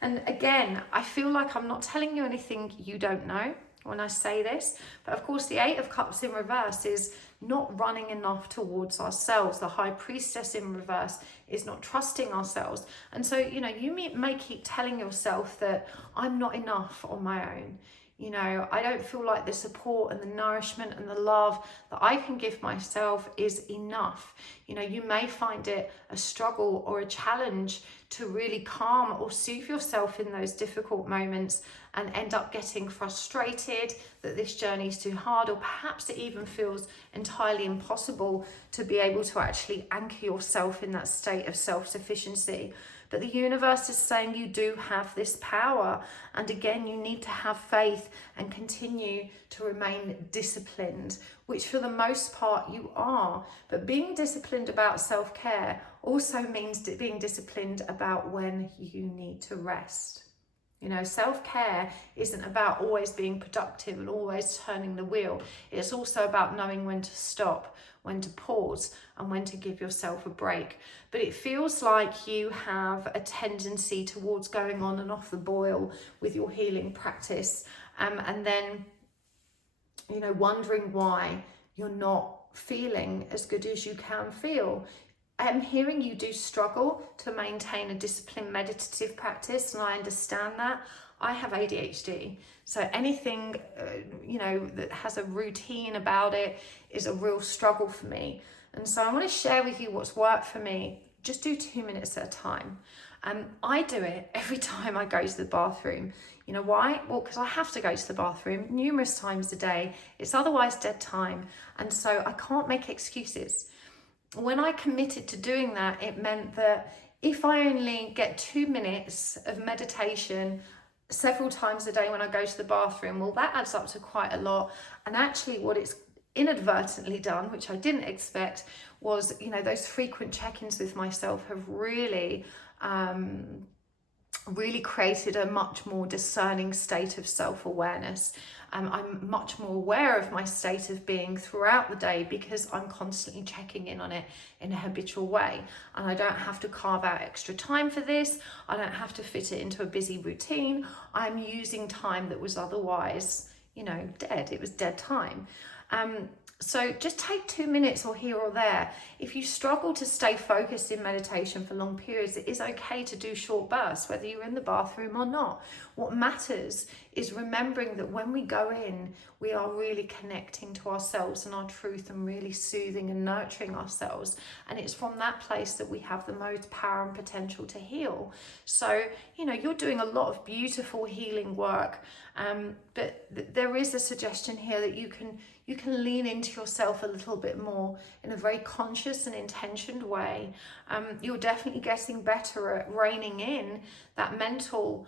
And again, I feel like I'm not telling you anything you don't know when I say this, but of course the Eight of Cups in reverse is not running enough towards ourselves. The High Priestess in reverse is not trusting ourselves. And so, you know, you may keep telling yourself that I'm not enough on my own. You know, I don't feel like the support and the nourishment and the love that I can give myself is enough. You know, you may find it a struggle or a challenge to really calm or soothe yourself in those difficult moments and end up getting frustrated that this journey is too hard, or perhaps it even feels entirely impossible to be able to actually anchor yourself in that state of self-sufficiency. But the universe is saying you do have this power. And again, you need to have faith and continue to remain disciplined, which for the most part you are. But being disciplined about self-care also means being disciplined about when you need to rest. You know, self-care isn't about always being productive and always turning the wheel. It's also about knowing when to stop, when to pause, and when to give yourself a break. But it feels like you have a tendency towards going on and off the boil with your healing practice, and then, you know, wondering why you're not feeling as good as you can feel. I'm hearing you do struggle to maintain a disciplined meditative practice, and I understand that. I have ADHD, so anything, you know, that has a routine about it is a real struggle for me. And so I want to share with you what's worked for me. Just do 2 minutes at a time. I do it every time I go to the bathroom. You know why? Well, because I have to go to the bathroom numerous times a day. It's otherwise dead time. And so I can't make excuses. When I committed to doing that, it meant that if I only get 2 minutes of meditation several times a day when I go to the bathroom, well, that adds up to quite a lot. And actually what it's inadvertently done, which I didn't expect, was, you know, those frequent check-ins with myself have really really created a much more discerning state of self-awareness. I'm much more aware of my state of being throughout the day because I'm constantly checking in on it in a habitual way. And I don't have to carve out extra time for this. I don't have to fit it into a busy routine. I'm using time that was otherwise, you know, dead. It was dead time. So just take 2 minutes or here or there. If you struggle to stay focused in meditation for long periods, it is okay to do short bursts, whether you're in the bathroom or not. What matters is remembering that when we go in, we are really connecting to ourselves and our truth and really soothing and nurturing ourselves. And it's from that place that we have the most power and potential to heal. So, you know, you're doing a lot of beautiful healing work, but there is a suggestion here that you can lean into yourself a little bit more in a very conscious and intentioned way. You're definitely getting better at reining in that mental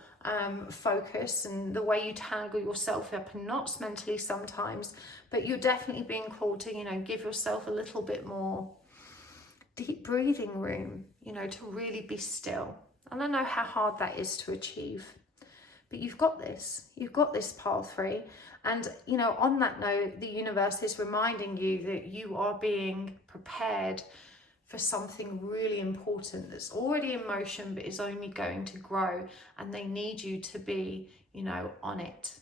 focus and the way you tangle yourself up in knots mentally sometimes, but you're definitely being called to, you know, give yourself a little bit more deep breathing room, you know, to really be still. And I know how hard that is to achieve, but you've got this pile 3. And, you know, on that note, the universe is reminding you that you are being prepared for something really important that's already in motion, but is only going to grow. And they need you to be, you know, on it.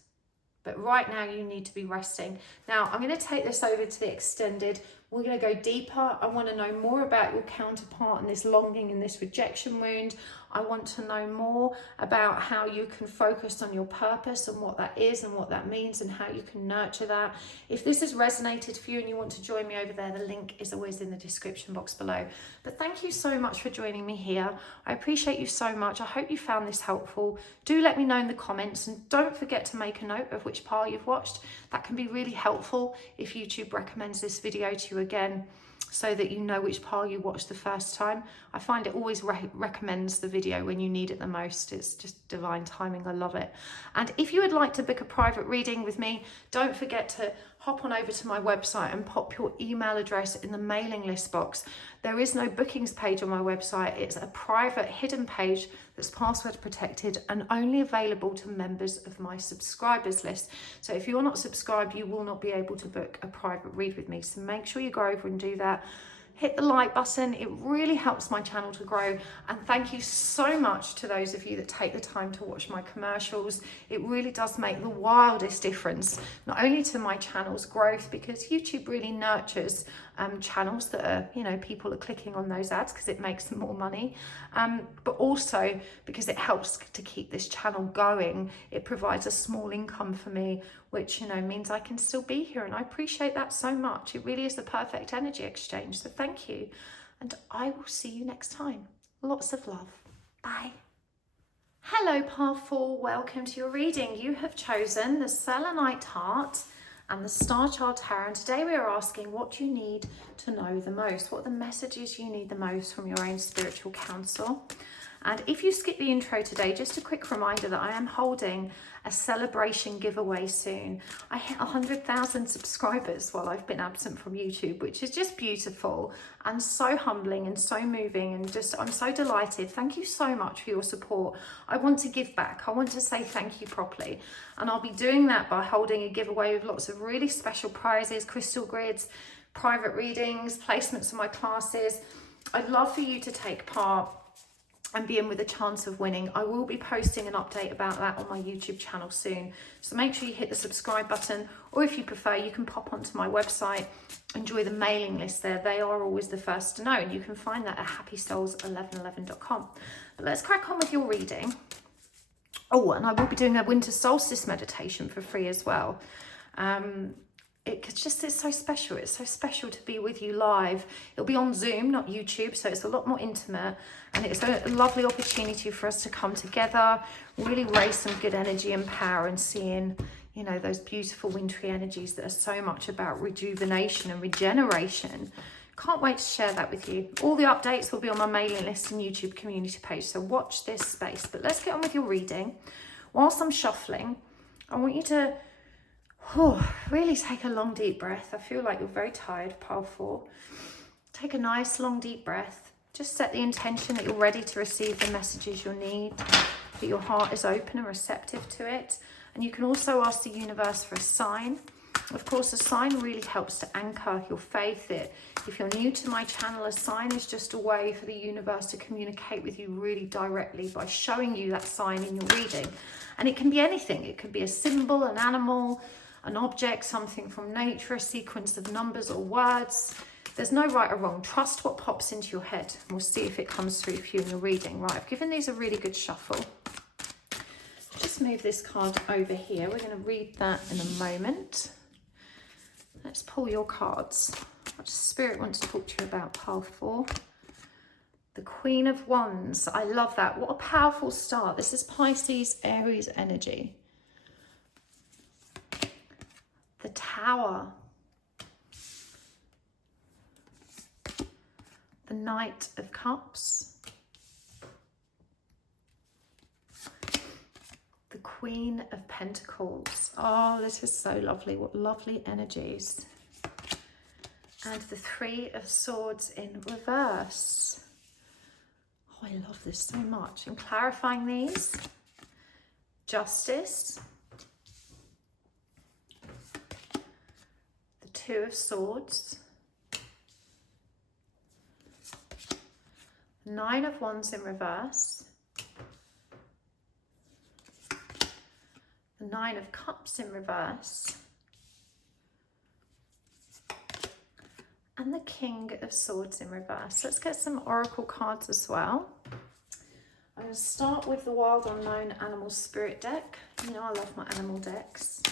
But right now you need to be resting. Now, I'm going to take this over to the extended. We're going to go deeper. I want to know more about your counterpart and this longing and this rejection wound. I want to know more about how you can focus on your purpose and what that is and what that means and how you can nurture that. If this has resonated for you and you want to join me over there, the link is always in the description box below. But thank you so much for joining me here. I appreciate you so much. I hope you found this helpful. Do let me know in the comments, and don't forget to make a note of which part you've watched. That can be really helpful if YouTube recommends this video to you again, so that you know which part you watched the first time. I find it always recommends the video when you need it the most. It's just divine timing. I love it. And if you would like to book a private reading with me, don't forget to hop on over to my website and pop your email address in the mailing list box. There is no bookings page on my website. It's a private hidden page that's password protected and only available to members of my subscribers list. So if you're not subscribed, you will not be able to book a private read with me. So make sure you go over and do that. Hit the like button. It really helps my channel to grow. And thank you so much to those of you that take the time to watch my commercials. It really does make the wildest difference, not only to my channel's growth, because YouTube really nurtures channels that are, you know, people are clicking on those ads because it makes them more money, but also because it helps to keep this channel going. It provides a small income for me, which, you know, means I can still be here, and I appreciate that so much. It really is the perfect energy exchange. So thank you, and I will see you next time. Lots of love. Bye. Hello, Pile 4. Welcome to your reading. You have chosen the Selenite Heart and the Starchild Tarot, and today we are asking what you need to know the most. What are the messages you need the most from your own spiritual counsel? And if you skip the intro today, just a quick reminder that I am holding a celebration giveaway soon. I hit 100,000 subscribers while I've been absent from YouTube, which is just beautiful and so humbling and so moving, and just I'm so delighted. Thank you so much for your support. I want to give back. I want to say thank you properly, and I'll be doing that by holding a giveaway with lots of really special prizes, crystal grids, private readings, placements of my classes. I'd love for you to take part and be in with a chance of winning. I will be posting an update about that on my YouTube channel soon. So make sure you hit the subscribe button, or if you prefer, you can pop onto my website, enjoy the mailing list there. They are always the first to know, and you can find that at happysouls1111.com. But let's crack on with your reading. Oh, and I will be doing a winter solstice meditation for free as well. It's so special. It's so special to be with you live. It'll be on Zoom, not YouTube, so it's a lot more intimate, and it's a lovely opportunity for us to come together, really raise some good energy and power, and seeing, you know, those beautiful wintry energies that are so much about rejuvenation and regeneration. Can't wait to share that with you. All the updates will be on my mailing list and YouTube community page, so watch this space. But let's get on with your reading. Whilst I'm shuffling, I want you to really take a long deep breath. I feel like you're very tired, Pile 4. Take a nice long deep breath. Just set the intention that you're ready to receive the messages you'll need. that your heart is open and receptive to it. And you can also ask the universe for a sign. Of course, a sign really helps to anchor your faith. If you're new to my channel, a sign is just a way for the universe to communicate with you really directly by showing you that sign in your reading. And it can be anything. It could be a symbol, an animal, an object, something from nature, a sequence of numbers or words. There's no right or wrong. Trust what pops into your head. And we'll see if it comes through for you in your reading. Right, I've given these a really good shuffle. Just move this card over here. We're going to read that in a moment. Let's pull your cards. What does Spirit want to talk to you about, pile 4? The Queen of Wands. I love that. What a powerful start. This is Pisces, Aries energy. The Tower. The Knight of Cups. The Queen of Pentacles. Oh, this is so lovely. What lovely energies. And the Three of Swords in reverse. Oh, I love this so much. And clarifying these. Justice. The Two of Swords. Nine of Wands in reverse. The Nine of Cups in reverse. And the King of Swords in reverse. Let's get some oracle cards as well. I'm going to start with the Wild Unknown Animal Spirit deck. You know I love my animal decks.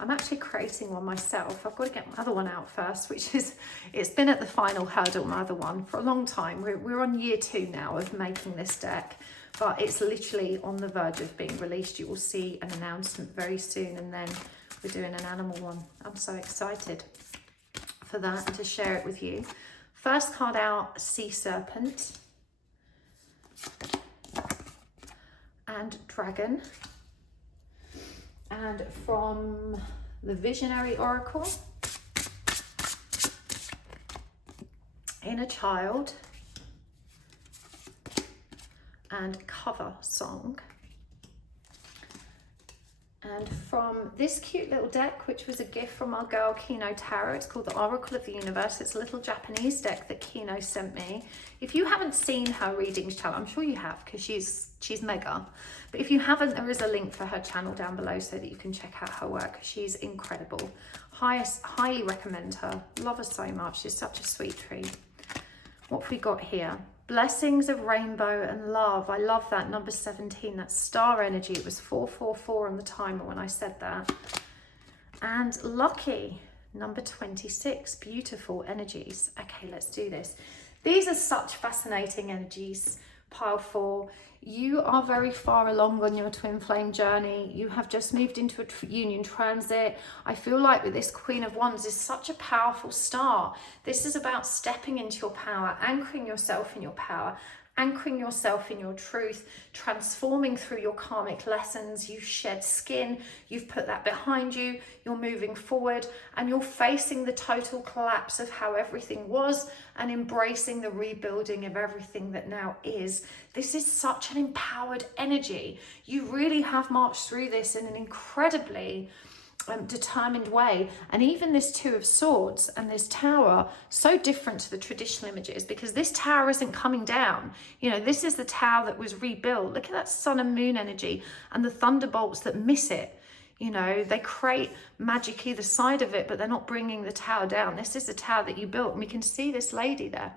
I'm actually creating one myself. I've got to get my other one out first, which is, it's been at the final hurdle, my other one, for a long time. We're on year 2 now of making this deck, but it's literally on the verge of being released. You will see an announcement very soon, and then we're doing an animal one. I'm so excited for that and to share it with you. First card out, Sea Serpent and Dragon. And from the Visionary Oracle, Inner Child and Cover Song. And from this cute little deck, which was a gift from our girl Kino Tarot, it's called the Oracle of the Universe. It's a little Japanese deck that Kino sent me. If you haven't seen her readings channel, I'm sure you have because she's mega. But if you haven't, there is a link for her channel down below so that you can check out her work. She's incredible. Highly recommend her. Love her so much. She's such a sweet tree. What have we got here? Blessings of Rainbow and Love. I love that. Number 17. That's star energy. It was 444 on the timer when I said that. And Lucky. Number 26. Beautiful energies. Okay, let's do this. These are such fascinating energies. Pile 4. You are very far along on your twin flame journey. You have just moved into a union transit. I feel like with this Queen of Wands is such a powerful start. This is about stepping into your power, anchoring yourself in your power, anchoring yourself in your truth, transforming through your karmic lessons. You've shed skin, you've put that behind you, you're moving forward, and you're facing the total collapse of how everything was and embracing the rebuilding of everything that now is. This is such an empowered energy. You really have marched through this in an incredibly determined way. And even this Two of Swords and this Tower, so different to the traditional images, because this tower isn't coming down. You know, this is the tower that was rebuilt. Look at that sun and moon energy and the thunderbolts that miss it. You know, they create magic either side of it, but they're not bringing the tower down. This is the tower that you built, and we can see this lady there,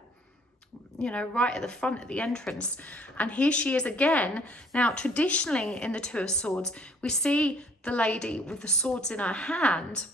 you know, right at the front at the entrance. And here she is again. Now, traditionally in the Two of Swords, we see the lady with the swords in her hand,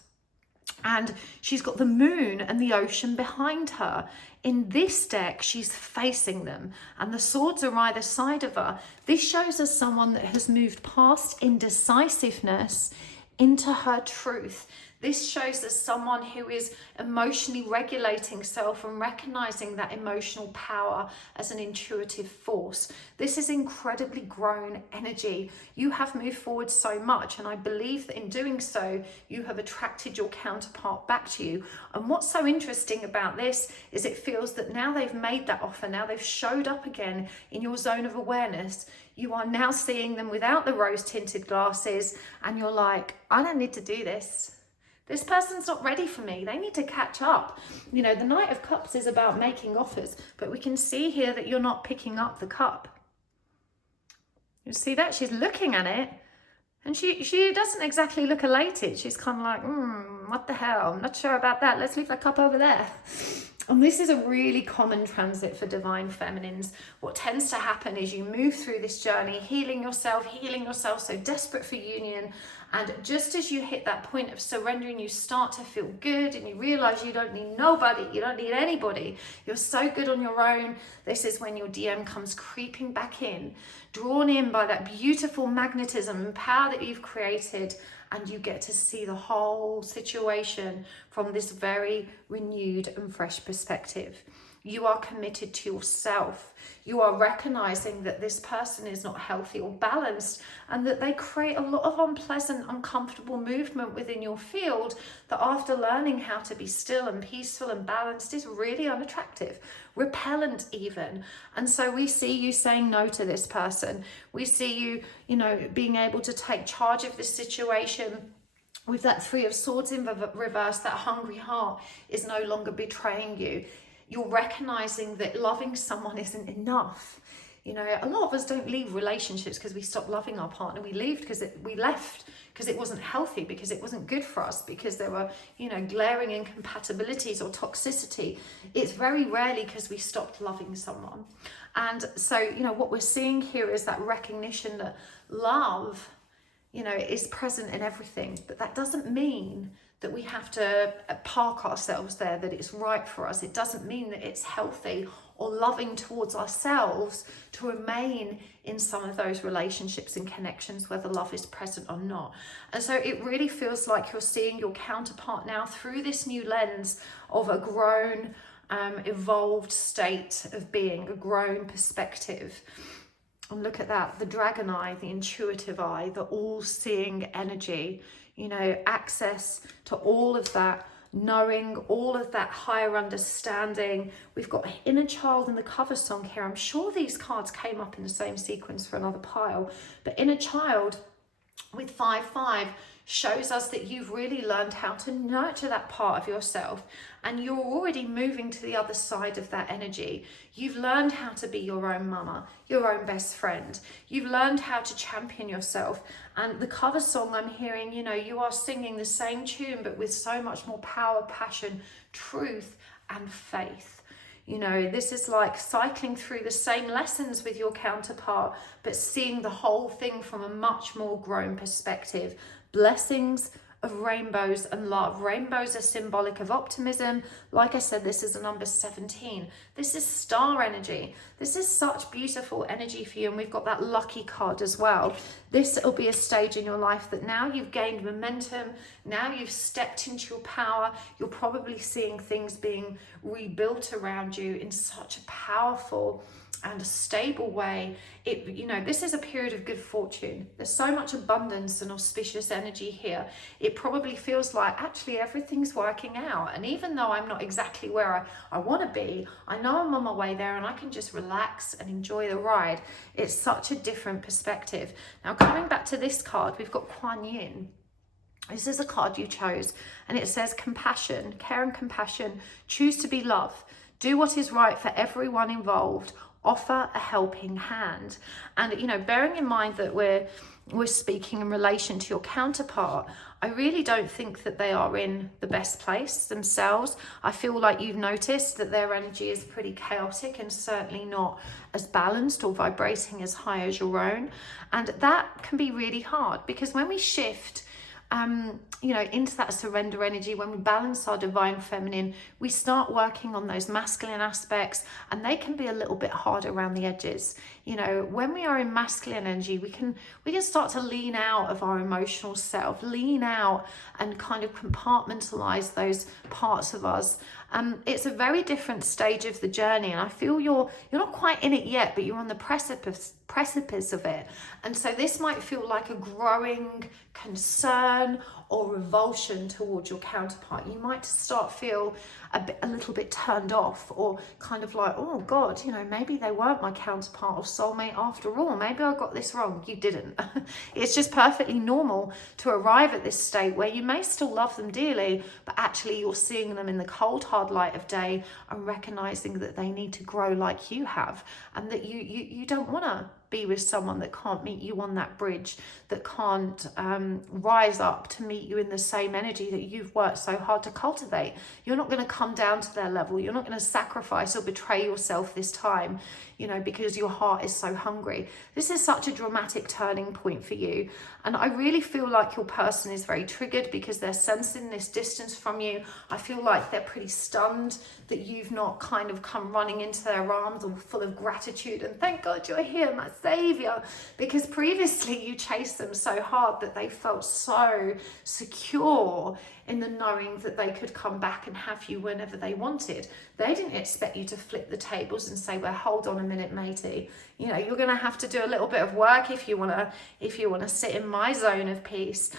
and she's got the moon and the ocean behind her. In this deck, she's facing them, and the swords are either side of her. This shows us someone that has moved past indecisiveness into her truth. This shows us someone who is emotionally regulating self and recognizing that emotional power as an intuitive force. This is incredibly grown energy. You have moved forward so much, and I believe that in doing so, you have attracted your counterpart back to you. And what's so interesting about this is it feels that now they've made that offer, now they've showed up again in your zone of awareness. You are now seeing them without the rose-tinted glasses, and you're like, I don't need to do this. This person's not ready for me. They need to catch up. You know, the Knight of Cups is about making offers, but we can see here that you're not picking up the cup. You see that? She's looking at it, and she doesn't exactly look elated. She's kind of like, what the hell? I'm not sure about that. Let's leave that cup over there. And this is a really common transit for divine feminines. What tends to happen is you move through this journey, healing yourself, so desperate for union. And just as you hit that point of surrendering, you start to feel good and you realize you don't need nobody, you don't need anybody. You're so good on your own. This is when your DM comes creeping back in, drawn in by that beautiful magnetism and power that you've created. And you get to see the whole situation from this very renewed and fresh perspective. You are committed to yourself. You are recognizing that this person is not healthy or balanced, and that they create a lot of unpleasant, uncomfortable movement within your field that, after learning how to be still and peaceful and balanced, is really unattractive, repellent even. And so we see you saying no to this person. We see you, being able to take charge of this situation. With that Three of Swords in reverse, that hungry heart is no longer betraying you. You're recognizing that loving someone isn't enough. A lot of us don't leave relationships because we stop loving our partner. We left because it wasn't healthy, because it wasn't good for us, because there were, glaring incompatibilities or toxicity. It's very rarely because we stopped loving someone. And so, what we're seeing here is that recognition that love, is present in everything. But that doesn't mean that we have to park ourselves there, that it's right for us. It doesn't mean that it's healthy or loving towards ourselves to remain in some of those relationships and connections, whether love is present or not. And so it really feels like you're seeing your counterpart now through this new lens of a grown, evolved state of being, a grown perspective. And look at that, the dragon eye, the intuitive eye, the all-seeing energy, access to all of that knowing, all of that higher understanding. We've got inner child in the cover song here. I'm sure these cards came up in the same sequence for another pile, but inner child with 5-5 shows us that you've really learned how to nurture that part of yourself, and you're already moving to the other side of that energy. You've learned how to be your own mama, your own best friend. You've learned how to champion yourself. And the cover song I'm hearing, you are singing the same tune, but with so much more power, passion, truth, and faith. This is like cycling through the same lessons with your counterpart, but seeing the whole thing from a much more grown perspective. Blessings of rainbows and love. Rainbows are symbolic of optimism. Like I said, this is a number 17. This is star energy. This is such beautiful energy for you. And we've got that lucky card as well. This will be a stage in your life that now you've gained momentum. Now you've stepped into your power. You're probably seeing things being rebuilt around you in such a powerful and a stable way. This is a period of good fortune. There's so much abundance and auspicious energy here. It probably feels like actually everything's working out. And even though I'm not exactly where I want to be, I know I'm on my way there and I can just relax and enjoy the ride. It's such a different perspective. Now, coming back to this card, we've got Kuan Yin. This is a card you chose, and it says compassion, care and compassion, choose to be love, do what is right for everyone involved, offer a helping hand. And bearing in mind that we're speaking in relation to your counterpart, I really don't think that they are in the best place themselves. I feel like you've noticed that their energy is pretty chaotic and certainly not as balanced or vibrating as high as your own. And that can be really hard, because when we shift you know, into that surrender energy, when we balance our divine feminine, we start working on those masculine aspects, and they can be a little bit hard around the edges. You know, when we are in masculine energy, we can start to lean out of our emotional self, lean out and kind of compartmentalize those parts of us. It's a very different stage of the journey, and I feel you're not quite in it yet, but you're on the precipice of it. And so this might feel like a growing concern or revulsion towards your counterpart. You might start feel a little bit turned off, or kind of like, oh God, you know, maybe they weren't my counterpart or soulmate after all. Maybe I got this wrong. You didn't. It's just perfectly normal to arrive at this state where you may still love them dearly, but actually you're seeing them in the cold, hard light of day and recognizing that they need to grow like you have, and that you don't want to be with someone that can't meet you on that bridge, that can't rise up to meet you in the same energy that you've worked so hard to cultivate. You're not going to come down to their level. You're not going to sacrifice or betray yourself this time, you know, because your heart is so hungry. This is such a dramatic turning point for you. And I really feel like your person is very triggered because they're sensing this distance from you. I feel like they're pretty stunned that you've not kind of come running into their arms or full of gratitude and thank God you're here, my savior, because previously you chased them so hard that they felt so secure in the knowing that they could come back and have you whenever they wanted. They didn't expect you to flip the tables and say, well, hold on a minute, matey. You know, you're going to have to do a little bit of work if you want to sit in my zone of peace.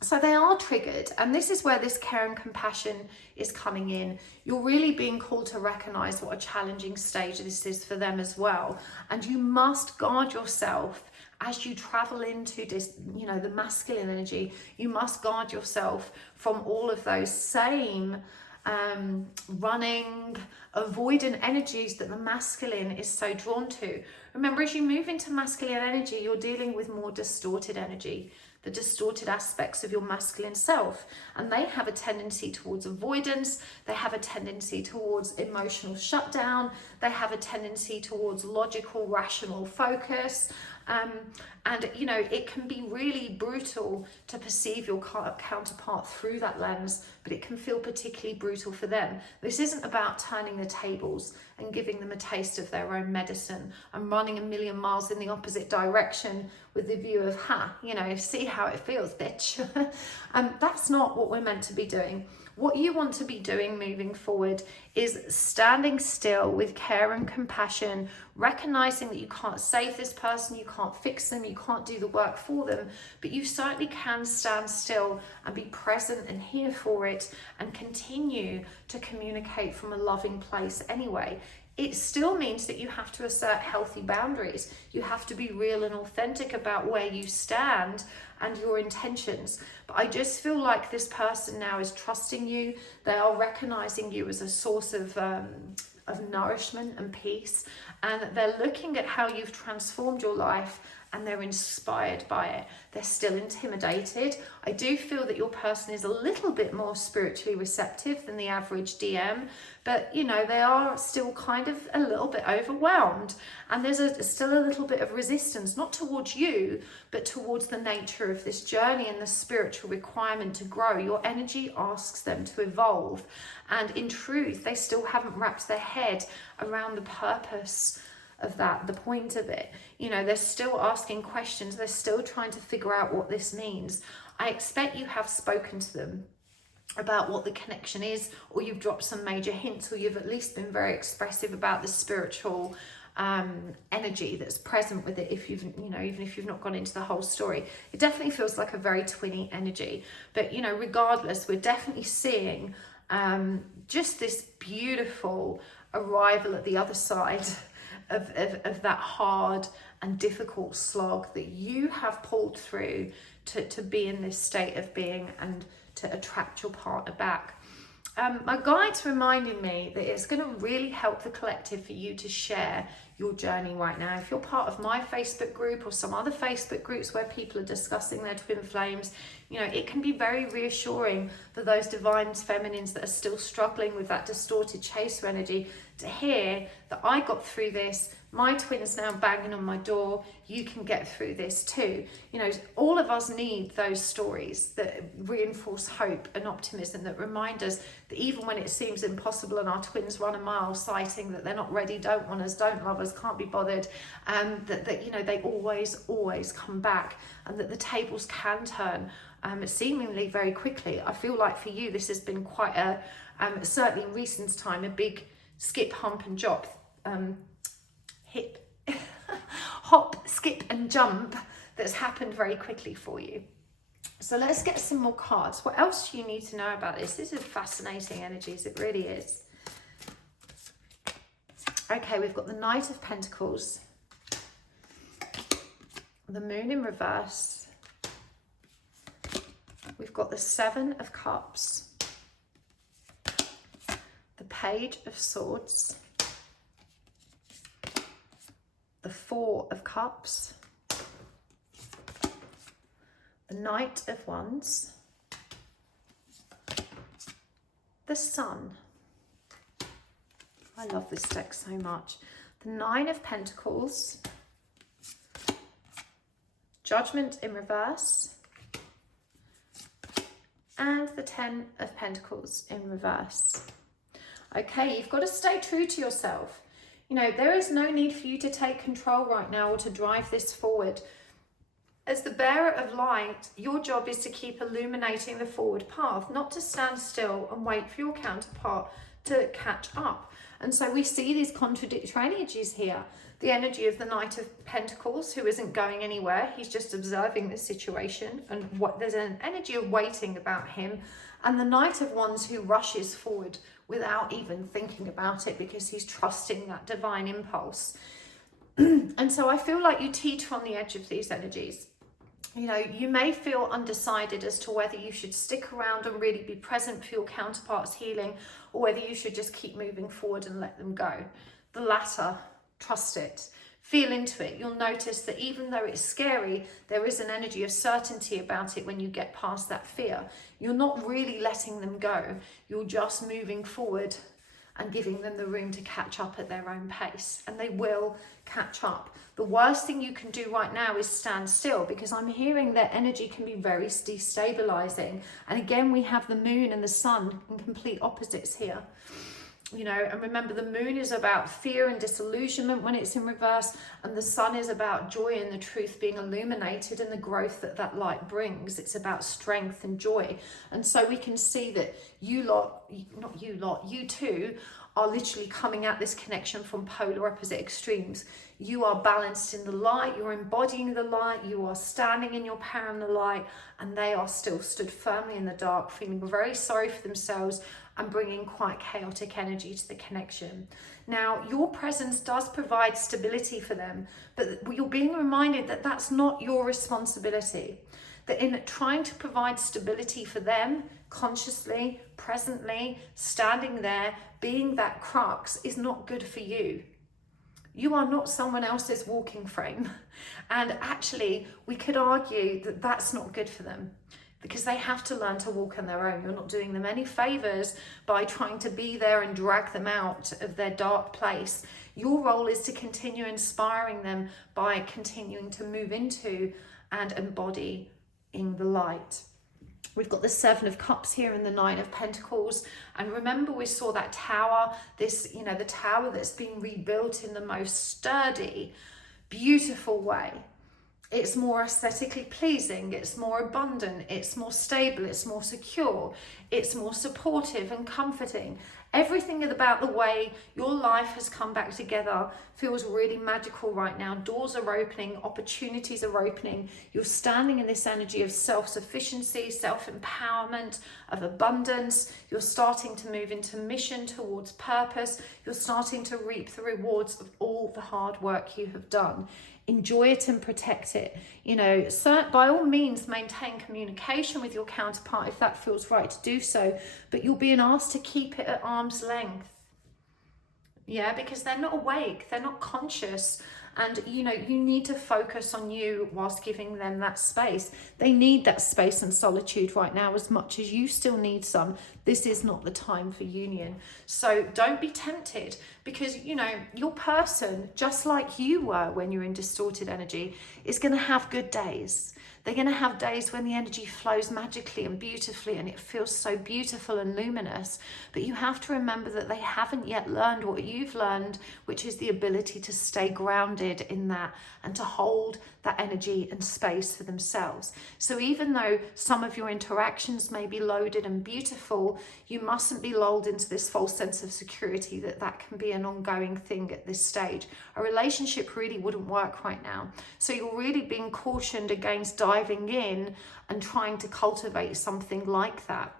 So they are triggered, and this is where this care and compassion is coming in. You're really being called to recognize what a challenging stage this is for them as well. And you must guard yourself as you travel into this, you know, the masculine energy. You must guard yourself from all of those same running, avoidant energies that the masculine is so drawn to. Remember, as you move into masculine energy, you're dealing with more distorted energy, the distorted aspects of your masculine self, and they have a tendency towards avoidance, they have a tendency towards emotional shutdown, they have a tendency towards logical, rational focus, and you know, it can be really brutal to perceive your counterpart through that lens, but it can feel particularly brutal for them. This isn't about turning the tables and giving them a taste of their own medicine and running a million miles in the opposite direction with the view of, you know, see how it feels, bitch. That's not what we're meant to be doing. What you want to be doing moving forward is standing still with care and compassion, recognizing that you can't save this person, you can't fix them, you can't do the work for them, but you certainly can stand still and be present and here for it and continue to communicate from a loving place anyway. It still means that you have to assert healthy boundaries. You have to be real and authentic about where you stand and your intentions. But I just feel like this person now is trusting you. They are recognizing you as a source of nourishment and peace. And they're looking at how you've transformed your life and they're inspired by it. They're still intimidated. I do feel that your person is a little bit more spiritually receptive than the average DM, but you know, they are still kind of a little bit overwhelmed, and there's still a little bit of resistance, not towards you, but towards the nature of this journey and the spiritual requirement to grow. Your energy asks them to evolve, and in truth, they still haven't wrapped their head around the purpose of that, the point of it. You know, they're still asking questions, they're still trying to figure out what this means. I expect you have spoken to them about what the connection is, or you've dropped some major hints, or you've at least been very expressive about the spiritual energy that's present with it. If you've, you know, even if you've not gone into the whole story, it definitely feels like a very twinny energy. But you know, regardless, we're definitely seeing just this beautiful arrival at the other side of that hard and difficult slog that you have pulled through to be in this state of being and to attract your partner back. My guide's reminding me that it's going to really help the collective for you to share your journey right now. If you're part of my Facebook group or some other Facebook groups where people are discussing their twin flames, you know, it can be very reassuring for those divine feminines that are still struggling with that distorted chaser energy to hear that I got through this, my twin's now banging on my door, you can get through this too. You know, all of us need those stories that reinforce hope and optimism, that remind us that even when it seems impossible and our twins run a mile citing that they're not ready, don't want us, don't love us, can't be bothered, that you know, they always come back, and that the tables can turn seemingly very quickly. I feel like for you this has been quite a certainly in recent time, a big skip, hump and jump, hop, skip and jump that's happened very quickly for you. So let's get some more cards. What else do you need to know about this? This is fascinating energies, it really is. Okay, we've got the Knight of Pentacles, the Moon in reverse, we've got the Seven of Cups, the Page of Swords, the Four of Cups, the Knight of Wands, the Sun. I love this deck so much. The Nine of Pentacles, Judgment in reverse, and the Ten of Pentacles in reverse. Okay, you've got to stay true to yourself. You know, there is no need for you to take control right now or to drive this forward. As the bearer of light, your job is to keep illuminating the forward path, not to stand still and wait for your counterpart to catch up. And so we see these contradictory energies here. The energy of the Knight of Pentacles, who isn't going anywhere. He's just observing the situation, and there's an energy of waiting about him. And the Knight of Wands, who rushes forward without even thinking about it because he's trusting that divine impulse. And so I feel like you teeter on the edge of these energies. You know, you may feel undecided as to whether you should stick around and really be present for your counterpart's healing, or whether you should just keep moving forward and let them go. The latter, trust it. Feel into it. You'll notice that even though it's scary, there is an energy of certainty about it when you get past that fear. You're not really letting them go. You're just moving forward and giving them the room to catch up at their own pace. And they will catch up. The worst thing you can do right now is stand still, because I'm hearing that energy can be very destabilizing. And again, we have the Moon and the Sun in complete opposites here. You know, and remember, the Moon is about fear and disillusionment when it's in reverse, and the Sun is about joy and the truth being illuminated and the growth that that light brings. It's about strength and joy. And so we can see that you two are literally coming at this connection from polar opposite extremes. You are balanced in the light, you're embodying the light, you are standing in your power in the light, and they are still stood firmly in the dark, feeling very sorry for themselves and bringing quite chaotic energy to the connection. Now, your presence does provide stability for them, but you're being reminded that that's not your responsibility. That in trying to provide stability for them, consciously, presently, standing there, being that crux is not good for you. You are not someone else's walking frame. And actually, we could argue that that's not good for them, because they have to learn to walk on their own. You're not doing them any favors by trying to be there and drag them out of their dark place. Your role is to continue inspiring them by continuing to move into and embody in the light. We've got the Seven of Cups here and the Nine of Pentacles. And remember, we saw that tower, this, you know, the tower that's been rebuilt in the most sturdy, beautiful way. It's more aesthetically pleasing, it's more abundant, it's more stable, it's more secure, it's more supportive and comforting. Everything about the way your life has come back together feels really magical right now. Doors are opening, opportunities are opening. You're standing in this energy of self-sufficiency, self-empowerment, of abundance. You're starting to move into mission towards purpose. You're starting to reap the rewards of all the hard work you have done. Enjoy it and protect it. You know, by all means, maintain communication with your counterpart if that feels right to do so, but you're being asked to keep it at arm's length. Yeah, because they're not awake, they're not conscious, And you need to focus on you whilst giving them that space. They need that space and solitude right now as much as you still need some. This is not the time for union. So don't be tempted, because your person, just like you were when you're in distorted energy, is going to have good days. They're going to have days when the energy flows magically and beautifully and it feels so beautiful and luminous. But you have to remember that they haven't yet learned what you've learned, which is the ability to stay grounded in that and to hold that energy and space for themselves. So even though some of your interactions may be loaded and beautiful, you mustn't be lulled into this false sense of security that can be an ongoing thing at this stage. A relationship really wouldn't work right now. So you're really being cautioned against diving in and trying to cultivate something like that.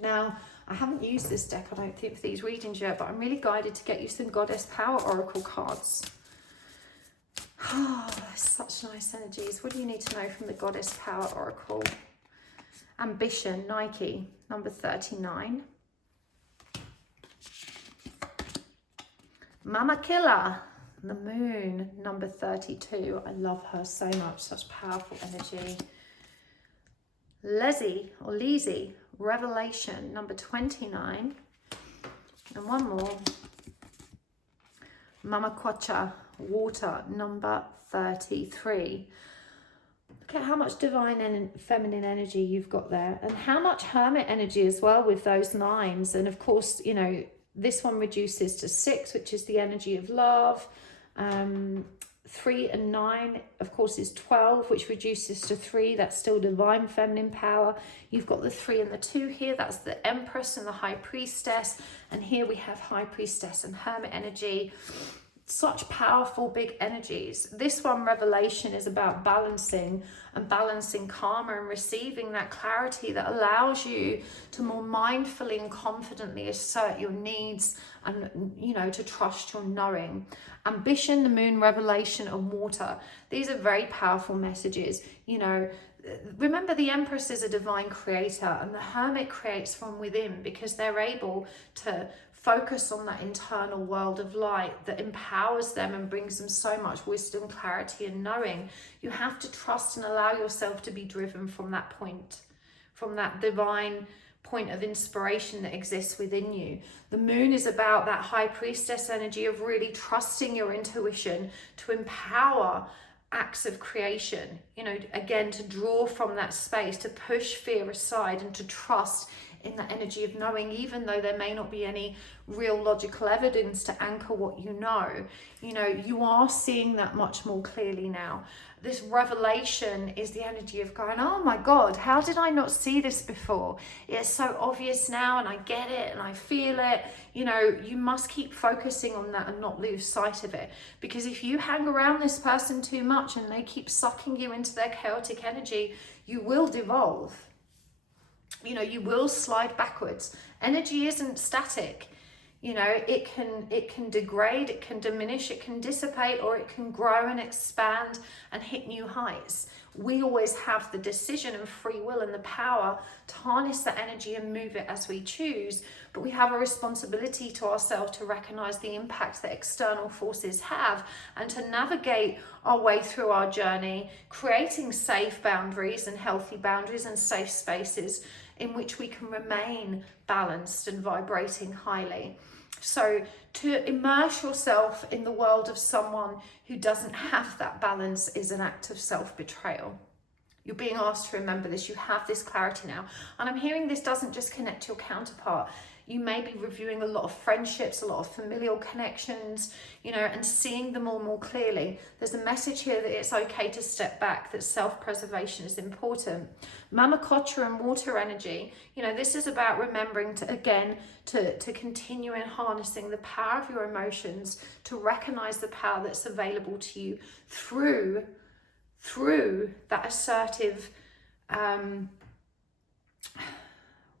Now, I haven't used this deck, I don't think, for these readings yet, but I'm really guided to get you some Goddess Power Oracle cards. Oh, such nice energies. What do you need to know from the Goddess Power Oracle? Ambition, Nike, number 39. Mama Killer, the Moon, number 32. I love her so much, such powerful energy. Lizzie, Revelation, number 29. And one more. Mama Quacha, Water, number 33. Look at how much divine and feminine energy you've got there, and how much hermit energy as well with those 9s. And of course, this one reduces to 6, which is the energy of love. 3 and 9, of course, is 12, which reduces to 3. That's still divine feminine power. You've got the 3 and the 2 here. That's the Empress and the High Priestess. And here we have High Priestess and Hermit energy. Such powerful big energies. This one, Revelation, is about balancing karma and receiving that clarity that allows you to more mindfully and confidently assert your needs and to trust your knowing. Ambition, the Moon, Revelation, and Water. These are very powerful messages. Remember, the Empress is a divine creator, and the Hermit creates from within, because they're able to focus on that internal world of light that empowers them and brings them so much wisdom, clarity, and knowing. You have to trust and allow yourself to be driven from that point, from that divine point of inspiration that exists within you. The Moon is about that High Priestess energy of really trusting your intuition to empower acts of creation, again, to draw from that space, to push fear aside and to trust in the energy of knowing, even though there may not be any real logical evidence to anchor what you are seeing that much more clearly now. This revelation is the energy of going, oh my God, how did I not see this before? It's so obvious now, and I get it and I feel it. You must keep focusing on that and not lose sight of it, because if you hang around this person too much and they keep sucking you into their chaotic energy, you will devolve. You will slide backwards. Energy isn't static. It can degrade, it can diminish, it can dissipate, or it can grow and expand and hit new heights. We always have the decision and free will and the power to harness that energy and move it as we choose. But we have a responsibility to ourselves to recognize the impact that external forces have and to navigate our way through our journey, creating safe boundaries and healthy boundaries and safe spaces in which we can remain balanced and vibrating highly. So to immerse yourself in the world of someone who doesn't have that balance is an act of self-betrayal. You're being asked to remember this. You have this clarity now. And I'm hearing this doesn't just connect to your counterpart. You may be reviewing a lot of friendships, a lot of familial connections, and seeing them all more clearly. There's a message here that it's okay to step back, that self-preservation is important. Mama Kocha and Water energy, this is about remembering to continue in harnessing the power of your emotions, to recognize the power that's available to you through that assertive,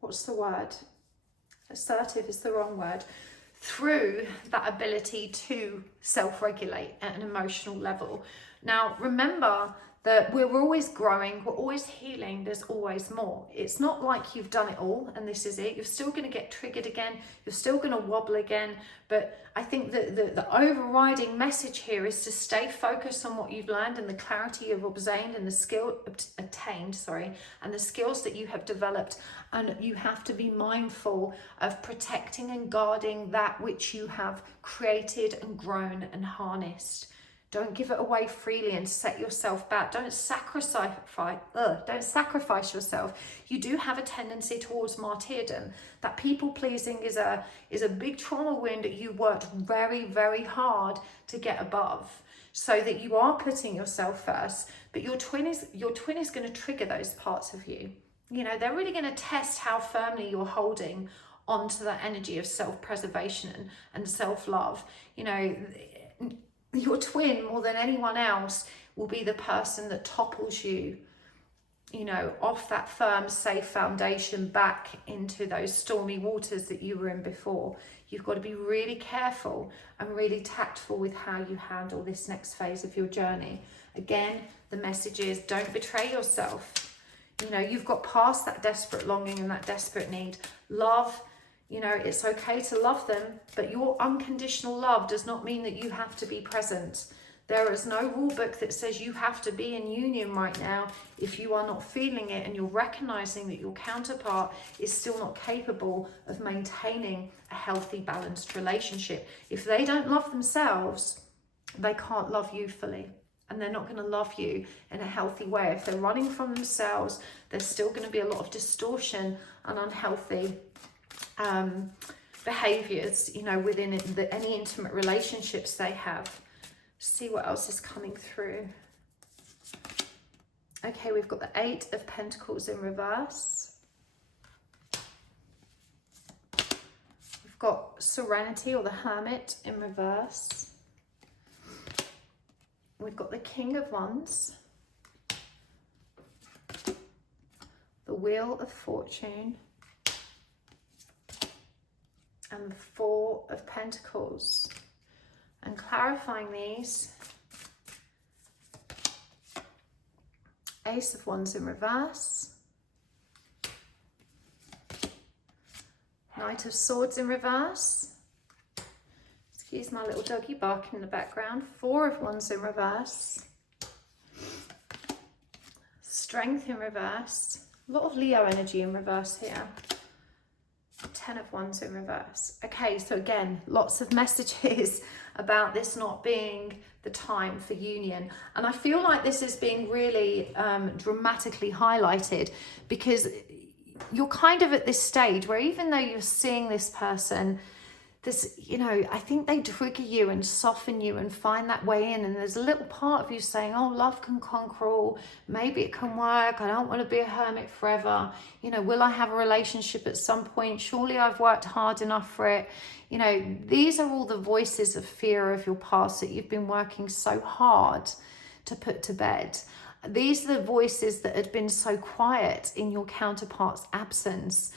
what's the word? Assertive is the wrong word. Through that ability to self-regulate at an emotional level. Now, remember that we're always growing, we're always healing, there's always more. It's not like you've done it all and this is it. You're still going to get triggered again, you're still going to wobble again, but I think that the overriding message here is to stay focused on what you've learned and the clarity you've obtained and the skills that you have developed, and you have to be mindful of protecting and guarding that which you have created and grown and harnessed. Don't give it away freely and set yourself back. Don't sacrifice yourself. You do have a tendency towards martyrdom. That people pleasing is a big trauma wound that you worked very, very hard to get above, so that you are putting yourself first. But your twin is going to trigger those parts of you. You know, they're really going to test how firmly you're holding onto that energy of self-preservation and self-love. You know, your twin, more than anyone else, will be the person that topples you, you know, off that firm, safe foundation back into those stormy waters that you were in before. You've got to be really careful and really tactful with how you handle this next phase of your journey. Again, the message is don't betray yourself. You know, you've got past that desperate longing and that desperate need. Love, you know, it's okay to love them, but your unconditional love does not mean that you have to be present. There is no rule book that says you have to be in union right now if you are not feeling it and you're recognizing that your counterpart is still not capable of maintaining a healthy, balanced relationship. If they don't love themselves, they can't love you fully. And they're not going to love you in a healthy way. If they're running from themselves, there's still going to be a lot of distortion and unhealthy behaviors, you know, within any intimate relationships they have. See what else is coming through. Okay, we've got the 8 of Pentacles in reverse. We've got Serenity or the Hermit in reverse. We've got the King of Wands, the Wheel of Fortune, and the 4 of Pentacles. And clarifying these, Ace of Wands in reverse, Knight of Swords in reverse, excuse my little doggy barking in the background, 4 of Wands in reverse, Strength in reverse, a lot of Leo energy in reverse here, 10 of Wands in reverse. Okay, so again, lots of messages about this not being the time for union. And I feel like this is being really dramatically highlighted, because you're kind of at this stage where even though you're seeing this person, this, you know, I think they trigger you and soften you and find that way in. And there's a little part of you saying, oh, love can conquer all. Maybe it can work. I don't want to be a hermit forever. You know, will I have a relationship at some point? Surely I've worked hard enough for it. You know, these are all the voices of fear of your past that you've been working so hard to put to bed. These are the voices that had been so quiet in your counterpart's absence.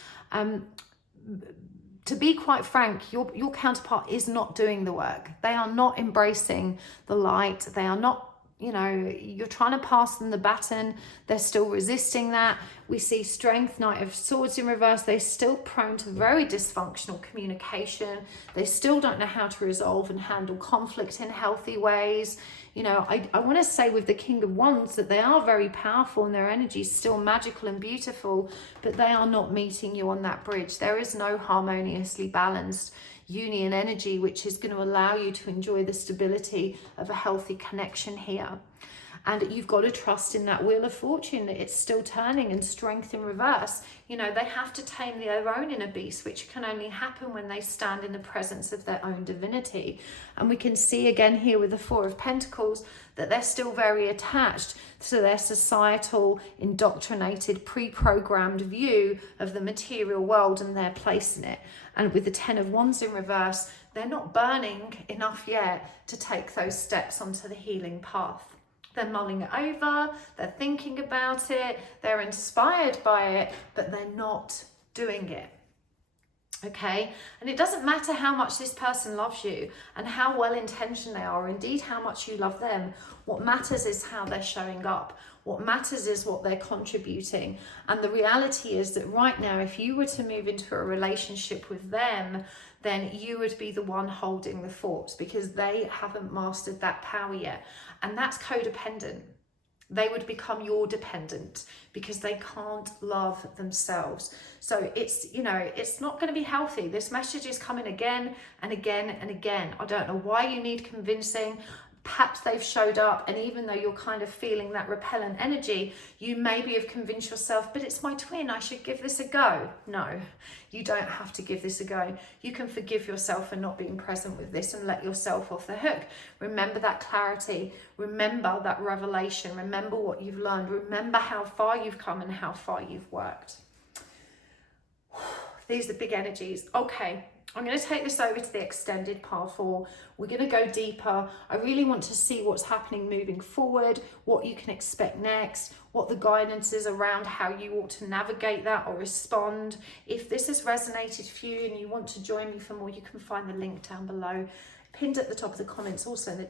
To be quite frank, your counterpart is not doing the work. They are not embracing the light. They are not, you know, you're trying to pass them the baton. They're still resisting that. We see Strength, Knight of Swords in reverse. They're still prone to very dysfunctional communication. They still don't know how to resolve and handle conflict in healthy ways. You know, I want to say with the King of Wands that they are very powerful and their energy is still magical and beautiful, but they are not meeting you on that bridge. There is no harmoniously balanced union energy which is going to allow you to enjoy the stability of a healthy connection here. And you've got to trust in that Wheel of Fortune that it's still turning, and Strength in reverse. You know, they have to tame their own inner beast, which can only happen when they stand in the presence of their own divinity. And we can see again here with the 4 of Pentacles that they're still very attached to their societal, indoctrinated, pre-programmed view of the material world and their place in it. And with the 10 of Wands in reverse, they're not burning enough yet to take those steps onto the healing path. They're mulling it over, they're thinking about it, they're inspired by it, but they're not doing it. Okay, and it doesn't matter how much this person loves you and how well intentioned they are, indeed how much you love them. What matters is how they're showing up. What matters is what they're contributing. And the reality is that right now, if you were to move into a relationship with them, then you would be the one holding the fort, because they haven't mastered that power yet. And that's codependent. They would become your dependent because they can't love themselves. So it's, you know, it's not going to be healthy. This message is coming again and again and again. I don't know why you need convincing. Perhaps they've showed up, and even though you're kind of feeling that repellent energy, you maybe have convinced yourself, but it's my twin, I should give this a go. No, you don't have to give this a go. You can forgive yourself for not being present with this and let yourself off the hook. Remember that clarity. Remember that revelation. Remember what you've learned. Remember how far you've come and how far you've worked. These are big energies. Okay. I'm going to take this over to the extended part 4. We're going to go deeper. I really want to see what's happening moving forward, what you can expect next, what the guidance is around how you ought to navigate that or respond. If this has resonated for you and you want to join me for more, you can find the link down below, pinned at the top of the comments, also in the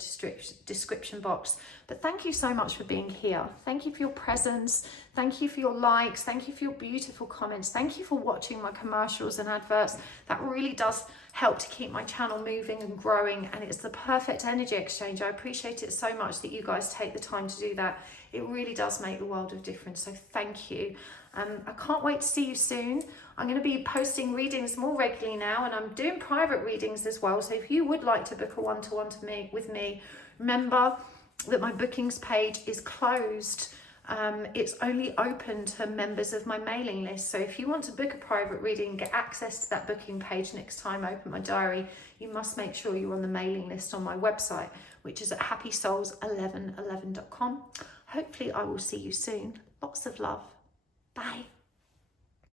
description box. But thank you so much for being here. Thank you for your presence. Thank you for your likes. Thank you for your beautiful comments. Thank you for watching my commercials and adverts. That really does help to keep my channel moving and growing, and it's the perfect energy exchange. I appreciate it so much that you guys take the time to do that. It really does make the world of difference, so thank you. I can't wait to see you soon. I'm going to be posting readings more regularly now, and I'm doing private readings as well. So if you would like to book a one-to-one with me, remember that my bookings page is closed. It's only open to members of my mailing list. So if you want to book a private reading, get access to that booking page next time I open my diary, you must make sure you're on the mailing list on my website, which is at happysouls1111.com. Hopefully I will see you soon. Lots of love. Bye.